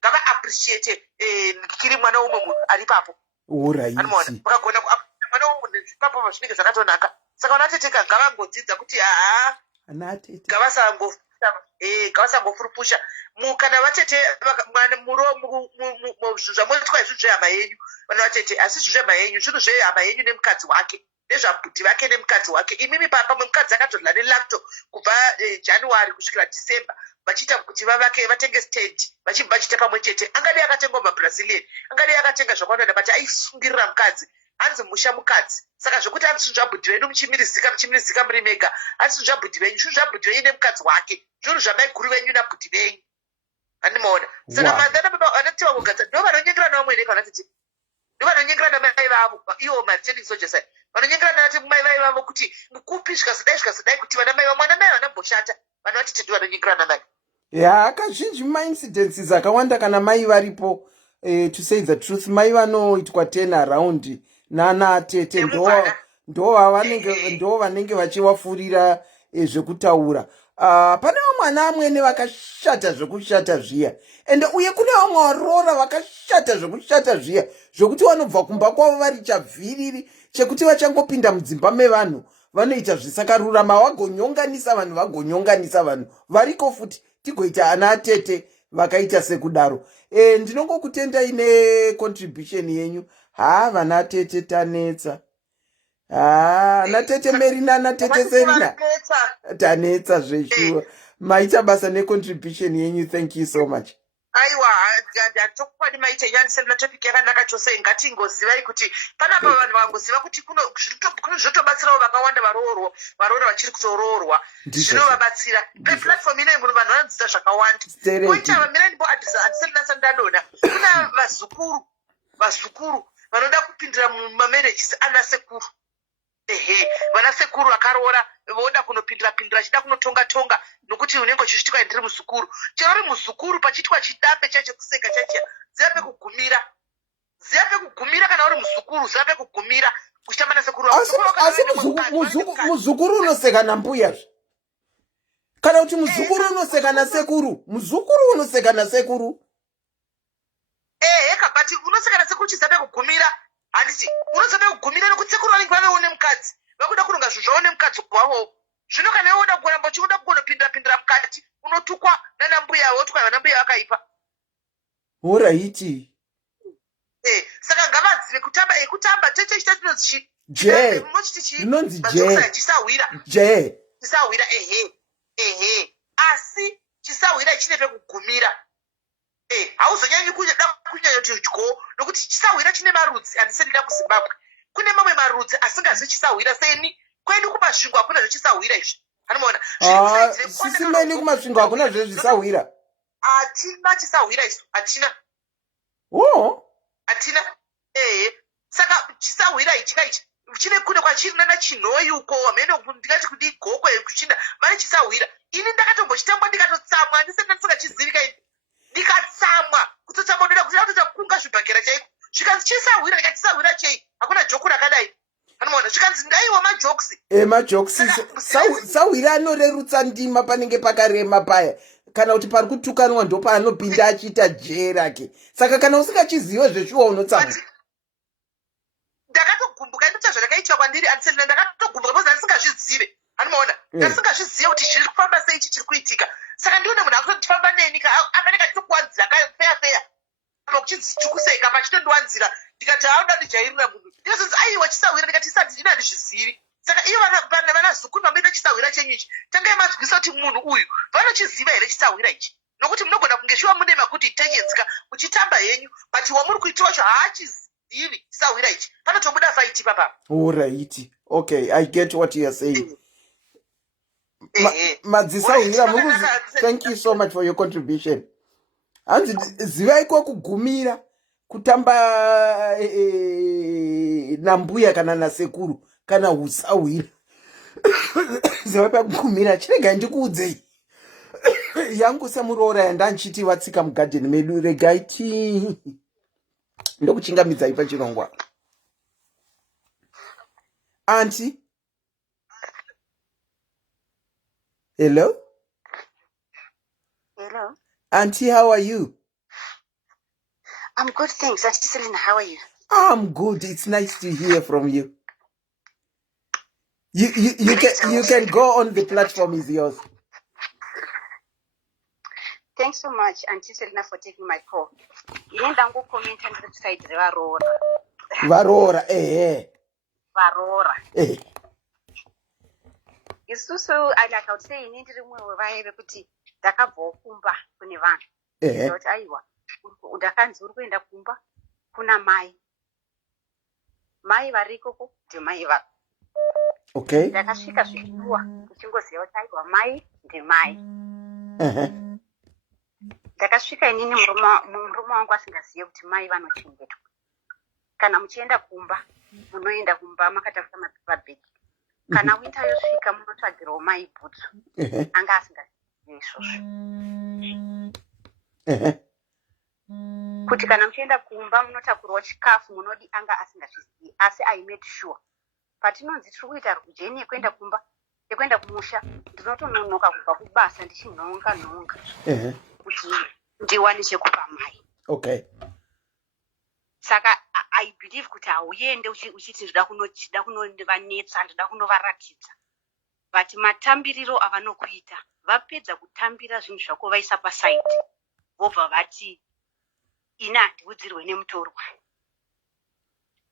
ngava appreciate kiri mwana umwe munhu ari papo. Anoona vakagona mwana umwe zvipapo mazvinenge zvakatonaka. Saka vanateteka ngavangodzidza kuti ngavasangofurupusha kana vatete zvamoitwa izvi zvehama yenyu vana vatete asi izvi zvehama yenyu zvinhu zvehama yenyu nemukadzi wake nezvabhudhi vake nemukadzi wake. Imimi pamwe mukadzi akatodla nelacto kubva January kusvikira December vachiita kuti vavake vatenge stage vachibhachita pamwe chete. Angadai akatengwa mabrazilian angadai akatenga zvakawanda but aisungirira mukadzi hanzi musha mukadzi. Saka zvokuti hanzi zvabhudhi venyu muchimirizika muri mega hanzi zvabhudhi venyu zvinhu zvabhudhi venyu nemukadzi wake zvinhu zvamaiguru venyu nabhudhi venyu. Handimoona. Saka madhana baba vanati vangogadza ndo vanonyengerana vamwe nekana tete ndo vanonyengerana mai vavo ivo matending soldiers vanonyengerana nati mai vai vavo kuti kupi zvikazodai kuti vana mai vamwana mai vanamboshata vana vatete ndo vanonyengerana nayo. Kazhinji maincidences akawanda kana mai varipo to say the truth mai vanoitwa 10 around nana atete ndo vanenge vachivafurira zvekutaura. Pane vamwana amwene vakashata zvekushata zviya ende uye kune vamwe varoora vakashata zvekushata zviya zvokuti vanobva kumba kwavo vari chavhiriri chekuti vachangopinda mudzimba mevanhu vanoita zvisakarurama vagonyonganisa vanhu variko futi tigoita ana atete vakaita sekudaro. Ndinongokutendai necontribution yenyu. Vana atete tanetsa. Natete Merina natete Serina tanetsa zveshuwa. Maita basa necontribution yenyu. Thank you so much. Aiwa ndatokupa maita yanisana na topic yakanaka chose ngatingozivai kuti panapa vanhu vangoziva kuti kuno zvotobatsirawo vakawanda varoorwa vachiri kutoroorwa zvinovabatsira platform ine munhu vanhu vanodzidza zvakawanda. Poita vamirani bo handisana sandadona kuna vazukuru vanoda kupindira mumarriages ana sekuru. Vana sekuru vakaroora voda kunopindira chida kunotonga nokuti unenge uchichitika ndiri muzukuru chero muzukuru pachiitwa chidambe chekuseka chachiya ziva pekugumira kana uri muzukuru ziva pekugumira kuchitamba nasekuru. Asi muzukuru unoseka nambuya kana kuti muzukuru unoseka nasekuru but unoseka nasekuru chiziva pekugumira handiti unoziva pekugumira nokuti sekuru vanenge vaveone mukadzi vakuda kuronga zvinhu zvavo nemukadzi wavo. Zvino kana iwe uda kuramba uchida kunopindira mukati unotukwa nanambuya wotukwa vanambuya vakaipa. Alright. Saka ngavazive kutamba cheche chitinozi inonzi chisahwira asi chisahwira chine pekugumira. Hauzonyanyi kunyanya kuti dyo nokuti chisahwira chine marudzi handisendida kuZimbabwe. Kune mamwe marudzi asingazi chisahwira seni kwedu kumasvingo hakuna zvechisahwira izvi. Anoona Sisi Melly kumasvingo hakuna zvezvisahwira. Hatina chisahwira isu hatina. hatina saka chisawira ichi kaichi chine kune kwachirina chinhoyi uko mhene ndingati kuti igoko kuchinda mane chisawira ini ndakatombochitambwa ndikatotsamwa handisati ndisingachizivi kaini ndikatsamwa kutotsamwa ndoda kuti ndatotakunga zvibhakera chaiko zvikanzi chisawira ndikachisawira chei hakuna joku rakadai anomaona zvikanzi ndaiwa majoksi majoksi sawira anorerutsa ndima panenge pakarema paya kana kuti pari kutukanwa ndo paanopinda achiita jerake saka kana usingachizive zveshuwa unotsamwa ndakatogumbuka inoita zvandakaitwa kwandiri andisendina ndakatogumbuka bcause andisingazvizive anomaona ndasingazvizive kuti zviri kufamba sei ichi chiri kuitika saka ndione munhu akutotifamba neni akanenge achitokuwanzira kafeya apa kuchidzichukuseka pachitondwanzira ndikati auda ndijairira munhu ndikazonzi aiwa chisawira ndikati isati ndina ndizvizivi saka iyo vanazukuru vamboita chisawira chenyu ichi tangai mazwisa kuti munhu uyu vanochiziva here chisawira ichi nokuti munogona kunge shuwa mune magudi intelligence muchitamba henyu but wamuri kuita wacho haachizivi chisawira ichi panotobuda faiti papapa. Alright, okay, I get what you are saying. Madzisawira, thank you so much for your contribution. Hanzi zivai kwa kugumira kutamba nambuya kana nasekuru kana usawira zivai pa kugumira chirega ndikuudzei yangu semuroora yandanchiti vatsika mugadheni medu regaiti ndokuchingamidzai pachirongwa anti. Hello auntie, how are you? I'm good, thanks. Auntie Selina, how are you? I'm good. It's nice to hear from you. You can go on. The platform is yours. Thanks so much, Auntie Selina, for taking my call. Yendango comment on the side Varoora. Varoora. Isusu like I would say in rimwe wevaive kuti ndakabva kumba kune vanhu kuti aiwa ndakanzi uri kuenda kumba kuna mai varikoko ndimai vako. Okay. Ndakasvika zvichiwa kuchingoziva kuti aiwa mai ndimai. Ndakasvika inini murume wangu asingazive kuti mai vanochengetwa. Kana muchienda kumba munoenda kumba makatafuta mapepabhegi. Kana winter yosvika munotsvagirawo mai bhutsu anga asingazive izvozvo. Kuti kana muchienda kumba munotakurwa chikafu munodi anga asingazvizivi asi I made sure patinonzi tiri kuita rujeni yekuenda kumba yekuenda kumusha ndinotononoka kubva kubasa ndichinhonga kuti ndiwane chekupa mai. Okay. Saka I believe kuti hauende uchiti ndida kunovanetsa ndida kunovaratidza but matambiriro avanokuita vapedza kutambira zvinhu zvako vaisa pasaidi vobva vati ina handiudzirwe nemutorwa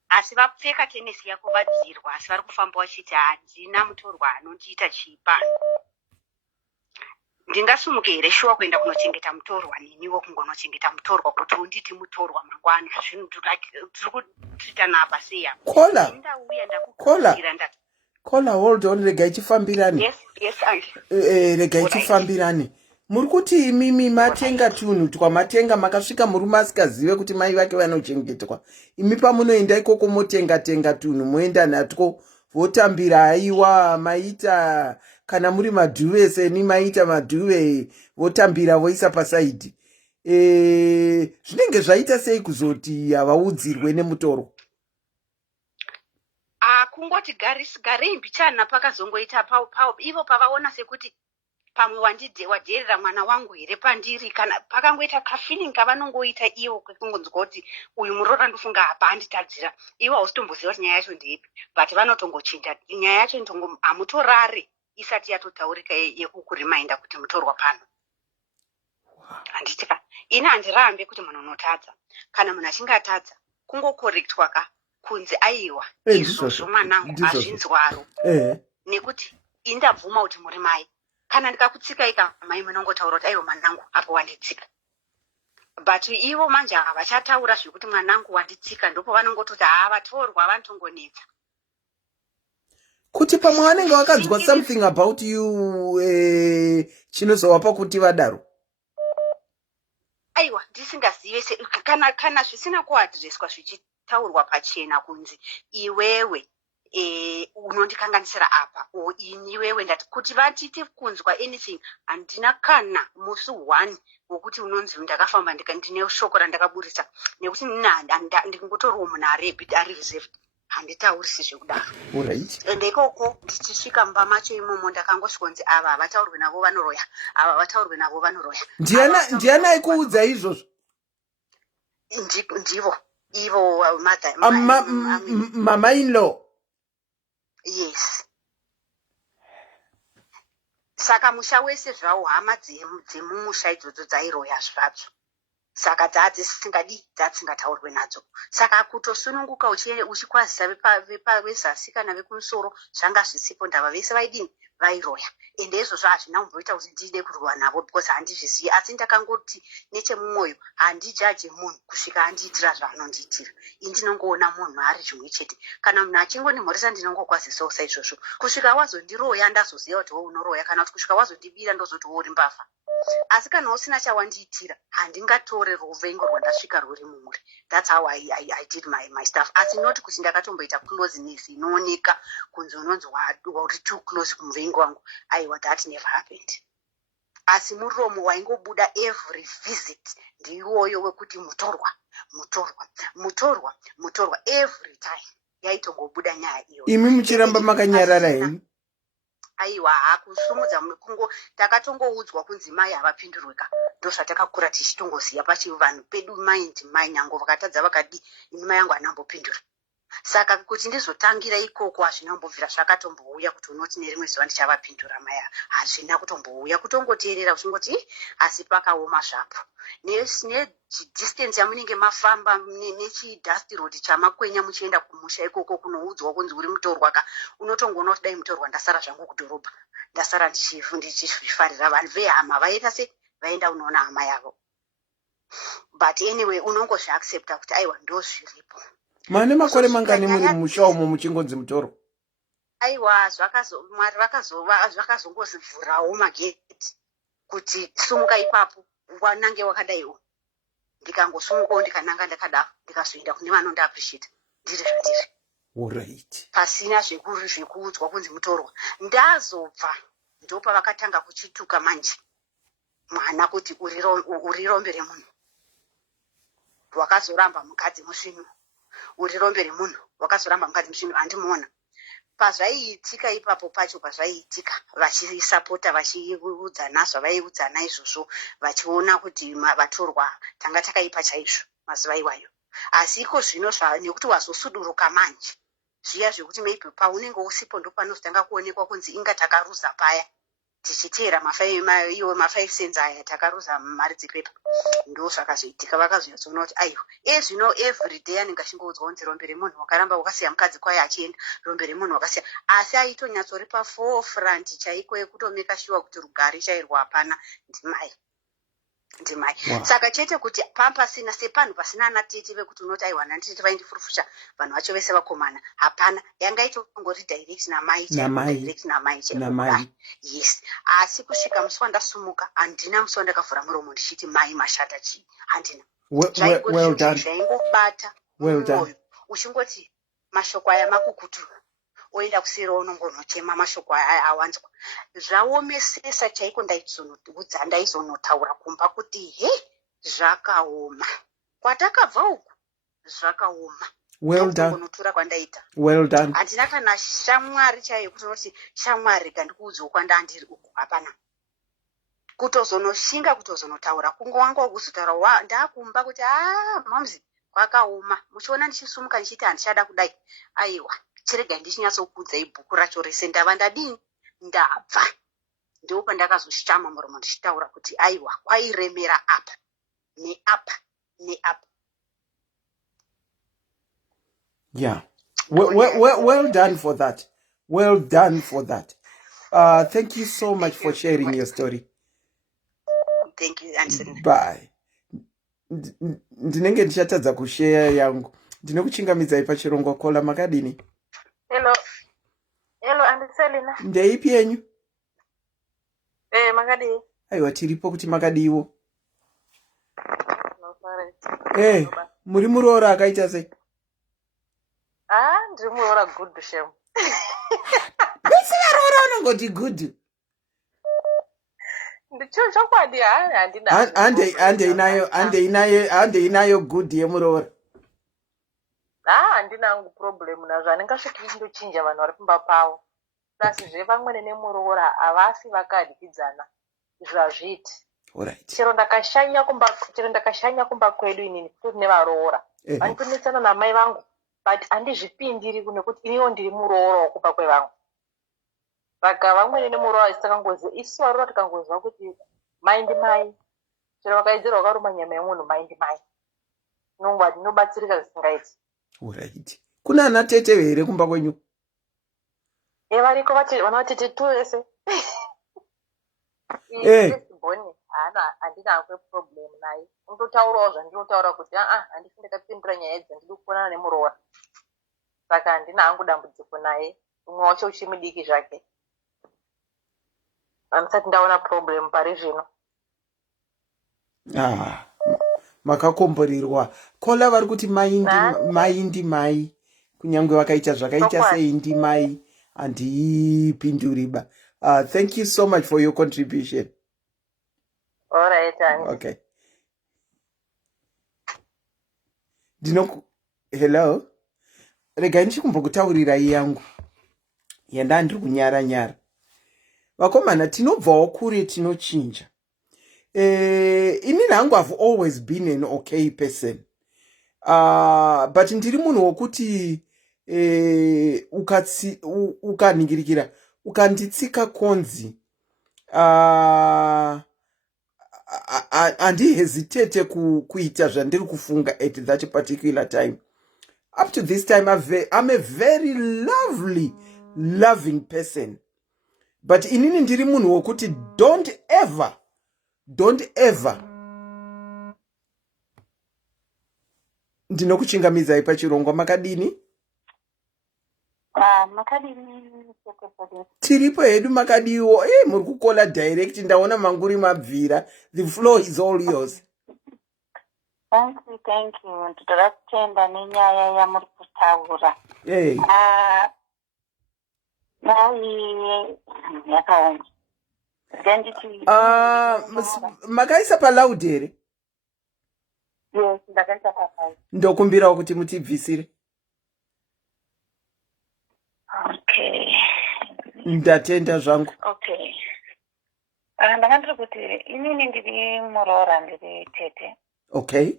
asi vapfeka tenesi yako vadzirwa asi vari kufamba vachiti handina mutorwa anondiita chipa. Ndingasumuke here shuwa kuenda kunochengeta mutorwa neniwo kungonochengeta mutorwa kuti unditi mutorwa mangwana zvinhu tiri kuita napa seya ndauya ndakukuira kola hold on rega ichifambirane. Yes auntie. Rega ichifambirane. Muri kuti imimi matenga tunhu twamatenga makasvika murume asikazive kuti mai vake vanochengetwa. Imi pamunoenda ikoko motenga tunhu moenda natwo votambira aiwa maita kana muri madhuve seni maita madhuve votambira voisa pasaidi. Zvinenge zvaita sei kuzoti havaudzirwe nemutoro? Kungoti garei mbichana pakazongoita ivo pavaona sekuti pamwe wadherera mwana wangu here pandiri kana pakangoita kafeeling kavanongoita ivo kwekungonzwa kuti uyu muroora ndofunga hapa handitadzira ivo hausitomboziva kuti nyaya yacho ndeipi but vanotongochinja nyaya yacho hamutorare isati yatotaurika yekukurimainda kuti mutorwa pano. Handitika ini handirambe kuti munhu unotadza kana munhu achinge atadza kungokorektwa kunzi aiwa izvozvo mwanangu hazvinzwaro nekuti indabvuma kuti muri mai kana ndikakutsika ika mai munongotaura kuti aiwa mwanangu apo wanditsika but ivo manje havachataura zvekuti mwanangu wanditsika ndopo vanongototi vatorwa vanotongonetsa kuti pamwe vanenge vakadzwa something about you chinozovapa kuti vadaro. aiwa ndisingazive kana zvisina kuadhireswa zvichitaurwa pachena kunzi iwewe unondikanganisira apa iwewe ndati kuti vatiti kunzwa anything handina kana musi 1 wokuti unonzi ndakafamba ndine shoko randakaburisa nekuti ndingotoriwo munhu ari reserved handitaurisi zvekudaro. Ende ikoko ndichisvika mumba macho imomo ndakangosvikonzi ava havataurwe navo vanoroya ava vataurwe navo vanoroya. Ndiani aikuudza izvozvo? Ndivo ivo mama in law. Yes. Saka musha wese zvawo hama dzemumusha idzodzo dzairoya zvadzo. Saka dzadzisingadi dzadzingataurwe nadzo. Saka kutosununguka uchikwazisa vezasi kana vekumusoro zvanga zvisipo ndava vese vaidini vairoya. Ende izvozvo hazvina kumboita kuti ndide kurwa navo because handizvizivi asi ndakangoti nechemumwoyo handijaje munhu kusvika andiitira zvaanondiitira. Indinongoona munhu ari zvimwe chete. Kana munhu achingonimhoresa ndinongokwazisawo saizvozvo. Kusvika wazondiroya ndazoziva kuti unoroya kana kuti kusvika wazondibira ndozoti uri mbavha. Asi kana usina chawandiitira handingatore ruvengo rwandasvika rwuri mumuri. That's how I did my stuff. Asi not kuti ndakatomboita closeness inooneka kunzi unonzi uri too close kumuvengo wangu. Aiwa, that never happened. Asi muromo waingobuda every visit ndiwoyo wekuti mutorwa every time yaitongobuda nyaya iyo. Imi muchiramba makanyarara henyu? Aiwa, hakusumudza kungo takatongoudzwa kunzi mai havapindurwika. Ndozvatakakura tichitongoziva pachivanhu pedu mai nyango vakatadza vakadi ini mai yangu hanambopindura. Saka kuti ndizotangira ikoko hazvina kumbobvira zvakatombouya kuti unoti nerimwe zuva ndichavapindura maya. Hazvina kutombouya kutongoteerera uchingoti asi pakaoma zvapo. Nedistance yamunenge mafamba nechidust road chamakwenya muchienda kumusha ikoko kunoudzwa kunzi uri mutorwa ka unotongoona kuti dai mutorwa ndasara zvangu kudhorobha. Ndasara ndichizvifarira vanhu vehama vaita se vaenda unoona hama yavo. But anyway unongozviaccepta kuti aiwa ndozviripo. Mane makore mangani muri mumusha umo muchingonzi mutorwa? Aiwa, Mwari vakazongozivhurawo mageti kuti sumuka ipapo wanange wakadaiwo. Ndikangosumukawo ndikananga ndakadaro ndikazoenda kune vanondiappreciate ndiri zvandiri. Alright. Pasina zvekuudzwa kunzi mutorwa. Ndazobva ndopa vakatanga kuchituka manje. Mwana kuti urirombere munhu. Wakazoramba mukadzi musvinyu. Urirombere munhu wakazoramba mukadzi musvinyu handimuona. Pazvaiitika ipapo pacho pazvaiitika vachisapota vachiudzana zvavaiudzana izvozvo vachiona kuti vatorwa tanga takaipa chaizvo mazuva iwayo. Asi iko zvino nekuti wazosuduruka manje zviya zvekuti maybe paunenge usipo ndo panozotanga kuonekwa kunzi inga takaruza paya tichiteera iwo ma5 cents aya takaruza mari dzepepa. Ndo zvakazoitika vakazoona kuti aiwa zvino everyday anenge achingoudzwa kunzi rombere munhu wakaramba wakasiya mukadzi kwaye achienda rombere munhu wakasiya. Asi aitonyatso ripa forefront chaiko yekutomeka sure kuti rugare chairwa hapana ndimai. Wow. Saka chete kuti pampasina sepanhu pasina anatete vekuti unoti aiwa nanditete vaindifurufusha vanhu vacho vese vakomana hapana. Yanga itongori direct namai. Yes. Asi kusvika musi wandasumuka handina musi wandakavhura muromo ndichiti mai mashata chii handina. Well done. Zvaingobata well uchingoti mashoko aya makukutu oenda kusiro unongonochema mashoko aya awanzwa zvaomesesa chaiko ndaizonotaura kumba kuti zvakaoma kwatakabva uku zvakaoma. Well done. Unotura kwandaita. Well done. Handina kana shamwari chaiyo kuti unoti shamwari kandikuudzawo kwandandiri uku hapana. Kutozonoshinga kutozonotaura kungo wangu wakuzotaura ndakumba kuti mamzi kwakaoma. Muchiona ndichisumuka ndichiti handichada kudai. Aiwa. Chirega ndichinyatsokudza ibhuku racho rese ndava ndadini ndabva. Ndipo ndakazoshama muromo ndichitaura kuti aiwa kwairemera apa neapa neapa. Yeah. Well done for that. Well done for that. Thank you so much for sharing your story. Thank you, Anthony. Bye. Ndinenge ndichatadza kushare yangu. Ndinokuchingamidzai pachirongwa kola makadini. Hello, Andiselina. Ndeipi yenyu? Makadi. Aiwa tiripo kuti makadiwo. muri Muroora akaita sei? Ndiri Muroora good shem. Vese varoora vanongoti good. Ndicho chokwadi handeinayo good yemuroora. Handinangu problem nazvo handingasviki ndochinja vanhu vari kumba pavo. Plasizve vamwe nemuroora havasi vakadyidzana. Izvo hazviiti. Chero ndakashanya kumba kwedu inini kuri nevaroora. Vanotonetsana namai vangu. But handizvipindiri nekuti iniwo ndiri muroora wokuba kwevangu. Saka vamwe nemuroora isikangoziva isu varoora tikangoziva kuti mai ndimai. Chero vakaidzirwa vakaruma nyama yemunhu mai ndimai. Ndinobatsirika zvisingaiti. Alright. Kuna ana tete here kumba kwenyu? Variko vana vatete tu vese. Boni handinakwe problem naye. Undotaurawo zvandinotaura kuti handisi ndakapindura nyaya idzi ndiri kuonana nemuroora. Saka handina hangu dambudziko naye. Umwe wacho uchimudiki zvake. Handisati ndaona problem pari zvino. Makakomborirwa. Kola vari kuti mai ndimai. Kunyange vakaita zvakaita sei ndimai. Handipinduriba. Thank you so much for your contribution. All right, Annie. Okay. Hello? Rega ndichikumbokutaurirai yangu. Yandandiri kunyara. Vakomana tinobvawo kure tinochinja. Inini hangu I've always been an okay person. But ndiri munhu wokuti ukaningirikira ukanditsika konzi handihesitate kuita zvandiri kufunga at that particular time. Up to this time I'm a very loving person. But inini ndiri munhu wokuti don't ever ndinokuchingamizai pachirongwa makadini? Makadini. Tiripo hedu makadiwo. Muri kukola direct ndaona manguri mabvira. The floor is all yours. Thank you. Ndoda kutenda nenyaya yamuri kutaura. Yakaoma. Makaisa paloud here? Yes, ndakaisa paloud. Ndokumbirawo kuti mutibvisire. Okay. Ndatenda zvangu. Okay. Ndakandiri kuti inini ndiri muroora ndiri tete. Okay.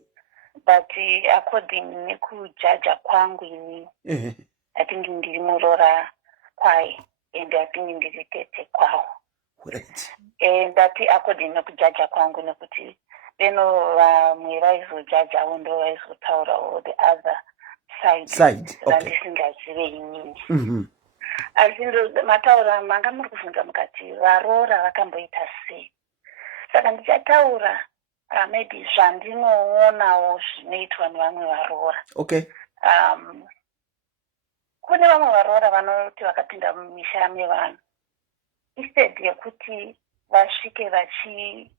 But according nekujaja kwangu inini. I think ndiri muroora kwaye and I think ndiri tete kwawo. Right. That according nekujaja kwangu nekuti beno vamwe vaizojajawo ndo vaizotaurawo the other side. Okay. Vandisingazive inini. Asi mataura manga muri kuvhunza mukati varoora vakamboita sei. Saka ndichataura maybe zvandinoonawo zvinoitwa nevamwe varoora. Okay. Kune vamwe varoora vanoti vakapinda mumisha mevanhu. Instead yekuti vasvike vachiedza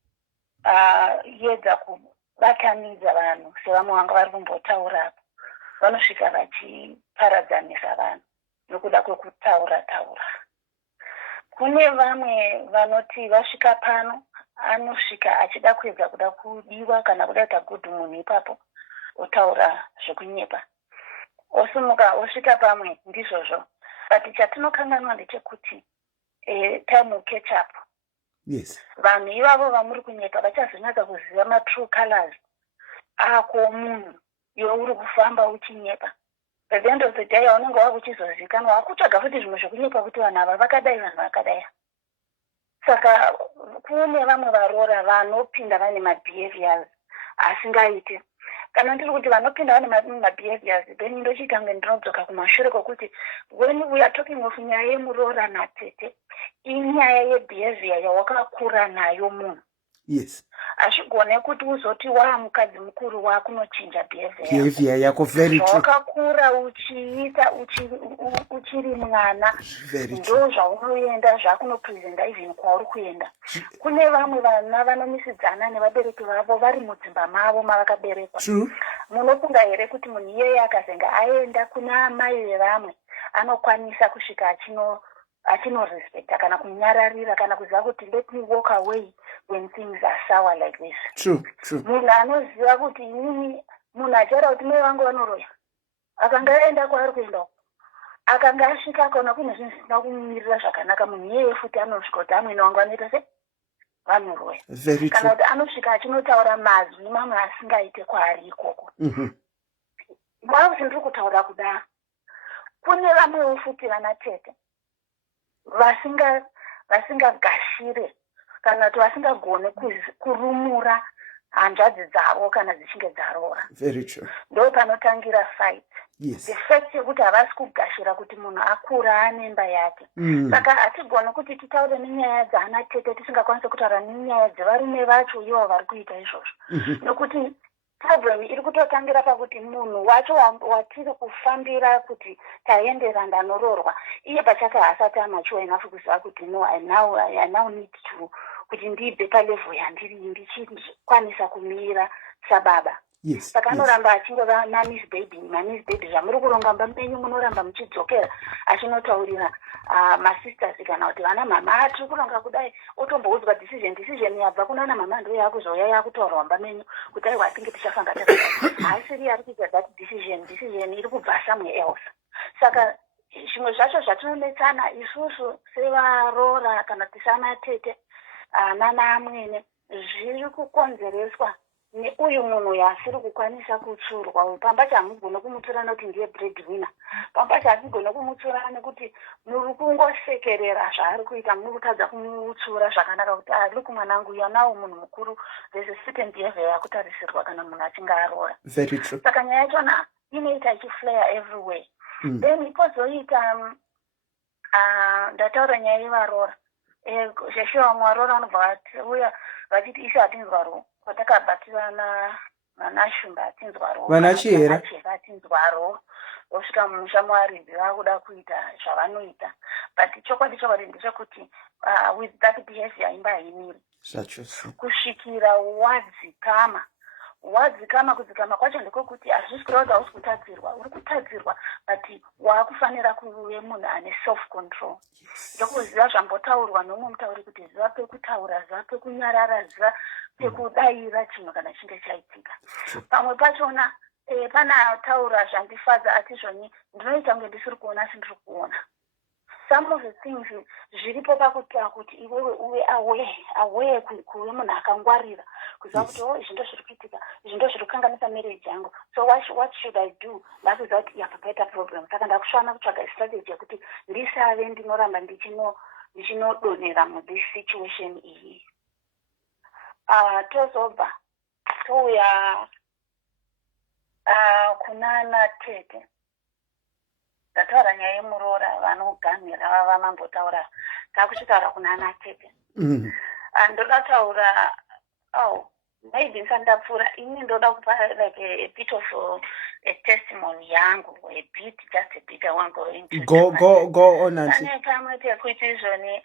kubatanidza vanhu sevamwe vanga vari kumbotaura, vanosvika vachiparadzanisa vanhu nokuda kwekutaura. Kune vamwe vanoti vasvika pano anosvika achida kuedza kuda kudiwa kana kudaita good munhu ipapo otaura zvekunyepa. Osumuka osvika pamwe ndizvozvo. But chatinokanganwa ndechekuti time will catch up. Yes. Vanhu ivavo vamuri kunyepa vachazonyatsa kuziva ma-true colors ako munhu iwe uri kufamba uchinyepa. At the end of the day unenge wava uchizozikanwa wakutsvaga futi zvimwe zvekunyepa kuti vanhu ava vakadai. Saka kune vamwe varoora vanopinda vane ma-behaviors asingaiti. Kana ndiri kuti vanopinda vane ma-behaviors then ndochitange ndinodzoka kumashure kwokuti when we are talking of nyaya yemuroora natete inyaya yebehavior yawakakura nayo munhu. Yes. Ashigone kuti uzoti mukadzi mukuru wakunochinja behavior yako very true. Wakakura uchiita uchiri mwana ndo zvaunoenda zvakunopresenta even kwauri kuenda. Kune vamwe vana vanomisidzana nevabereki vavo vari mudzimba mavo mavakaberekwa. Munofunga here kuti munhu iyeye akazenga aenda kuna amai vevamwe anokwanisa kusvika achinorespekta kana kunyararira kana kuziva kuti let me walk away when things are sour like this. True. Munhu anoziva kuti inini munhu achara kuti mai vangu vanoroya akanga aenda kwaari kuenda akanga asvika akaona kune zvinhu zvisina kumumirira zvakanaka munhu iyeye futi anosvika kuti amwene wangu anoita se vanoroya kana kuti anosvika achinotaura mazwi mamwe asingaite kwaari ikoko. Mwavo zvindiri kutaura kudaro kune vamwewo futi vana tete vasingagashire kana kuti vasingagone kurumura hanzvadzi dzavo kana dzichinge dzaroora. Ndo panotangira fight. The fact yekuti havasi kugashira kuti munhu akura anemba yake. Saka hatigone kuti titaure nenyaya dzaana tete tisingakwanisi kutaura nenyaya dzevarume vacho ivo vari kuita izvozvo. Nokuti problem iri kutotangira pakuti munhu wacho watiri kufambira kuti taendera ndanoroorwa iye pachake haasati amachiwa enough kuziva kuti no I now need to kuti ndibve palevel yandiri ndichikwanisa kumira sababa. Saka anoramba achingova mamis baby zvamuri kuronga mbamenyu munoramba muchidzokera achinotaurira masisters kana kuti vana mama tiri kuronga kudai otomboudzwa decision yabva kunana mama ndo yakuzouya yakutaurwa mbamenyu kuti aiwa atinge tichafanga haisiri ari kuita that decision iri kubva somewhere else. Saka zvimwe zvacho zvatinonetsana isusu sevaroora kana tisana tete nana amwene zviri kukonzereswa neuyu munhu yasiri kukwanisa kutsurwa pamba chamugone kumutsura kuti ndiye breadwinner pamba chamugone kumutsura nekuti muri kungosekerera zvaari kuita muri kutadza kumutsura zvakanaka kuti look mwanangu yanawo munhu mukuru there's a certain behavior yakutarisirwa kana munhu achinge aroora. Saka nyaya yachona inoita ichiflare everywhere. Then ipozoita ndataura nyaya yevaroora zveshuwa mwaroora anobva uya vachiti isi hatinzwaro patakabatirana vanashumba hatinzwaro vanachera hatinzwaro vosvika mumusha mwaridzi vakuda kuita zvavanoita but chokwadi ndechekuti with that behavior imba haimiri kusvikira wadzikama kudzikama kwacho ndekokuti hazvisi kureva kuti hausi kutadzirwa uri kutadzirwa but waakufanira kuve munhu ane self control ndokuziva zvambotaurwa nomwe mutauri kuti ziva pekutaura ziva pekunyarara ziva pekudayira chinhu kana chinge chaitika. Pamwe pachona pana taura zvandifadza ati zvoni ndinoita kunge ndisiri kuona sindiri kuona. Some of the things zviripo pakuita kuti iwewe uve aware kuve munhu akangwarira kuziva kuti izvi ndo zviri kuitika izvi ndo zviri kukanganisa marriage yangu so what should I do ndakuziva kuti pakaita problem saka ndakusvana kutsvaga strategy yekuti ndisave ndinoramba ndichinodonhera muthis situation iyi. Tozobva touya kunana tete ndataura nyaya yemuroora vanogamhira vava mambotaura takuchitaura kunana tete ndoda taura maybe ndisandapfuura ini ndoda kupa like a bit of a testimony yangu just a bit I want to go into go on auntie. Ane pamwe pekuita izvoni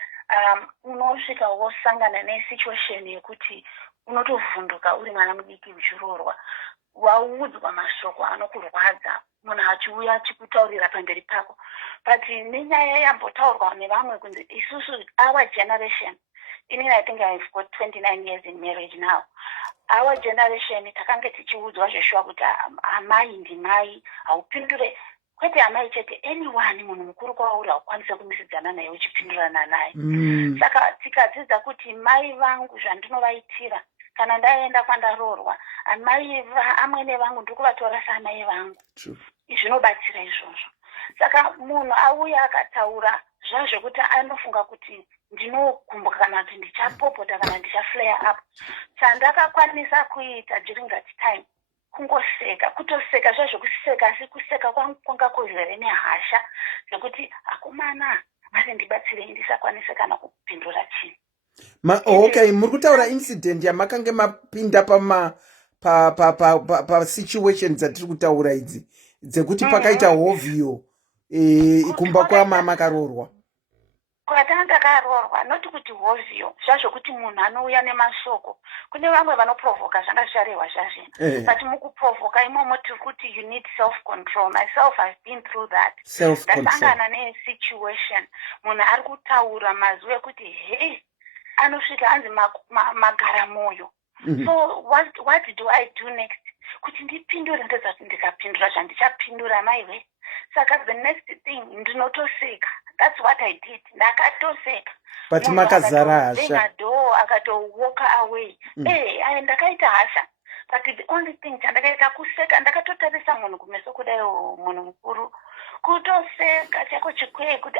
unosvika wosangana nesituation yekuti unotovhunduka uri mwana mudiki uchiroorwa waudzwa mashoko anokurwadza munhu achiuya achikutaurira pamberi pako but nenyaya yambotaurwa nevamwe kunzi isusu our generation inini I think I've got 29 years in marriage now. Our generation takange tichiudzwa zveshuwa kuti amai ndimai haupindure kwete amai chete anyone munhu mukuru kwauri haukwanisa kumisidzana naye uchipindurana naye. Saka tikadzidza kuti mai vangu zvandinovaitira kana ndaenda kwandaroorwa amwene vangu ndiri kuvatora saamai vangu zvinobatsira izvozvo. Saka munhu auya akataura zvazvokuti anofunga kuti ndinokumbuka kana kuti ndichapopota kana ndichaflare up chandakakwanisa kuita during that time kungoseka kutoseka zvazvokuseka asi kuseka kwanga kuzere nehasha zvekuti akomana asi ndibatsirei ndisakwanisa kana kupindura chinhu Okay, muri kutaura incident yamakange mapinda pa situation dzatiri kutaura idzi dzekuti pakaita hovhiyo kumba kwamama akarorwa. Kwatanga ndakarorwa noti kuti hovhiyo zvazvokuti munhu anouya nemashoko. Kune vamwe vanoprovoka zvanga zvarehwa zvazvino. But mukuprovoka imomo tiri kuti you need self control. Myself I've been through that. Ndasangana nesituation munhu ari kutaura mazwi ekuti hey anosvika anzi magara moyo. So what do I do next? Kuti ndipindure ndezati ndikapindura zvandichapindura maiwe. Saka the next thing ndinotoseka. That's what I did. Ndakatoseka. But makazara hasha. Akato walk away. Ndakaita hasha. But the only thing chandakaita kuseka ndakatotarisa munhu kumeso kudai munhu mukuru. Kutoseka chako chikweye kuti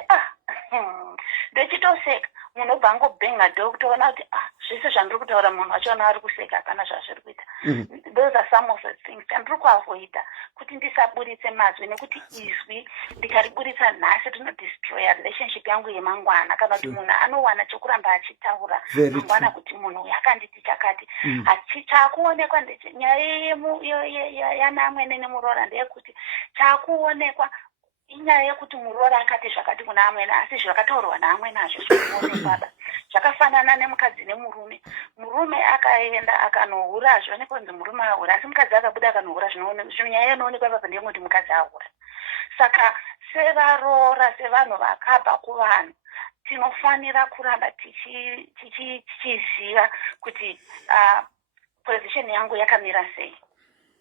ndechitoseka munhu obva angobhenga dho kutoona kuti zvese zvandiri kutaura munhu wachoona ari kuseka kana zvazviri kuita. Those are some of the things chandiri kuavoida kuti ndisaburitse mazwi nekuti izwi ndikariburitsa nhasi rinodestroya relationship yangu yemangwana kana kuti munhu anowana chekuramba achitaura mangwana kuti munhu uyu akanditi chakati chaakuonekwa nyaya yana amwene nemuroora ndeyekuti chaakuonekwa inyaya yekuti muroora akati zvakati kuna amwene asi zvakataurwa naamwene hazvo zvinoonekwa. Zvakafanana nemukadzi nemurume. Murume akaenda akanohura zvionekwa kunzi murume ahura asi mukadzi akabuda akanohura nyaya inoonekwa papa ndeyekuti mukadzi ahura. Saka sevaroora sevanhu vakabva kuvanhu tinofanira kuramba tichiziva kuti position yangu yakamira sei.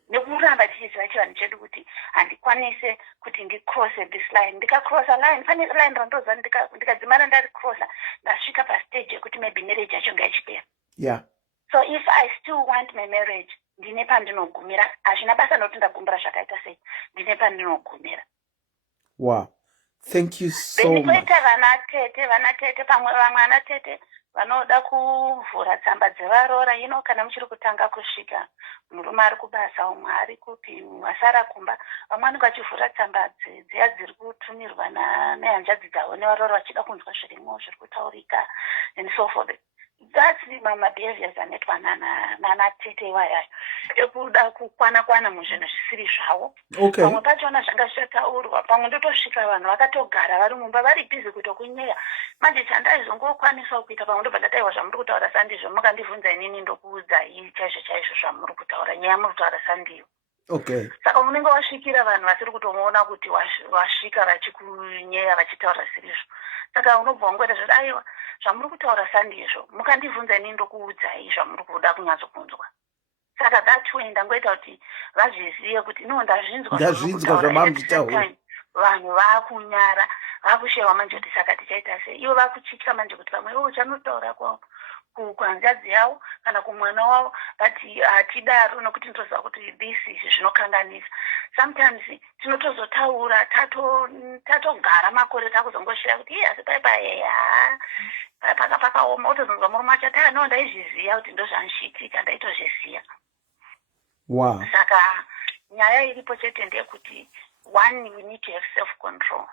Nekuramba tichiziva chivanhu chedu kuti handikwanise kuti ndicrosse this line. Ndikacrossa line pane line randoza ndikadzimara ndaricrossa ndasvika pastage yekuti maybe marriage yacho ngaichipera. So if I still want my marriage ndine pandinogumira. Hazvina basa nokuti ndakumbura zvakaita sei. Ndine pandinogumira. Wow. Thank you so much. Koita vanatete pamwe vamwe anatete vanoda kuvhura tsamba dzevaroora kana muchiri kutanga kusvika murume ari kubasa umwe ari kupi asara kumba vamwe vanenge vachivhura tsamba dziya dziri kutumirwa nehanzvadzi dzavo nevaroora vachida kunzwa zvirimo zviri kutaurika and so forth. That's mabehaviors anoitwa nanatete iwayayo ekuda kukwana muzvinhu zvisiri zvavo. Pamwe pachona zvanga zvataurwa pamwe ndotosvika vanhu vakatogara vari mumba vari bhizi kutokunyeya. Manje chandaizongokwanisa kuita pamwe ndobva ndataiwa zvamuri kutaura sandizvo mukandibvunza inini ndokuudzai chaizvo zvamuri kutaura nyaya muri kutaura sandiyo. Saka unenge wasvikira vanhu vasiri kutomuona kuti wasvika vachikunyeya vachitaura sirizvo. Saka unobva wangoita zvoti aiwa zvamuri kutaura sandizvo mukandibvunza inini ndokuudzai zvamuri kuda kunyatsokunzwa. Saka that way ndangoita kuti vazvizive kuti ndazvinzwa zvamamutaura. Vanhu vakunyara vakushewa manje kuti saka tichaita sei. Ivo vakuchitya manje kuti pamwe chanotaura kuhanzvadzi yavo kana kumwana wavo but hatidaro nokuti ndinoziva kuti this zvinokanganisa. Sometimes tinotozotaura tatogara makore takuzongoshiya kuti asi pakaoma otozonzwa murume achati no ndaizviziva kuti ndozvanishitika ndaitozviziva. Saka nyaya iripo chete ndeyekuti one, we need to have self-control.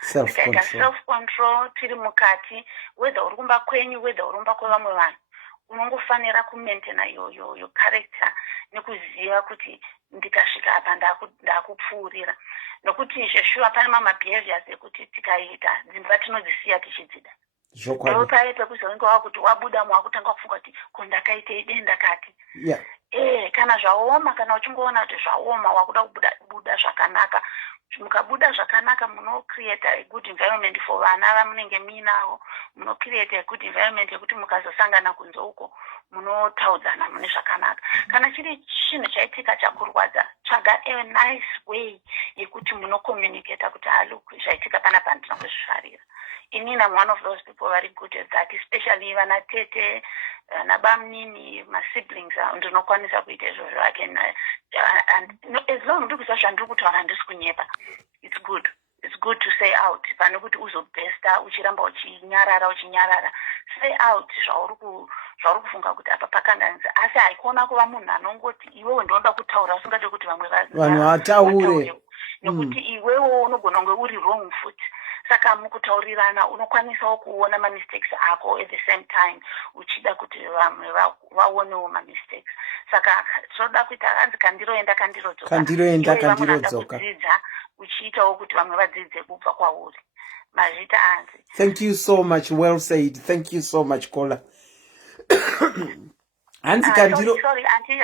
Self-control tiri mukati whether uri kumba kwenyu whether uri kumba kwevamwe vanhu unongofanira kumaintaina yo character nekuziva kuti ndikasvika apa ndakupfuurira nokuti zveshuwa pane mabehaviors ekuti tikaita dzimba tinodzisiya tichidzida. Ndo paya pekuzonge wakuti wabuda mwakutanga kufunga kuti ko ndakaitei denda kati. Kana zvaoma kana uchingoona kuti zvaoma wakuda kubuda zvakanaka. Mukabuda zvakanaka munocreate a good environment for vana vamunenge muinavo. Munocreate a good environment yekuti mukazosangana kunze uko munotaudzana mune zvakanaka. Kana chiri chinhu chaitika chakurwadza tsvaga a nice way yekuti munocommunicate kuti look zvaitika panapa ndinongozvifarira. Inini I'm one of those people very good at that, especially vanatete nabamnini masiblings ndinokwanisa kuita izvozvo and as long ndikuziva zvandiri kutaura handisi kunyepa. It's good to say out pane kuti uzobhesta uchiramba uchinyarara say out zvauri kufunga kuti apa pakanganisa asi haikona kuva munhu anongoti iwewe ndinoda kutaura usingade kuti vamwe vanhu vataure nekuti iwewe unogona kunge uri wrong foot. saka mukutaurirana unokwanisawo kuona ma-mistakes ako at the same time uchida kuti vamwe vaonewo ma-mistakes. Saka toda kuita hanzi kandiroenda kandirodzoka kudzidza uchiitawo kuti vamwe vadzidze kubva kwauri. Mazvita hanzi. Thank you so much. Well said. Thank you so much, Kola. Hanzi kandiro. Sorry, auntie,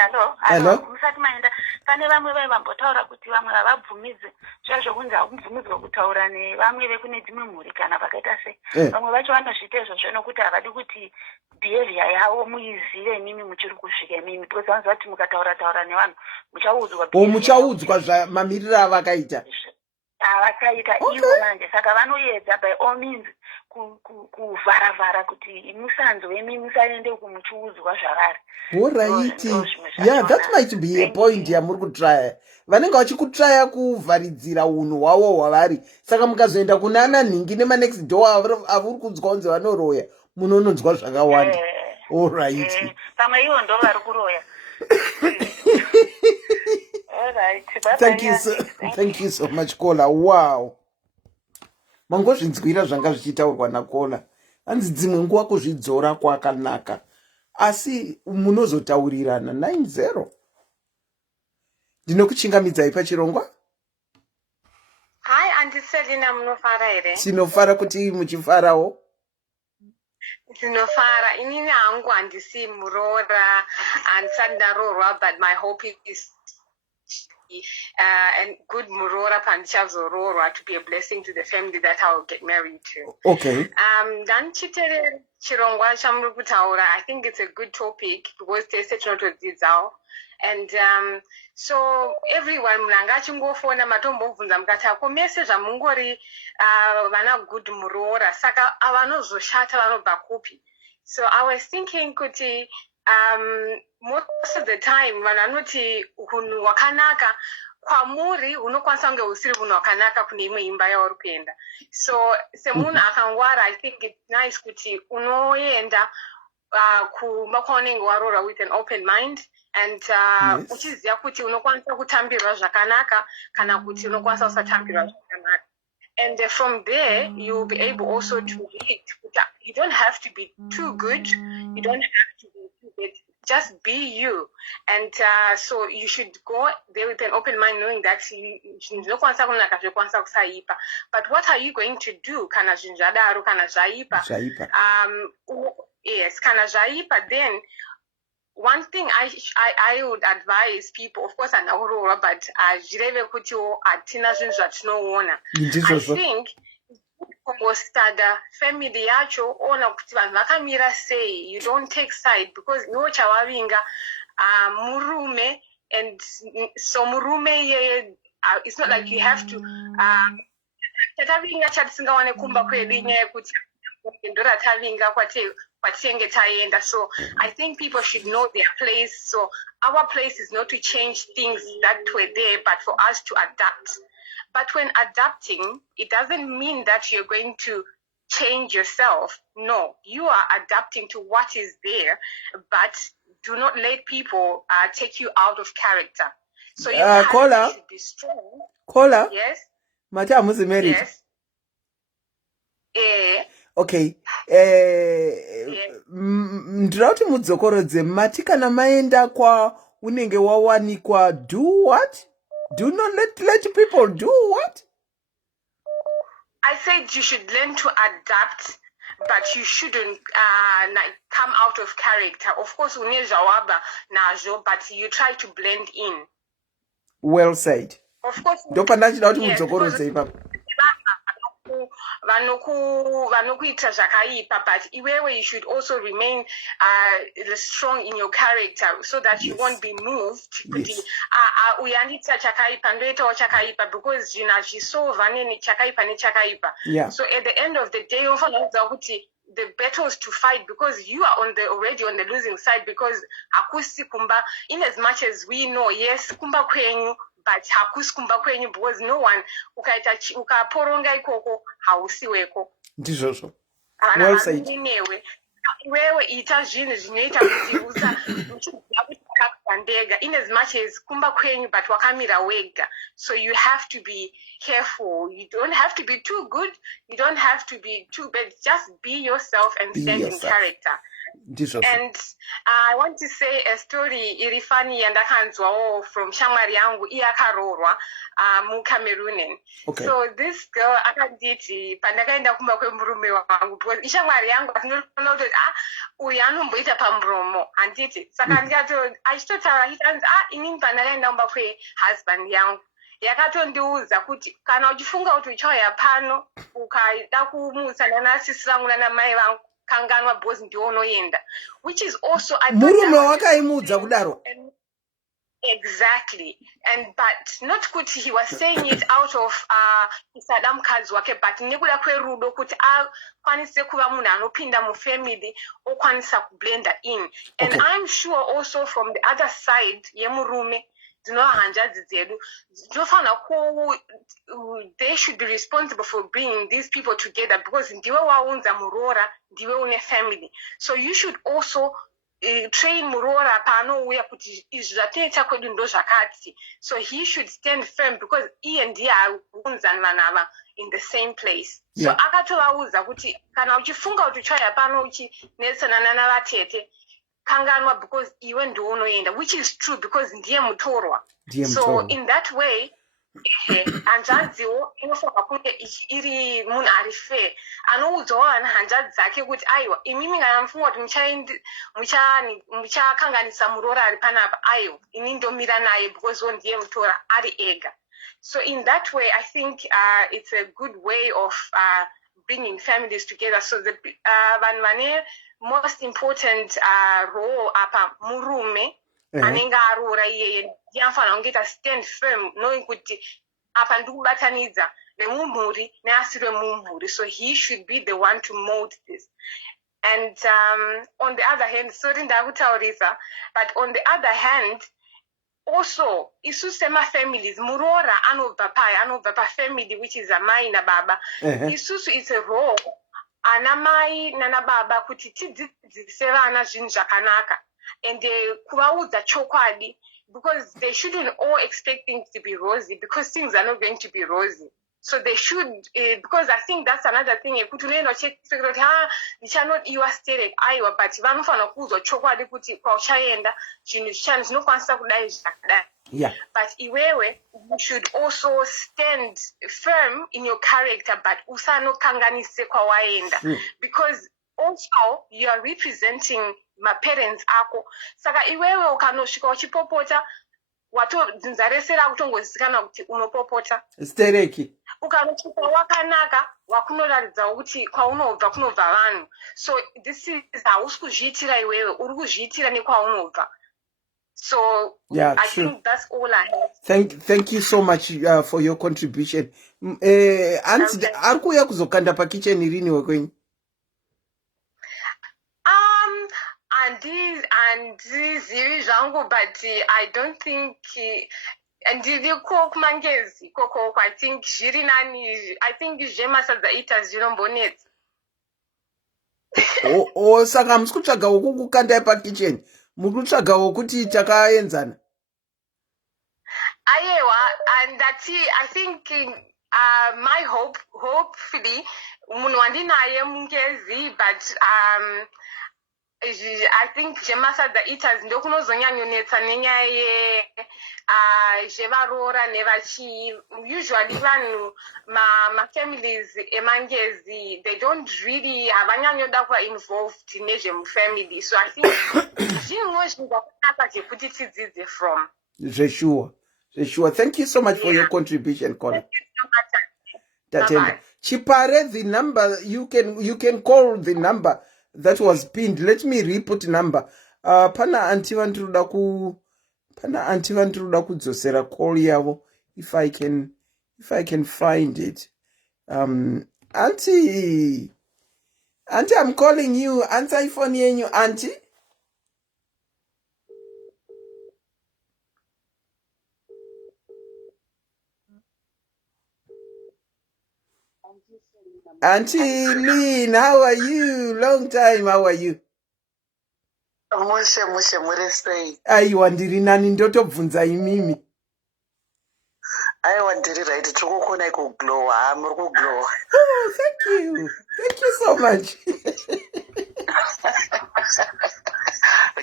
hello. Musati maenda pane vamwe vaivambotaura kuti vamwe havabvumidzi zvazvo kunzi hakubvumidzwa kutaura nevamwe vekune dzimwe mhuri kana vakaita sei. Vamwe vacho vanozviita izvozvo nokuti havadi kuti behavior yavo muizive imimi muchiri kusvika imimi. Because vanzi vati mukataura nevanhu muchaudzwa zvamamiriro avakaita. Avakaita ivo manje. Saka vanoedza by all means kuvharavhara kuti musanzwemi musaende uku muchiudzwa zvavari. Alright. Yeah, that might be a point yamuri kutraya. Vanenge vachikutraya kuvharidzira unhu hwavo hwavari. Saka mukazoenda kuna ana nhingi nema-next door avuri kunzwa kunzi vanoroya, munononzwa zvakawanda. Alright. Pamwe ivo ndo vari kuroya. Alright. Thank you so much, Kola. Wow. Mangozvinzwira zvanga zvichitaurwa naKola. Hanzi dzimwe nguva kuzvidzora kwakanaka. Asi munozotaurirana 9-0. Ndinokuchingamidzai pachirongwa? Hi, Auntie Selina, munofara here? Sinofara kuti muchifarawo? Sinofara. Inini hangu handisi Muroora and sandarorwa, but my hope is and good Muroora pandichazororwa to be a blessing to the family that I will get married to. Okay. Dan chitere chirongwa chamuri kutaura, I think it's a good topic because tese tinotodzidzawo. And so everyone munanga achingofona matombobvunza mukati ako mese zvamungori vana good Muroora saka avanozoshata vanobva kupi. So I was thinking kuti most of the time vananoti hunhu hwakanaka kwamuri hunokwanisa kunge husiri hunhu hwakanaka kune imwe imba yauri kuenda. So semunhu akangwara, I think it's nice kuti unoenda kumba kwaunenge waroora with an open mind and uchiziva kuti unokwanisa kutambirwa zvakanaka kana kuti unokwanisa kusatambirwa zvakanaka. And from there, you'll be able also to read. You don't have to be too good. You don't have to be too bad. Just be you. And so you should go there with an open mind, knowing that but what are you going to do? Kana zvinjadaru, kana zvaipa. Yes, kana zvaipa. Then one thing I would advise people, of course, and Aurora, but I think family yacho ona kuti vanhu vakamira sei, you don't take side because no chavavinga murume, and so murume it's not like you have to tatavinga chatisingawane kumba kwedu inyaya yekuti ndora tavinga kwatenge taenda. So I think people should know their place. So our place is not to change things that were there, but for us to adapt. But when adapting, it doesn't mean that you're going to change yourself. No, you are adapting to what is there, but do not let people take you out of character. So you should be strong. Kola? Yes? Mata amuzi married? Yes. Okay. Ndira kuti mudzokorodze mati kana maenda kwa unenge wawanikwa, do what? Do not let people do what? I said you should learn to adapt, but you shouldn't come out of character. Of course, unezawaba najo, but you try to blend in. Well said. Of course. Vanokuita zvakaipa, but iwewe you should also remain strong in your character so that you won't be moved kuti uyandiita chakaipa ndoitawo chakaipa, because zvinazvisova chakaipa nechakaipa. So at the end of the day unofanira kuziva kuti the battles to fight, because you are already on the losing side, because hakusi kumba, in as much as we know, yes, kumba kwenyu, but hakusi kumba kwenyu, because no one ukaporonga ikoko hausiweko. Ndizvozvo. Well said. Iwewe ita zvinhu zvinoita kuti pandega, in as much as kumba kwenyu but wakamira wega. So you have to be careful. You don't have to be too good. You don't have to be too bad. Just be yourself and stand in character. And I want to say a story iri funny yandakanzwawo from shamwari yangu iyakarorwa mu Cameroon. So this girl akanditi pandakaenda kumba kwemurume wangu because ishamwari yangu atinoona kuti uyu anomboita pamuromo handiti saka ndikato achitotaura hitanzi inini pandakaenda kumba kwehusband yangu yakatondiudza kuti kana uchifunga kuti uchauya pano ukaida kumutsa nasisi vangu nanamai vangu kanganwa because ndiwo unoenda, which is also murume wakaimudza kudaro. Exactly. And but not kuti he was saying it out of isada mukadzi wake, but nekuda kwerudo kuti akwanise kuva munhu anopinda mufamily okwanisa kublenda in. And I'm sure also from the other side yemurume dzinohanzvadzi dzedu dzinofanira they should be responsible for bringing these people together because ndiwe waunza Muroora, ndiwe une family. So you should also train Muroora paanouya kuti izvi zvatinoita kwedu ndo zvakati. So he should stand firm because iye ndiye aunza vanhu ava in the same place. So akatovaudza kuti kana uchifunga kuti uchauya pano uchinetsanana navatete kanganwa because iwe ndiwe unoenda, which is true because ndiye mutorwa. So in that way hanzvadziwo inofanira kunge iri munhu ari fair anoudzawo vanhu hanzvadzi dzake kuti aiwa imimi kana mufunga kuti muchakanganisa Muroora ari panapa aiwa ini ndomira naye because ndiye mutora ari ega. So in that way I think it's a good way of bringing families together. So the vanhu vane most important role apa murume anenge aroora iyeye ndiye anofanira kunge stand firm knowing kuti apa ndikubatanidza nemumhuri neasiri wemumhuri. So he should be the one to mold this. And on the other hand, sorry ndakutaurisa, but on the other hand also isu semafamilies Muroora anobva pafamily which is amai nababa. Isusu is a role anamai nanababa kuti tidzidzise vana zvinhu zvakanaka and kuvaudza chokwadi because they shouldn't all expect things to be rosy because things are not going to be rosy. So they should because I think that's another thing kuti unoenda uchiexpect kuti ndichanodiwa sterek aiwa but vanofanira kuudzwa chokwadi kuti kwauchaenda zvinhu zvinokwanisa kudai zvakadai. But iwewe you should also stand firm in your character but usanokanganise kwawaenda because also you are representing maparents ako. Saka iwewe ukanosvika uchipopota watodzinzaresera kutongozikanwa kuti unopopota stereki ukanosvika wakanaka wakunoratidzawo kuti kwaunobva kunobva vanhu. So this is hausi kuzviitira iwewe uri kuzviitira nekwaunobva. So I think that's all I have. Thank you so much for your contribution. Ari kuuya kuzokanda pakitchen rini wekwenyu? Handizivi zvangu but I don't think ndiriko kumangezi koko I think zviri nani. I think zvemasadza ita zvinombonetsa. Saka hamusi kutsvaga wokukukandai pakitchen, muri kutsvaga wokuti takaenzana. Aiwa, and I think my hopefully munhu wandinaye mungezi but I think zvemasadza eaters ndokunozonyanyonetsa nenyaya zvevaroora nevachii. Usually vanhu mafamilies emangezi they don't really havanyanyoda kuva involved nezvemufamily. So I think zvinhu zvingakunaka zvekuti tidzidze from. Zveshuwa. Thank you so much for your contribution, Colin. Tatenda. Chipare, the number you can call the number that was pinned. Let me re-put number. Pana anti vanturuda kudzosera call yavo if I can find it. Auntie, I'm calling you. Answer iPhone yenyu, auntie. Auntie Lynn, how are you? Long time, how are you? Mushe muri sei? Aiwa ndiri nani ndotobvunza imimi. Aiwa ndiri right tikukona kuglowa muri kuglowa. Oh, thank you so much.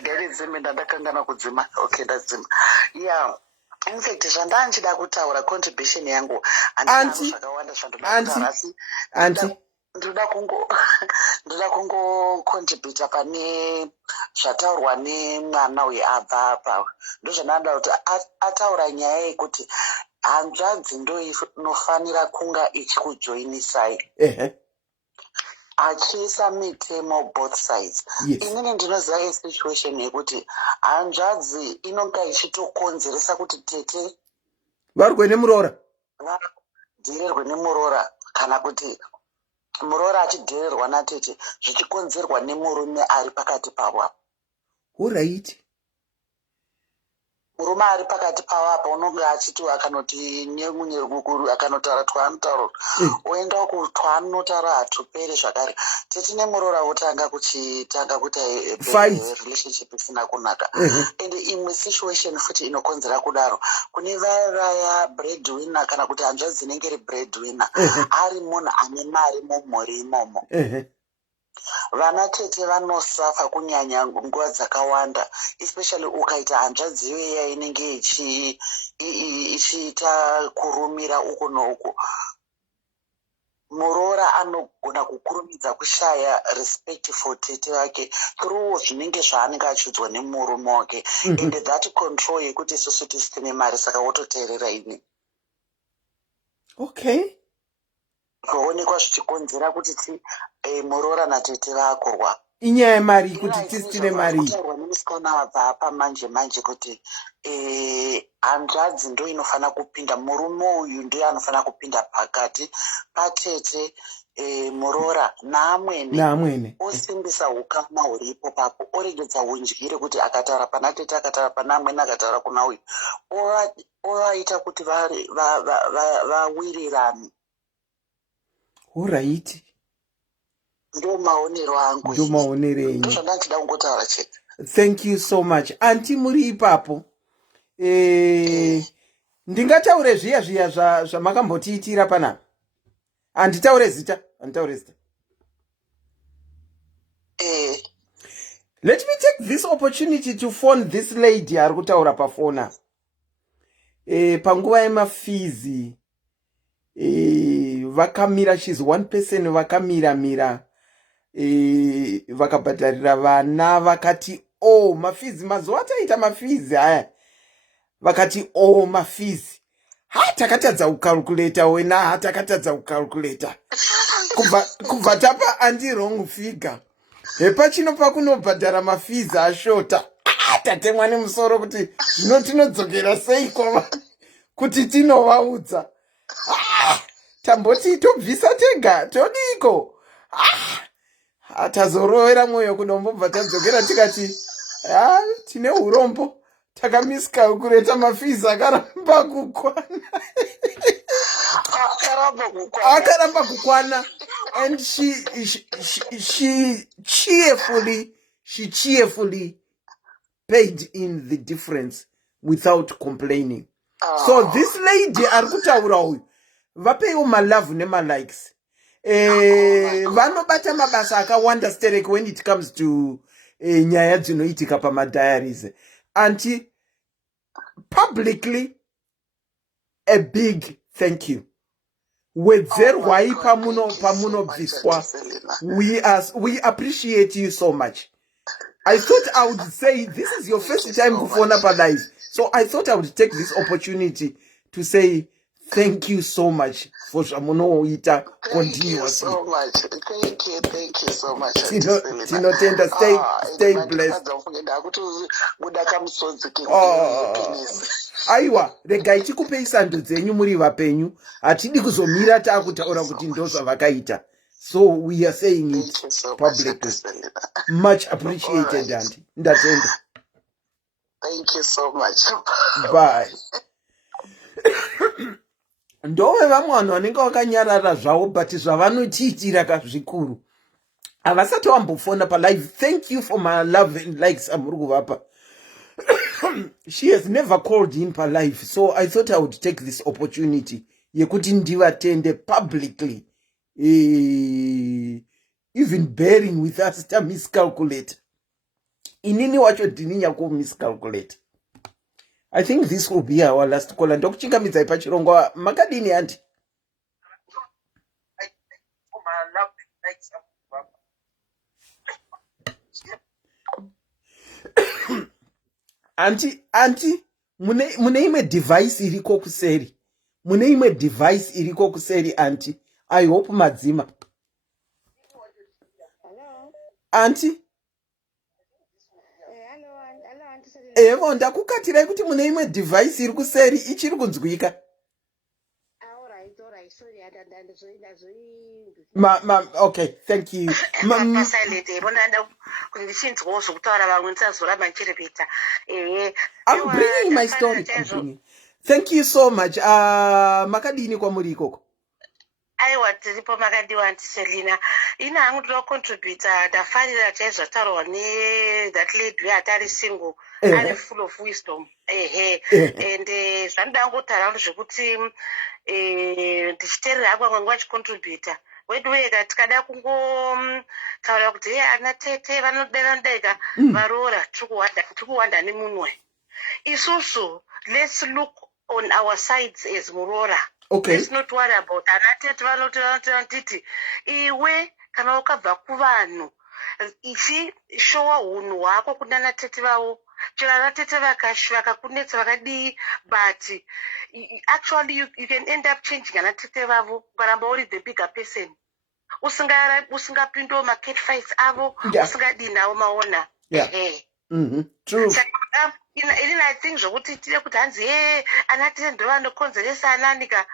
Gari dzime ndakangana kudzima. Okay ndadzima. Yeah. In fact zvandanchida kutaura contribution yangu Auntie, zvakawanda zvandoda ndoda kungo contribute pane zvataurwa nemwana uyu abva apa. Ndozvandada kuti ataura nyaya yekuti hanzvadzi ndo inofanira kunga ichikujoinisai. Achiisa mitemo both sides. Inini ndinoziva situation yekuti hanzvadzi inonga ichitokonzeresa kuti tete varwe nemuroora dhirirwe nemuroora kana kuti muroora achidhirirwa natete zvichikonzerwa nemurume ari pakati pavo. Alright. Murume ari pakati pavo apa unonga achiti akanoti nyemunyerukuru akanotaura twaanotaura oenda kutwaanotaura hatuperi zvakare tete nemuroora otanga kuita relationship isina kunaka. And imwe situation futi inokonzera kudaro kune vaya breadwinner kana kuti hanzvadzi dzinenge ri breadwinner ari munhu ane mari mumhuri imomo. Vana tete vanosafa kunyanya nguva dzakawanda, especially ukaita hanzvadzi iyoya inenge ichiita kurumira uku nouku. Muroora anogona kukurumidza kushaya respect for tete wake through zvinenge zvaanenge achiudzwa nemurume wake. And that control yekuti isusu tisine mari saka wototeerera ini. Okay. Zvoonekwa zvichikonzera kuti muroora natete vakurwa. Inyaya yemari kuti tisine mari. Kutaurwa nemusikana wabva apa manje kuti hanzvadzi ndo inofana kupinda, murume uyu ndiye anofana kupinda pakati patete muroora naamwene osimbisa ukama huripo papo, oregedza undyire kuti akataura pana tete akataura pana amwene akataura kuna uyu ovaita kuti vawirirane. Alright. Ndo maonero angu. Ndo maonero enyu. Ndo zvandachida kungotaura chete. Thank you so much. Auntie muri ipapo. Ndingataure zviya zvamakambotiitira panapa. Anditaure zita. Let me take this opportunity to phone this lady ari kutaura pafona. Panguva yemafizi. Vakamira, she's one person, vakamira vakabhadharira vana vakati mafizi mazuva ataita mafizi haya vakati mafizi takatadza kukalkuleta wena takatadza kukalkuleta kubva tapa anti-wrong figure hepachino pakunobhadhara mafizi ashota tatemwa nemusoro kuti zvino tinodzokera sei kwava kuti tinovaudza tamboti tobvisa tega todiko tazorovera mwoyo kunombobva tadzokera tikati tine urombo takamiska kureta mafizi akaramba kukwana and she cheerfully paid in the difference without complaining. So this lady ari kutaura uyu vapeiwo malove nemalikes. Vanobata mabasa akawanda stereke when it comes to nyaya dzinoitika pamadiaries. Auntie, publicly a big thank you. Wedzerwai pamunobviswa. We appreciate you so much. I thought I would say this is your first time kufona up alive. So I thought I would take this opportunity to say thank you so much for zvamunoita continuously. Thank you so much. Tinotenda, stay blessed. Aiwa, regai tikupei sando dzenyu muri vapenyu. Hatidi kuzomira taakutaura kuti ndo zvavakaita. So we are saying it publicly. Much appreciated, Auntie. Ndatenda. Thank you so much. Bye. Ndove vamwe vanhu vanenge vakanyarara zvavo but zvavanotiitira kazvikuru Avasati wambofona pa live. Thank you for my love and likes amurukuvapa. She has never called in per live, so I thought I would take this opportunity yekuti ndivatende publicly, even bearing with us to miscalculate. Inini wacho dininya ku miscalculate. I think this will be our last call. And ndokuchingamidza pachirongo makadini anti. Anti, mune imwe device iriko kuseri. Mune imwe device iriko kuseri, anti. I hope madzima. Hello. Anti? Hello, Evo ndakukatirai kuti mune imwe device iri kuseri ichiri kunzwika. All right. Sorry, Okay, thank you. I'm bringing my story. Thank you so much. Makadini kwa muri ikoko. Aiwa tiripo makadiwa anti Selina. Ina hangu contributor ndafarira chaizvataurwa that lady atari single ari full of wisdom. And zvanoda ngotara zvekuti ndichiterera hako mwangu vachicontributor. Wedweka tikada kungotaura kuti ana tete vanodeka varoora tikuwanda nemunwe. Isusu, let's look on our sides as Muroora. Okay. Let's not worry about anatete vanotiti iwe kana ukabva kuvanhu ichi showa hunhu hwako kuna anatete vavo chero anatete vakakunetsa vakadii, but actually you can end up changing anatete vavo ukaramba uri the bigger person usingapindawo macat fights avo usingadii navo maona. True. Inini I think zvokuti tire kuti hanzi anatete ndovanokonzeresa ananika.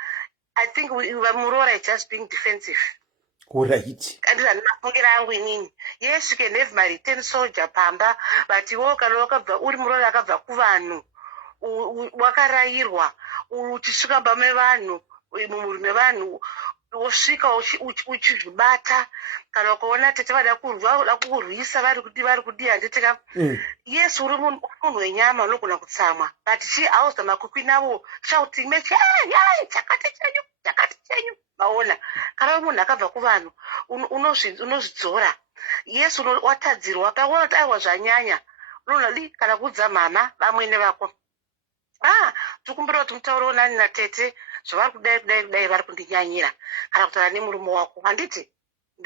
I think Muroora is just being defensive. Right. Yes, you can have my return soldier pamba, but you walk uri Muroora akabva kuvanhu wakarairwa uchisvika pame vanhu mumurume vanhu wosvika uchizvibata kana ukaona tete vada kurwisa vari kudii handiteka. Yes, uri munhu wenyama unogona kutsamwa, but she auza makwikwi navo shouting mechi chakati chenyu maona. Kana uri munhu akabva kuvanhu unozvidzora. Yes, watadzirwa paona kuti aiwa zvanyanya unoona kana kuudza mama vamwene vako tikumbira kuti mutauro nani natete zvavari kudai vari kundinyanyira kana kutaura nemurume wako handiti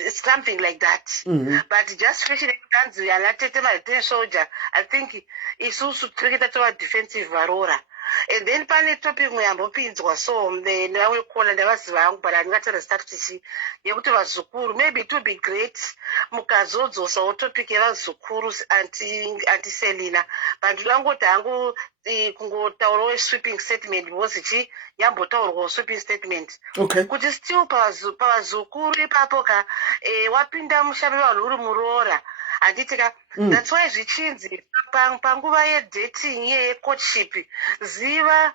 something like that. But just especially kanzi anatete my soldier, I think isusu tiketa tova defensive varora. And then pane topic mwambopinzwa so nawe kona ndavaziva vangu but andingatore start tichi yekuti vazukuru maybe it would be great mukazodzosawo topic yevazukuru anti Selina, but ndingangoti hangu kungotaurawo sweeping statement because ichi yambotaurwawo sweeping statement. Okay. Kuti still pavazukuru ipapo ka wapinda mushavi vanhu uri Muroora handitika. That's why zvichinzi panguva yedating yecourtship ziva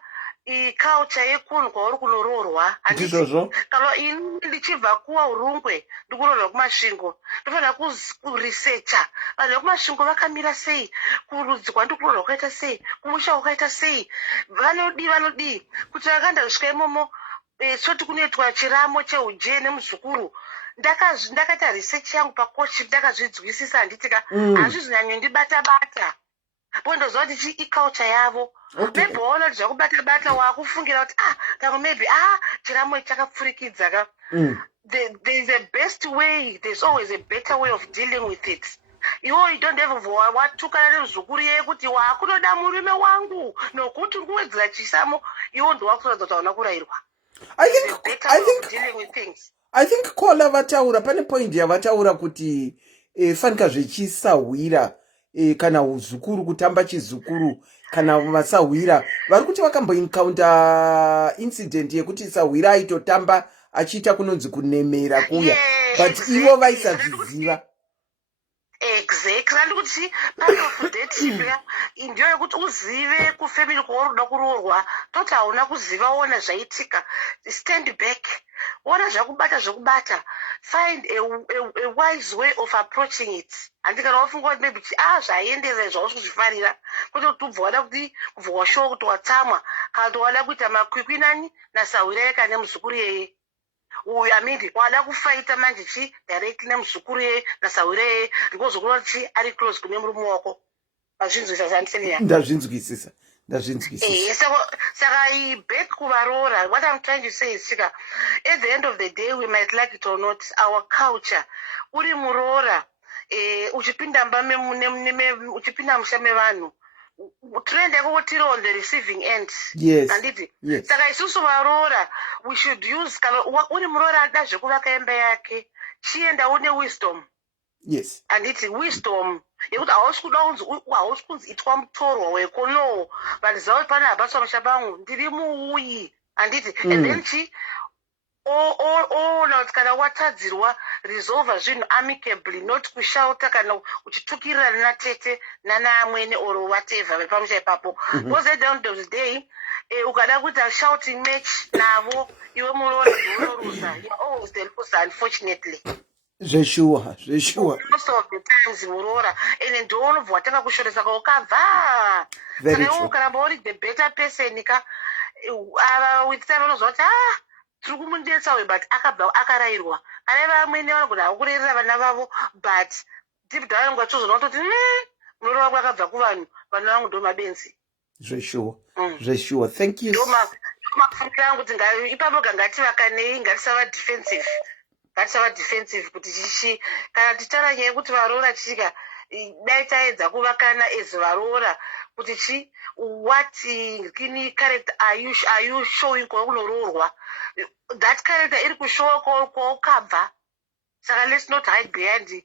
culture yekunhu kwauri kunoroorwa. Ndizvozvo. Kana ini ndichibva kuwaurungwe ndikuroorwa kumasvingo ndofanira kuresearcha vanhu vekumasvingo vakamira sei, kurudzi kwandikuroorwa kwakaita sei, kumusha kwakaita sei, vanodii kuti vakandasvika imomo soti kunoitwa chiramo cheuje nemuzukuru. Ndakaita research yangu pacourtship ndakazvinzwisisa handitika hazvizonyanyo ndibata pondoziva kuti iculture yavo. Maybe waona kuti zvakubata wakufungira kuti pamwe maybe chiramo chakapfurikidza ka. There's a best way, there's always a better way of dealing with it. You don't ever watukana nemuzukuru yeye kuti wakunoda murume wangu nokuti ngowedzera chisamo iwo ndowakutoradza kuti hauna kurairwa. I think kola vataura pane point yavataura kuti fanika zvechisahwira kana uzukuru kutamba chizukuru kana vasahwira vari kuti vakamboencounter incident yekuti sahwira aitotamba achiita kunonzi kunemera kuya but ivo vaisazviziva. exactly andikuti part of dating ndiyo yekuti uzive kufamily kwaunoda kuroorwa toti hauna kuziva ona zvaitika stand back ona zvakubata find a wise way of approaching it handi kana wafunga kuti maybe zvaienderera zvauri kuzvifarira kwete kuti ubva wada kuti kubva washowa kuti watsamwa kana kuti wada kuita makwikwi nani nasawira yeka nemuzukuru yeye uyu amindi wada kufaita manje chi directly nemuzukuru yeye nasawira yeye ndikozokuona kuti ari close kune murume wako azvinzwisisa zandiseniya ndazvinzwisisa saka back kuvaroora what I'm trying to say is chika at the end of the day we might like it or not our culture uri muroora uchipinda uchipinda musha mevanhu trend yako tiri on the receiving end handiti saka isusu varoora we should use kana uri muroora ada zvekuvaka imba yake chienda une wisdom handiti wisdom yekuti hausi kunzi itwa mutorwa weko no vandiziva kuti pane abatwa musha pangu ndiri muuyi handiti and then chi oona kuti kana watadzirwa resolva zvinhu amicably not kushauta kana uchitukirira natete nanaamwene or whatever vepamusha ipapo because at the end of the day ukada kuita shouting match navo iwe muroora ndounoruza you always the loser unfortunately zveshuwa most of the times muroora ende ndounobva watanga kushoresa kaukabva saka iwe ukaramba uri the better person ka with time unozva kuti tiri kumundetsa we but akabva akarayirwa kana vamwene vanogona hakurerera vana vavo but deep down vanonga vachizoona kutoti muroora wako akabva kuvanhu vana vangu ndo mabenzi zveshuwa thank you mafungiro angu kuti ipapo ngativakanei ngatisava defensive kuti chichi kana tichitaura nyaya yekuti varoora chichika dai taedza kuvakana as varoora kuti chi what kini character are you showing kwaunoroorwa that character iri kushowa kwaukabva saka let's not hide behind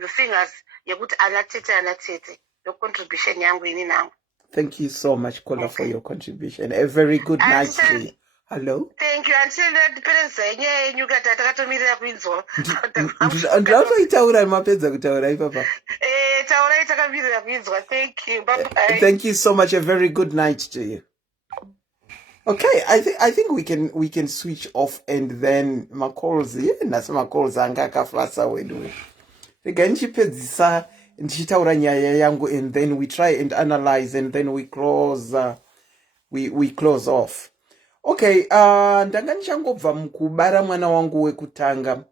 the fingers yekuti anatete your contribution yangu ini nangu. Thank you so much, Kola, for your contribution. A very good night to you. Hello? Thank you. Ndatoitaura mapedza kutaura ipapa. Thank you. Bye-bye. Thank you so much. A very good night to you. Okay, I think we can switch off and then macalls nasi macalls anga akafasa wedu. Rega ndichipedzisa ndichitaura nyaya yangu and then we try and analyze and then we close we close off. Okay, ndanga ndichangobva mukubara mwana wangu wekutanga.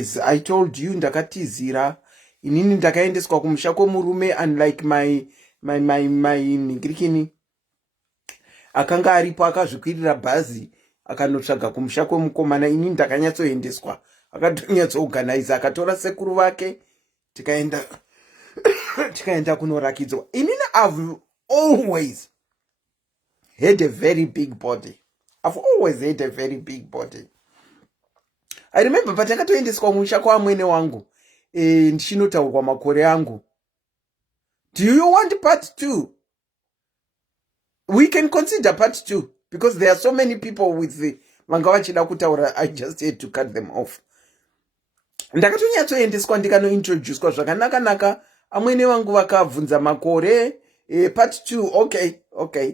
As I told you, ndakatizira inini ndakaendeswa kumusha kwomurume, unlike my ningirikini akanga aripo akazvikwirira bhazi akanotsvaga kumusha kwemukomana. Inini ndakanyatsoendeswa, akatonyatsoorganize, akatora sekuru vake tikaenda kunorakidzwa. Inini I've always had a very big body. I've always had a very big body. I remember patakatoendeswa kumusha kwamwene wangu ndichinotaurwa makore angu. Do you want part 2? We can consider part 2 because there are so many people with the vanga vachida kutaura. I just had to cut them off. Ndakatonyatsoendeswa ndikanointroducedwa zvakanaka amwene vangu vakabvunza makore part 2. Okay.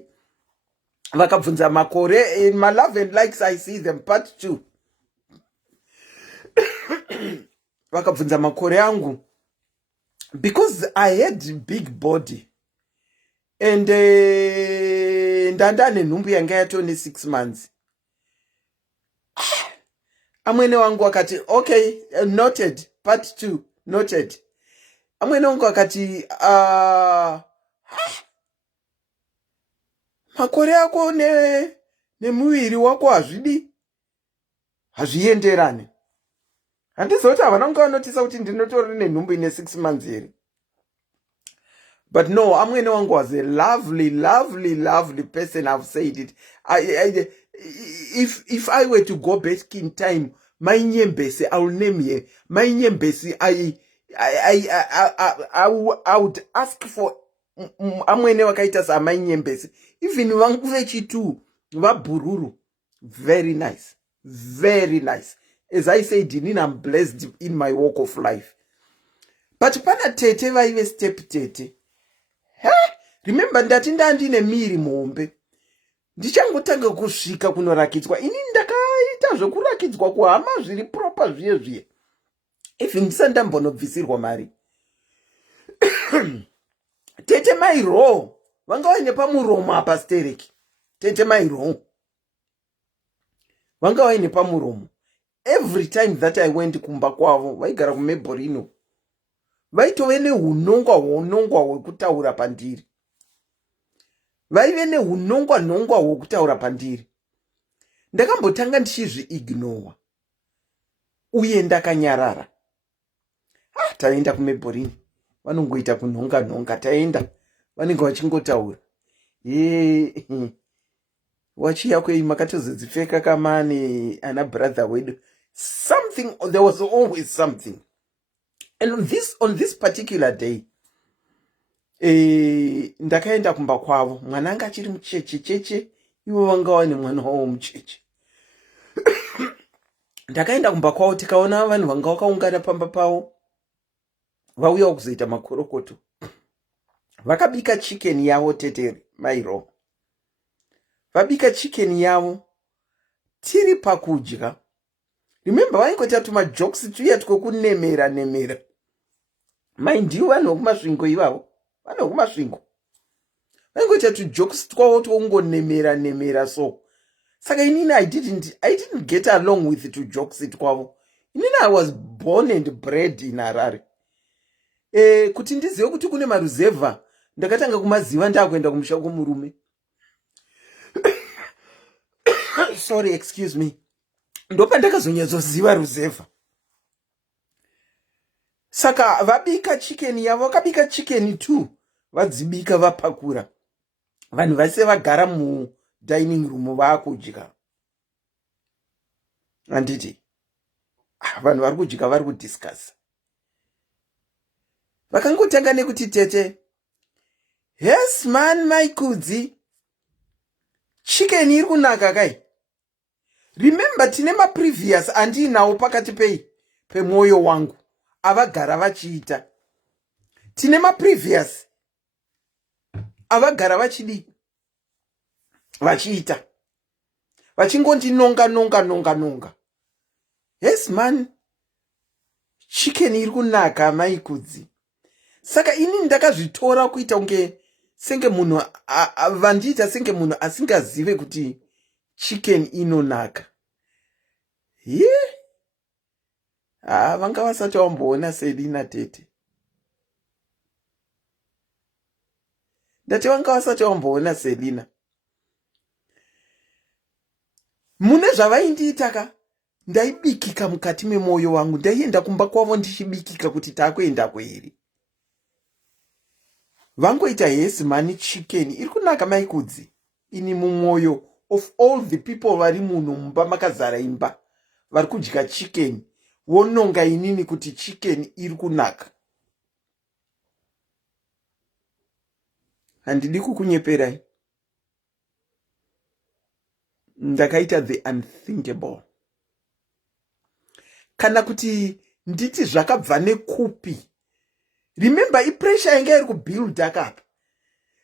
Vakabvunza makore in my love and likes I see them part 2. Vakabvunza makore angu because I had big body and ndandane nhumbu yanga yatone 6 months. Amwene wangu akati okay, noted, part 2 noted. Amwene wangu akati makore ako nemuviri wako hazvienderane. Handizoti havana kunge vanotisa kuti ndinotori nenhumbu ine 6 months here. But no, amwene wangu was a lovely person. I've said it. If I were to go back in time, my nyembesi, I will name here. My nyembesi, I would ask for amwene wakaita sa my nyembesi. Even vangu vechitu vabururu, very nice. As I said, I'm blessed in my walk of life. but pana tete vaive step tete. Remember ndati ndandine miri mombe. Ndichangotanga kusvika kunorakidzwa. Ini ndakaita zvokurakidzwa kuhama zviri proper zviye. Even ndisandambonobvisirwa mari. Tete mairo vanga vaine pamuromo apa stereki. Tete mairo vanga vaine pamuromo. Every time that I went kumba kwavo vaigara kumebhorino vaitove nehunongwa hwekutaura pandiri. Vaive nehunongwa hwekutaura pandiri. Ndakambotanga ndichizviignora uye ndakanyarara. Taenda kumebhorini vanongoita kunhonga taenda vanenge vachingotaura. Wachi yako makatozodzipfeka kamane ana brother wedu. Something, there was always something. And on this particular day, ndakaenda kumba kwavo. Mwana anga achiri mucheche, ivo vanga vane mwana wavo mucheche. Ndakaenda kumba kwavo tikaona vanhu vanga vakaungana pamba pavo. Vauya kuzoita makorokoto. Vakabika chicken yavo tete mairo. Vabika chicken yavo tiri pakudya. Remember vaingoita tumajokes tuya twokunemera. Mind you, vanhu vekumasvingo ivavo. Vanhu vekumasvingo vaingoita tujokes twavo twongonemera so. Saka inini I didn't get along with the tujokes twavo. Inini I was born and bred in Harare. Kuti ndizive kuti kune maruzeva ndakatanga kumaziva ndakuenda kumusha kumurume. Sorry, excuse me. Ndopa ndakazonyazoziva ruzeva. Saka vabika chicken yavo, vakabika chicken too. Vadzibika vapakura. Vanhu vase vagara mu dining room vakudya. Anditi. Vanhu vari kudya vari kudiscuss. Vakangotanga nekuti tete. Yes man, my kudzi. Chicken iri kunaka kai. Remember tine ma previous andinawo pakati pemwoyo wangu. Avagara vachiita. Tine ma previous avagara vachiita. Vachingonti nonga. Yes man. Chicken iri kunaka maikudzi. Saka ini ndakazvitora kuita unge senge munhu vandiita senge munhu asingazive kuti chicken inonaka. Vanga vasati vamboona Selina tete. Ndati vanga vasati vamboona Selina. Mune zvavaindiita ka ndaibikika mukati memwoyo wangu. Ndaienda kumba kwavo ndichibikika kuti takuenda kweri. Vangoita yes mani chicken iri kunaka maikudzi. Ini mumwoyo of all the people vari muno mumba makazara imba vari kudya chicken. Wononga inini kuti chicken iri kunaka. Handidi kukunyeperai. Ndakaita the unthinkable. Kana kuti nditi zvakabva nekupi. Remember ipressure yanga iri kubuild up.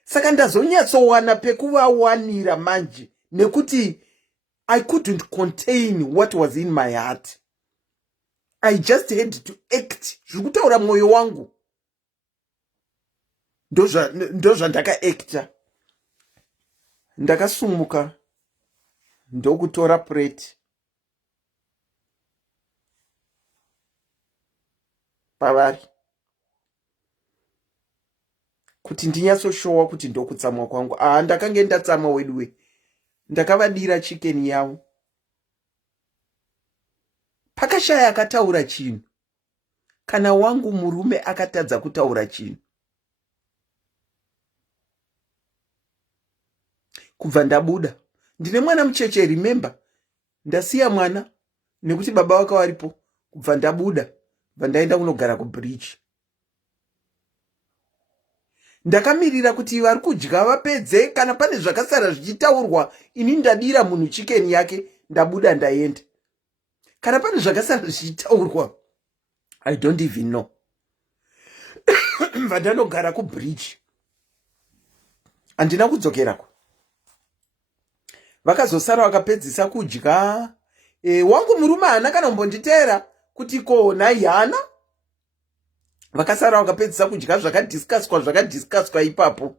Saka ndazonyatsowana pekuvawanira manje nekuti I couldn't contain what was in my heart. I just had to act. Zvekutaura mwoyo wangu. Ndozva ndaka-acta. Ndakasumuka. Ndokutora plate. Pavari. Kuti ndinyatsoshowa kuti ndokutsamwa kwangu. Ndakange ndatsamwa wedwe. Ndakavadira chicken yavo. Pakashaya akataura chinhu. Kana wangu murume akatadza kutaura chinhu. Kubva ndabuda. Ndine mwana mucheche, remember. Ndasiya mwana nekuti baba wake waripo. Kubva ndabuda. Kubva ndaenda kunogara kubridge. Ndakamirira kuti vari kudya vapedze kana pane zvakasara zvichitaurwa ini ndadira munhu chicken yake ndabuda ndaenda. Kana pane zvakasara zvichitaurwa I don't even know. vandanogara kubridge handina kudzokerako. Vakazosara vakapedzisa kudya. Wangu murume haana kana kumbonditeera kuti ko nai hana. Vakasara vakapedzisa kudya zvakadhiskaswa ipapo.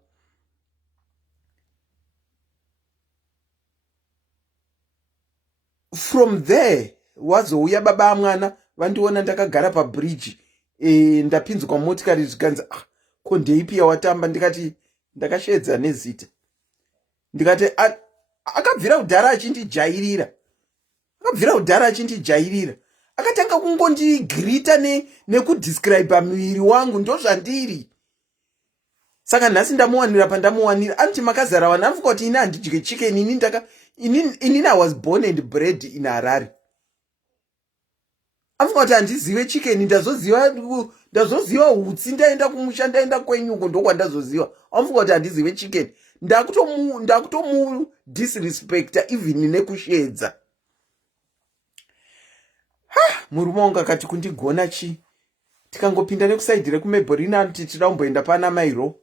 From there wazouya baba amwana vandiona ndakagara pabridge. Ndapinzwa motikari zvikanzi ko ndeipi yawatamba, ndikati ndakashedza nezita. Ndikati akabvira kudhara achindijairira. Akatanga kungondigirita nekudescribe muviri wangu, ndozvandiri. Saka nhasi ndamuwanira pandamuwanira. Anoti makazara vana, amuka kuti ini handidye chicken. Inini I was born and bred in Harare. Amuka kuti handizive chicken, ndazoziva hutsi, ndaenda kumusha, ndaenda kwenyuko ndokwandazoziva. Amuka kuti handizive chicken. Ndakutomu disrespecta even nekushedza. Murume wangu akati kundigona chi. Tikangopinda nekusaidhi rekumebhorina anoti tida kumboenda pana mairo.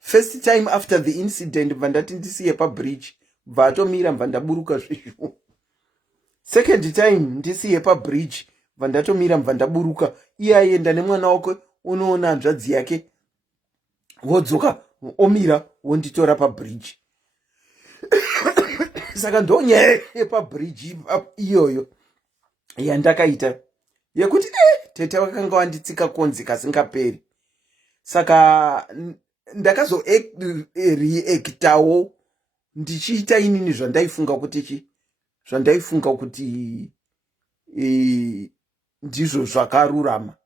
First time after the incident vandati ndisiye pabridge, vatomira vandaburuka zvisho. Second time ndisiye pabridge, vandatomira vandaburuka. Iye aenda nemwana wake unoona hanzvadzi yake. Vodzoka omira wonditora pabridge. Saka ndonyaya yepabridge iyoyo yandakaita yekuti tete wakanga wanditsika konzi kasingaperi. Saka ndakazo reactawo ndichiita inini zvandaifunga kuti ndizvo zvakarurama.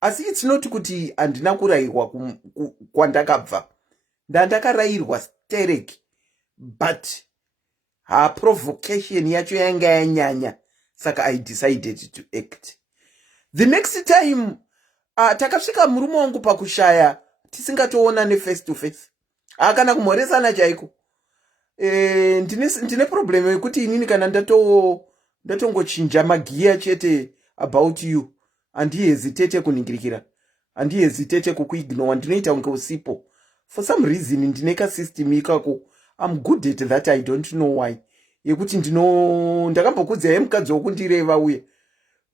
Asi it's not kuti handina kurayirwa kwandakabva. Ndakarayirwa stereki, but her provocation yacho yanga yanyanya. Saka I decided to act. The next time takasvika murume wangu pakushaya tisingatoonane face to face. Kana kumhoresana chaiko. Ndine problem yekuti inini kana ndatongochinja magiya chete about you, handihesitete kuningirikira, handihesitete kukuignore, ndinoita kunge usipo. For some reason ndine kasystem ikako. I'm good at that, I don't know why. Yekuti ndakambokudza yemukadzi wokundireva uye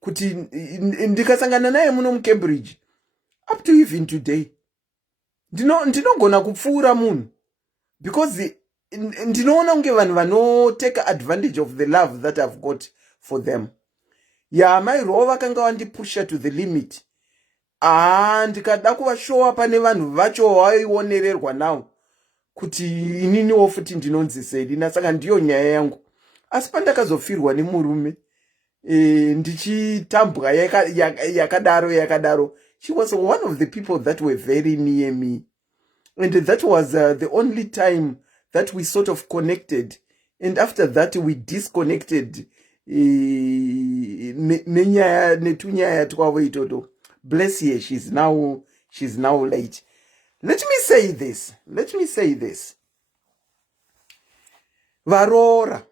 kuti ndikasangana naye muno muCambridge, up to even today ndinogona kupfuura munhu, because ndinoona kunge vanhu vanotake advantage of the love that I've got for them. Mairo vakanga vandipusha to the limit. Ndikada kuvashowa pane vanhu vacho vaionererwa nawo kuti ininiwo futi ndinonzi Selina. Saka ndiyo nyaya yangu. Asi pandakazofirwa nemurume ndichitambwa yakadaro, she was one of the people that were very near me, and that was the only time that we sort of connected, and after that we disconnected. Netunyaya twavo itoto. Bless her, she's now late. Let me say this. Varora.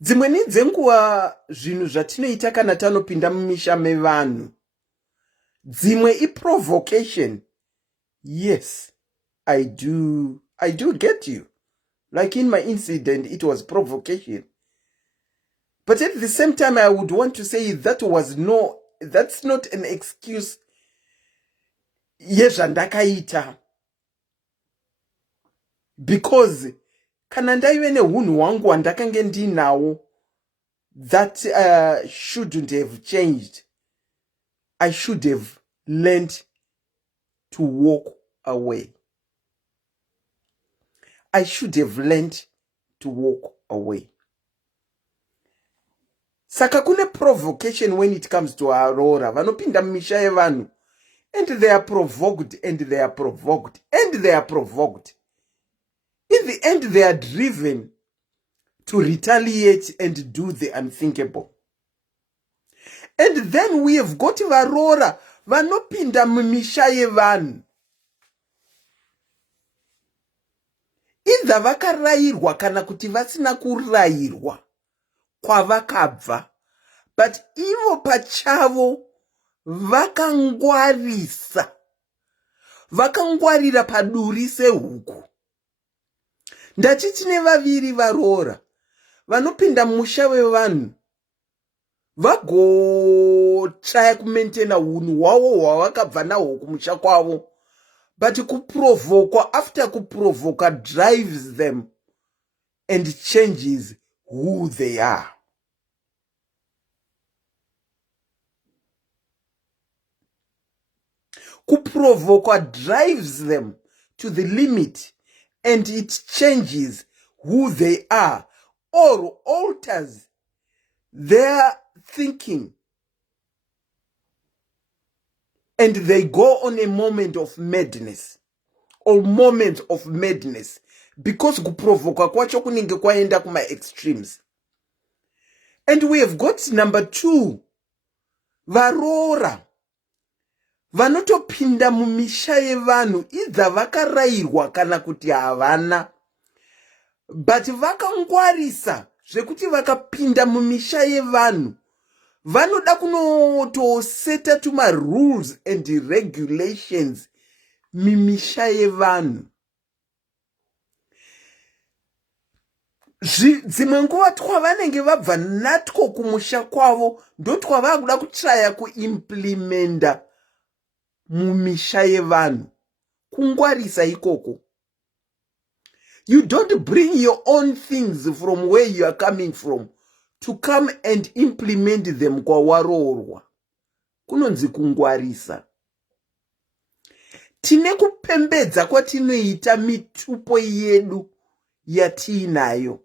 Dzimweni dzenguva zvinhu zvatinoita kana tanopinda mumisha mevanhu. Dzimwe provocation. Yes, I do get you. Like in my incident, it was provocation. But at the same time, I would want to say that's not an excuse. Yezvandakaita. Because kana ndaive nehunhu hwangu hwandakange ndinawo, that shouldn't have changed. I should have learned to walk away. I should have learned to walk away. Saka kune provocation when it comes to Aurora. Vanopinda mumisha yevanhu, and they are provoked, and they are provoked, and they are provoked. In the end, they are driven to retaliate and do the unthinkable. And then we have got Varora, vanopinda mumisha yevanhu. Either vakarayirwa kana kuti vasina kurayirwa kwavakabva, but ivo pachavo vakangwarira paduri sehuku. Ndati tine vaviri varoora vanopinda mumusha wevanhu vagotraya kumaintaina unhu hwavo hwavakabva nahwo kumusha kwavo, but kuprovokwa after kuprovoka drives them and changes who they are. Kuprovokwa drives them to the limit and it changes who they are or alters their thinking, and they go on a moment of madness or moment of madness because kuprovoka kwacho kunenge kwaenda kuma extremes. And we have got number 2, varoora vanotopinda mumisha yevanhu idza vakarayirwa kana kuti havana, but vakangwarisa zvekuti vakapinda mumisha yevanhu vanoda kunotoseta tuma rules and regulations mimisha yevanhu. Dzimwe nguva twavanenge vabva natwo kumusha kwavo ndotwavakuda kutraya kuimplimenta mumisha yevanhu. Kungwarisa ikoko. You don't bring your own things from where you are coming from to come and implement them kwawaroorwa. Kunonzi kungwarisa. Tine kupembedza kwatinoita mitupo yedu yatiinayo.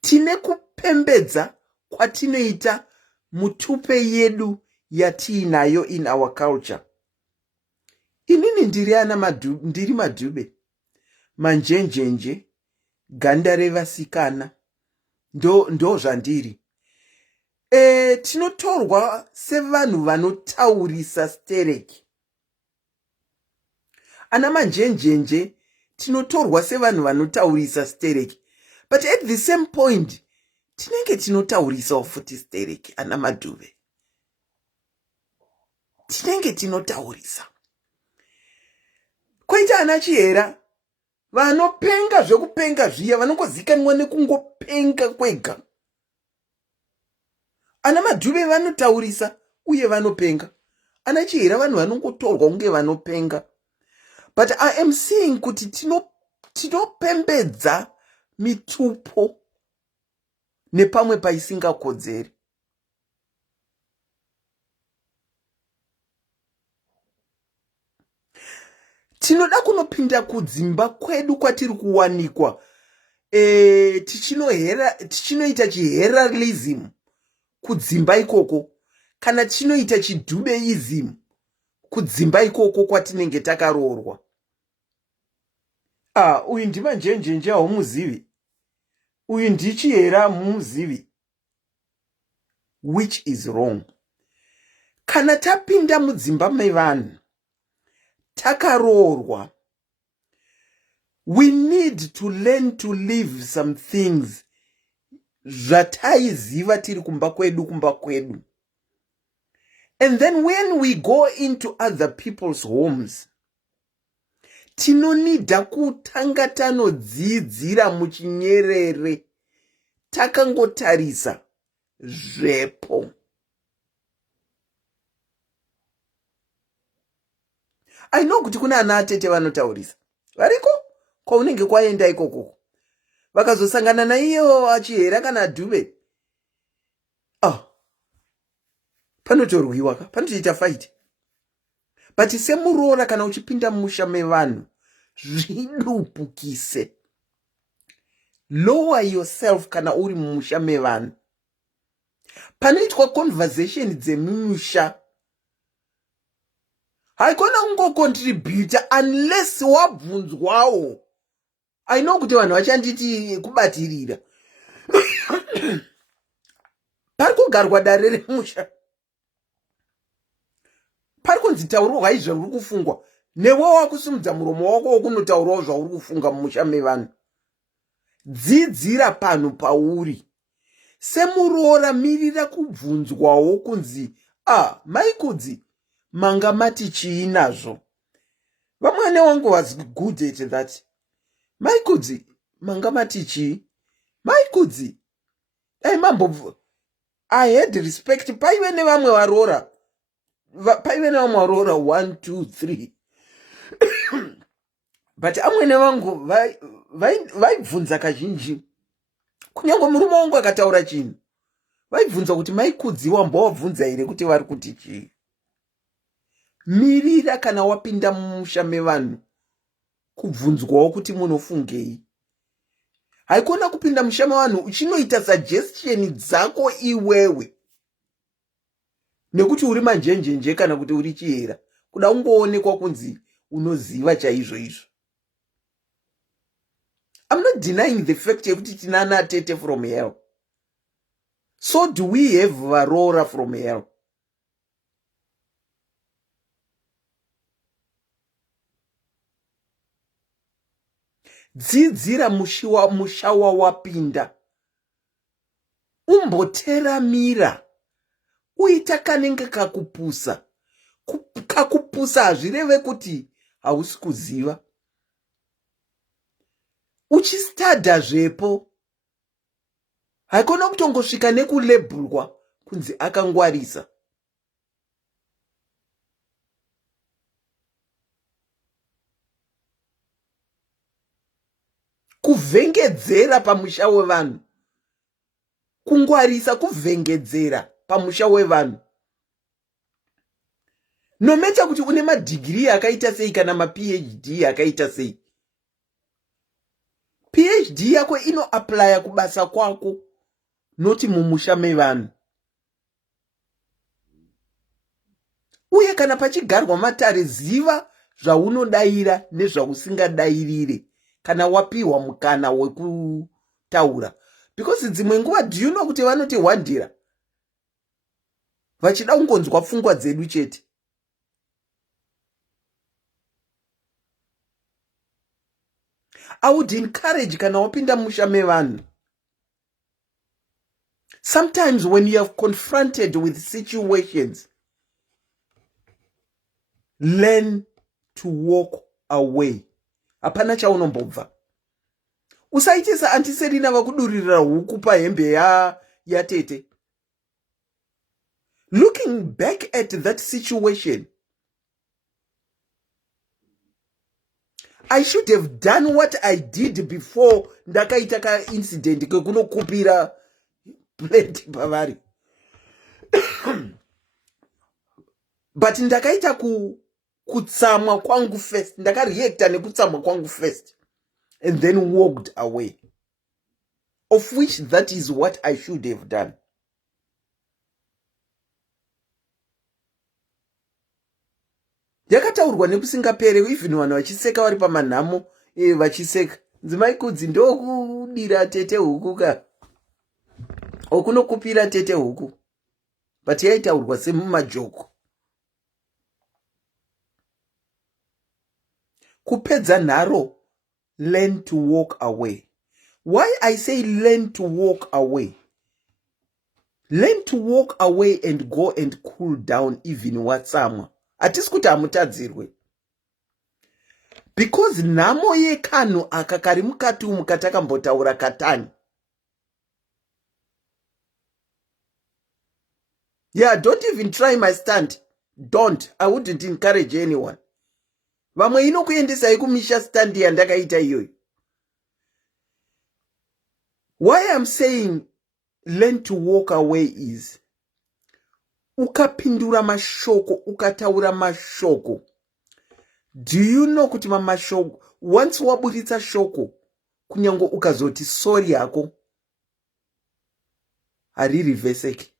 Tine kupembedza kwatinoita mutupe yedu yatiinayo in our culture. Inini ndiri madhube, manjenjenje, ganda revasikana, ndo zvandiri. Tinotorwa sevanhu vanotaurisa stereki. Ana manjenjenje tinotorwa sevanhu vanotaurisa stereki. But at the same point, tinenge tinotaurisa futi stereki, ana madhube. Tinenge tinotaurisa. Koita ana chihera vanopenga zvekupenga zviya, vanongozikanwa nekungopenga kwega. Ana madhube vanotaurisa uye vanopenga. Ana chihera vanhu vanongotorwa kunge vanopenga. But I am seeing kuti tinopembedza mitupo nepamwe paisingakodzeri. Tinoda kunopinda kudzimba kwedu kwatiri kuwanikwa. Tichinoita chiheralism kudzimba ikoko. Kana tichinoita chidhubeism kudzimba ikoko kwatinenge takaroorwa. Uyu ndimanjenjenje haumuzivi. Uyu ndichihera haumuzivi. Which is wrong. Kana tapinda mudzimba mevanhu takaroorwa, we need to learn to live some things zvataiziva tiri kumba kwedu. And then when we go into other people's homes, tinonida kutanga tanodzidzira muchinyerere takangotarisa zvepo. I know kuti kuna ana atete vanotaurisa. Variko? Kwa unenge kwaenda ikoko. Vakazosangana na iyo achihera kana dhube. Panotorwiwa, panotoita fight. But semuroora kana uchipinda mumusha mevanhu, zvidupukise. Lower yourself kana uri mumusha mevanhu. Panoitwa conversation dzemumusha. Haikona ungo contribute unless wabvunzwawo. I know kuti vanhu vachanditi kubatirira. Parikugarwa dare remusha. Parikunzi taurwa izvo uri kufungwa. Newe wakusumudza muromo wako wokunotaurawo zvauri kufunga mumusha mevanhu. Dzidzira panhu pauri. Semuroora mirira kubvunzwawo kunzi, maikudzi, manga mati chii nazvo? Vamwene wangu was good at that. Maikudzi, manga mati chii? Maikudzi, mambo, I had respect. Paive nevamwe varoora. Paive nevamwe varoora 1, 2, 3. But amwene vangu vaibvunza kazhinji. Kunyange murume wangu akataura chinhu, vaibvunza kuti maikudzi wambovabvunza here kuti vari kuti chii? Mirira kana wapinda mumusha mevanhu kubvunzwawo kuti munofungei. Haikona kupinda musha mevanhu uchinoita suggestion dzako iwewe. Nekuti uri manjenjenje kana kuti uri chihera. Kuda ungoonekwa kunzi unoziva chaizvo izvo. I'm not denying the fact yekuti tinana atete from hell. So do we have varoora from hell. Dzidzira mushawa wapinda. Umboteramira. Uita kanenge kakupusa. Kakupusa hazvireve kuti hausi kuziva. Uchistadha zvepo. Haikona kutongosvika nekulebhurwa kunzi akangwarisa. Kuvhengedzera pamusha wevanhu. Kungwarisa kuvhengedzera pamusha wevanhu. Nometa kuti une madegree akaita sei kana ma-PhD akaita sei. PhD yako ino-applya kubasa kwako, noti mumusha mevanhu. Uye kana pachigarwa matare ziva zvaunodaira nezvausingadayirire kana wapiwa mukana wekutaura. Because dzimwe nguva, do you know kuti vanoti wandira? Vachida ungonzwa pfungwa dzedu chete. I would encourage kana wapinda musha mevanhu. Sometimes when you are confronted with situations, learn to walk away. Hapana chaunombobva. Usaitisa antiserina vakudurira huku pahembe ya tete. Looking back at that situation, I should have done what I did before ndakaita ka incident kekunokupira plate pavari. But ndakaita kutsamwa kwangu first. Ndakareacta nekutsamwa kwangu first. And then walked away. Of which that is what I should have done. Yakataurwa nekusingapere, even vanhu vachiseka vari pamanhamo, vachiseka. Nzimaikudzi ndokudira tete huku ka. Okunokupira tete huku. But yaitaurwa semumajoko. Kupedza nharo, learn to walk away. Why I say learn to walk away? Learn to walk away and go and cool down even watsamwa. Hatisi kuti hamutadzirwe. Because nhamo yekanhu aka kari mukati umu katakambotaura katani. Yeah, don't even try my stand. Don't. I wouldn't encourage anyone. Vamwe inokuendesai kumisha stand yandakaita iyoyo. Why I'm saying learn to walk away is, ukapindura mashoko, ukataura mashoko. Do you know kuti mamashoko, once waburitsa shoko, kunyango ukazoti sorry yako, haririveseki.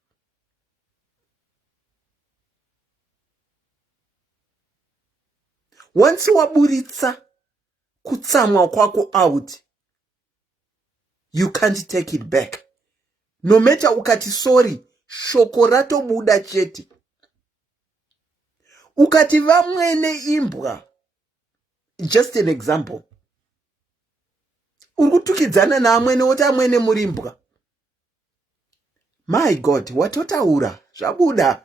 Once waburitsa kutsamwa kwako out, you can't take it back. No matter ukati sorry, shoko ratobuda chete. Ukati vamwene imbwa, just an example. Urikutukidzana na amwene oti amwene muri imbwa. My God, watotaura zvabuda.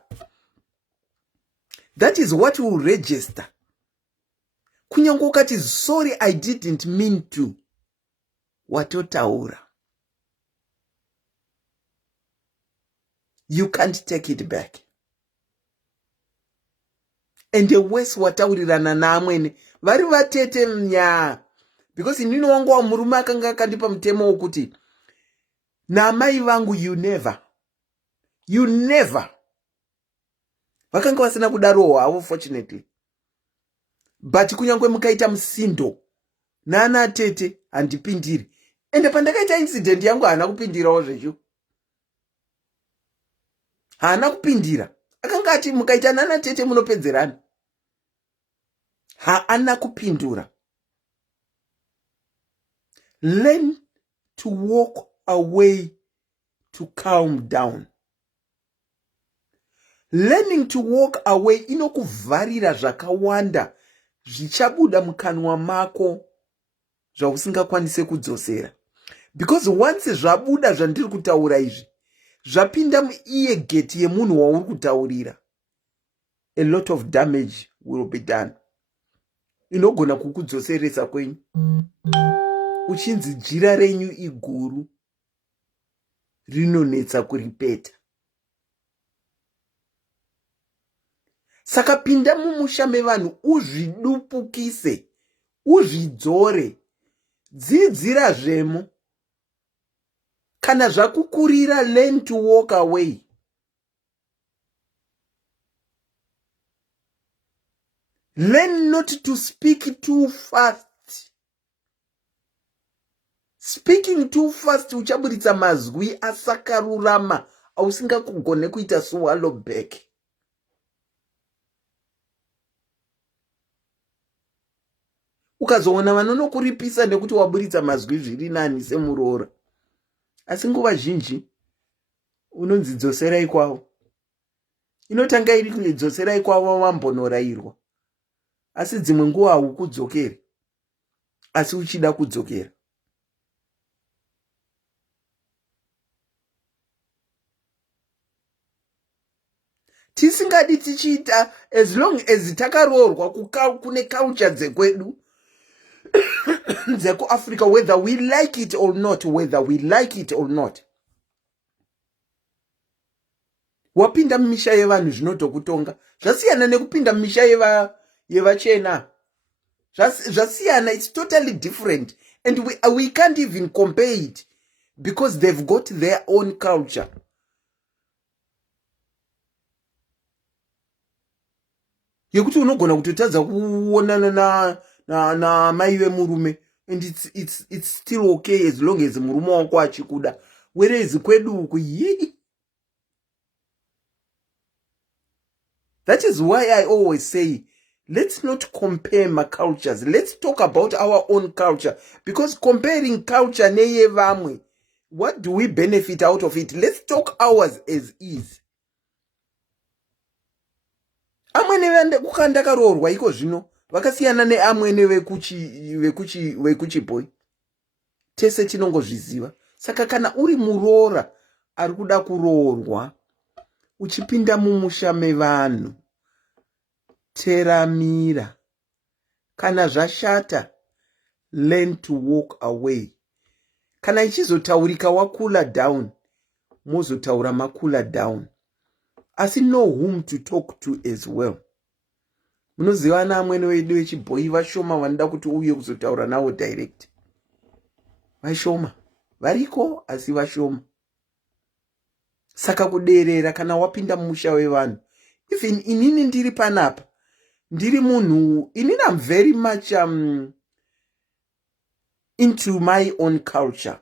That is what will register. Kunyange ukati sorry, I didn't mean to. Watotaura. You can't take it back. And the worst wataurirana naamwene vari vatete mnya. Because inini wangu wa murume akanga akandipa mutemo wokuti namai vangu you never. Vakanga vasina kudarowo havo fortunately. But kunyange mukaita musindo nana atete handipindiri. Ende pandakaita incident yangu haana kupindirawo zvezvo. Haana kupindira. Akanga ati mukaita nana tete munopedzerana. Haana kupindura. Learn to walk away to calm down. Learning to walk away inokuvharira zvakawanda zvichabuda mukanwa mako zvausingakwanise kudzosera. Because once zvabuda zvandiri kutaura izvi zvapinda muiye gate yemunhu wauri kutaurira, a lot of damage will be done. Inogona kukudzoseresa kwenyu. Uchinzi jira renyu iguru rinonetsa kuripeta. Saka pinda mumusha mevanhu uzvidupukise, uzvidzore, dzidzira zvemo. Kana zvakukurira, learn to walk away. Learn not to speak too fast. Speaking too fast uchaburitsa mazwi asakarurama ausingakugone kuita swallow back. Ukazoona vanonokuripisa nekuti waburitsa mazwi zviri nani semuroora. Asi nguva zhinji unonzi dzoserai kwavo. Inotanga iri kudzoserai kwavo wambonorairwa. Asi dzimwe nguva haukudzokeri. Asi uchida kudzokera. Tisingadi tichiita as long as takaroorwa kune culture dzekwedu dzeku Africa, whether we like it or not, Wapinda mumisha yevanhu zvinotokutonga. Zvasiyana nekupinda mumisha yevachena. Zvasiyana, it's totally different. And we can't even compare it because they've got their own culture. Yekuti unogona kutotadza kuonana na mai vemurume, and it's still okay as long as murume wako achikuda. Whereas kwedu uku That is why I always say, let's not compare my cultures. Let's talk about our own culture. Because comparing culture neye vamwe, what do we benefit out of it? Let's talk ours as is. Amwene vende kukandakaroorwa iko zvino vakasiyana neamwene vekuchibhoyi. Tese tinongozviziva. Saka kana uri muroora ari kuda kuroorwa, uchipinda mumusha mevanhu, teramira. Kana zvashata, learn to walk away. Kana ichizotaurika wakula down, mozotaura makula down. Asi know whom to talk to as well. Munoziva na amwene wedu vechibhoyi vashoma vanoda kuti uye kuzotaura nawo direct. Vashoma. Variko asi vashoma. Saka kuderera kana wapinda mumusha wevanhu. Even inini ndiri panapa, ndiri munhu, inini I'm very much into my own culture.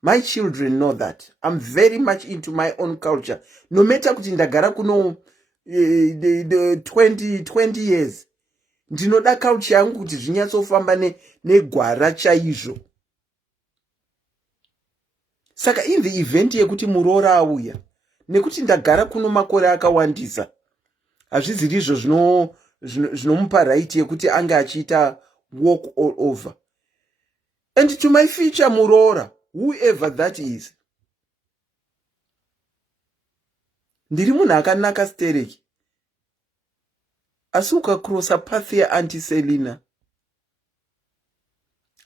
My children know that. I'm very much into my own culture. No matter kuti ndagara kuno 20 years. Ndinoda culture yangu kuti zvinyatsofamba negwara chaizvo. Saka in the event yekuti muroora auya, nekuti ndagara kuno makore akawandisa, hazvizi izvo zvinomupa right yekuti anga achiita walk all over. And to my future muroora, whoever that is, ndiri munhu akanaka stereki. Asi ukakrosa path yaanti Selina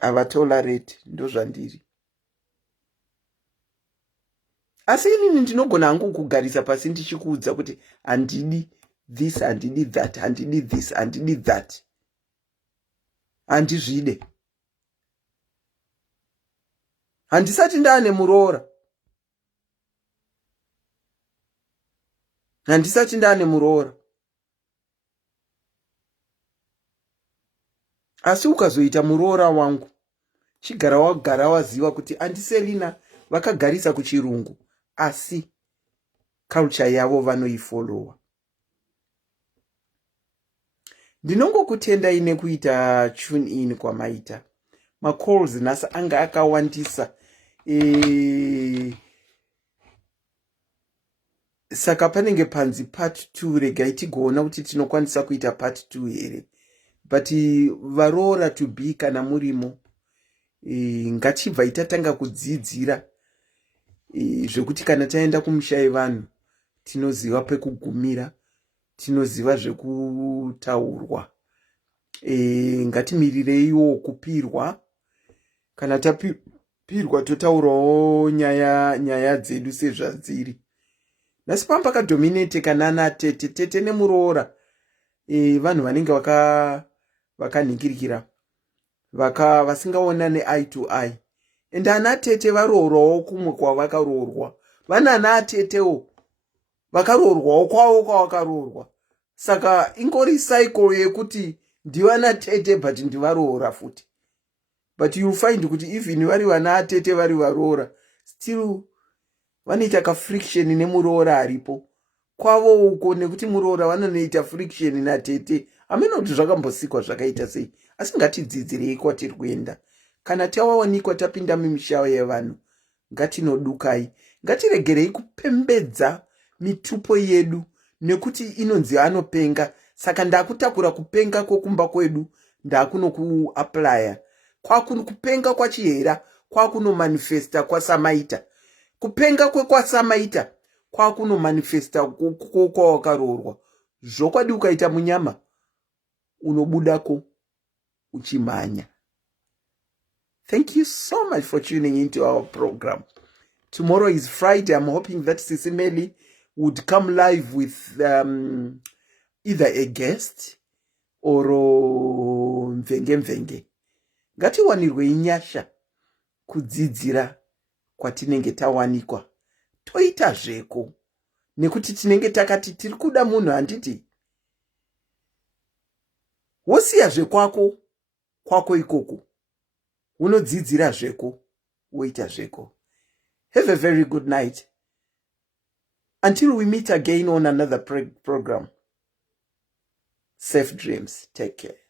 avatolerate, ndo zvandiri. Asi inini ndinogona hangu kugarisa pasi ndichikuudza kuti handidi this, handidi that, handidi this, handidi that. Handizvide. Handisati ndaane Muroora. Handisati ndaane Muroora. Asi ukazoita Muroora wangu, chigara wagara waziva kuti anti Selina vakagarisa kuchirungu, asi culture yavo vanoifollowa. Ndinongokutendai nekuita tune in kwamaita. Macalls nasa anga akawandisa. Saka panenge panzi part 2, regai tigoona kuti tinokwanisa kuita part 2 here. But varoora to be kana murimo, ngachibva itatanga kudzidzira zvekuti kana taenda kumusha yevanhu tinoziva pekugumira, tinoziva zvekutaurwa. Ngatimirirei kupirwa. Kana tapirwa totaurawo nyaya dzedu sezvadziri. Nasi pamba kadominate kana tete nemuroora, vanhu vanenge vakanhingirikira, vasingaonane eye to eye. And anatete varoorwawo kumwe kwavakaroorwa. Vana atetewo vakaroorwawo kwavo kwavakaroorwa. Saka ingori cycle yekuti ndivana tete but ndivaroora futi. But you find kuti even vari vana atete vari varoora, still vanoita ka friction nemuroora aripo. Kwavo uko nekuti muroora vanoita friction natete. Ameno kuti zvakambosikwa zvakaita sei. Asi ngatidzidzirei kwatiri kuenda. Kana tawawanikwa tapinda mumisha yevanhu, ngatinodukai. Ngatiregerei kupembedza mitupo yedu nekuti inonzi anopenga. Saka ndakutakura kupenga kwokumba kwedu ndakunokuaplya. Kwakunokupenga kwachihera, kwakunomanifesta kwasamaita. Kupenga kwasamaita kwakunomanifesta kwawakaroorwa. Zvokwadi ukaita munyama unobudako uchimanya. Thank you so much for tuning into our program. Tomorrow is Friday. I'm hoping that SIS MELLY would come live with either a guest or mvenge. Ngatiwanirwe inyasha kudzidzira kwatinenge tawanikwa. Toita zveko. Nekuti tinenge takati tiri kuda munhu handiti. Wosiya zvekwako kwako ikoko. Unodzidzira zveko, woita zveko. Have a very good night. Until we meet again on another program. Safe dreams. Take care.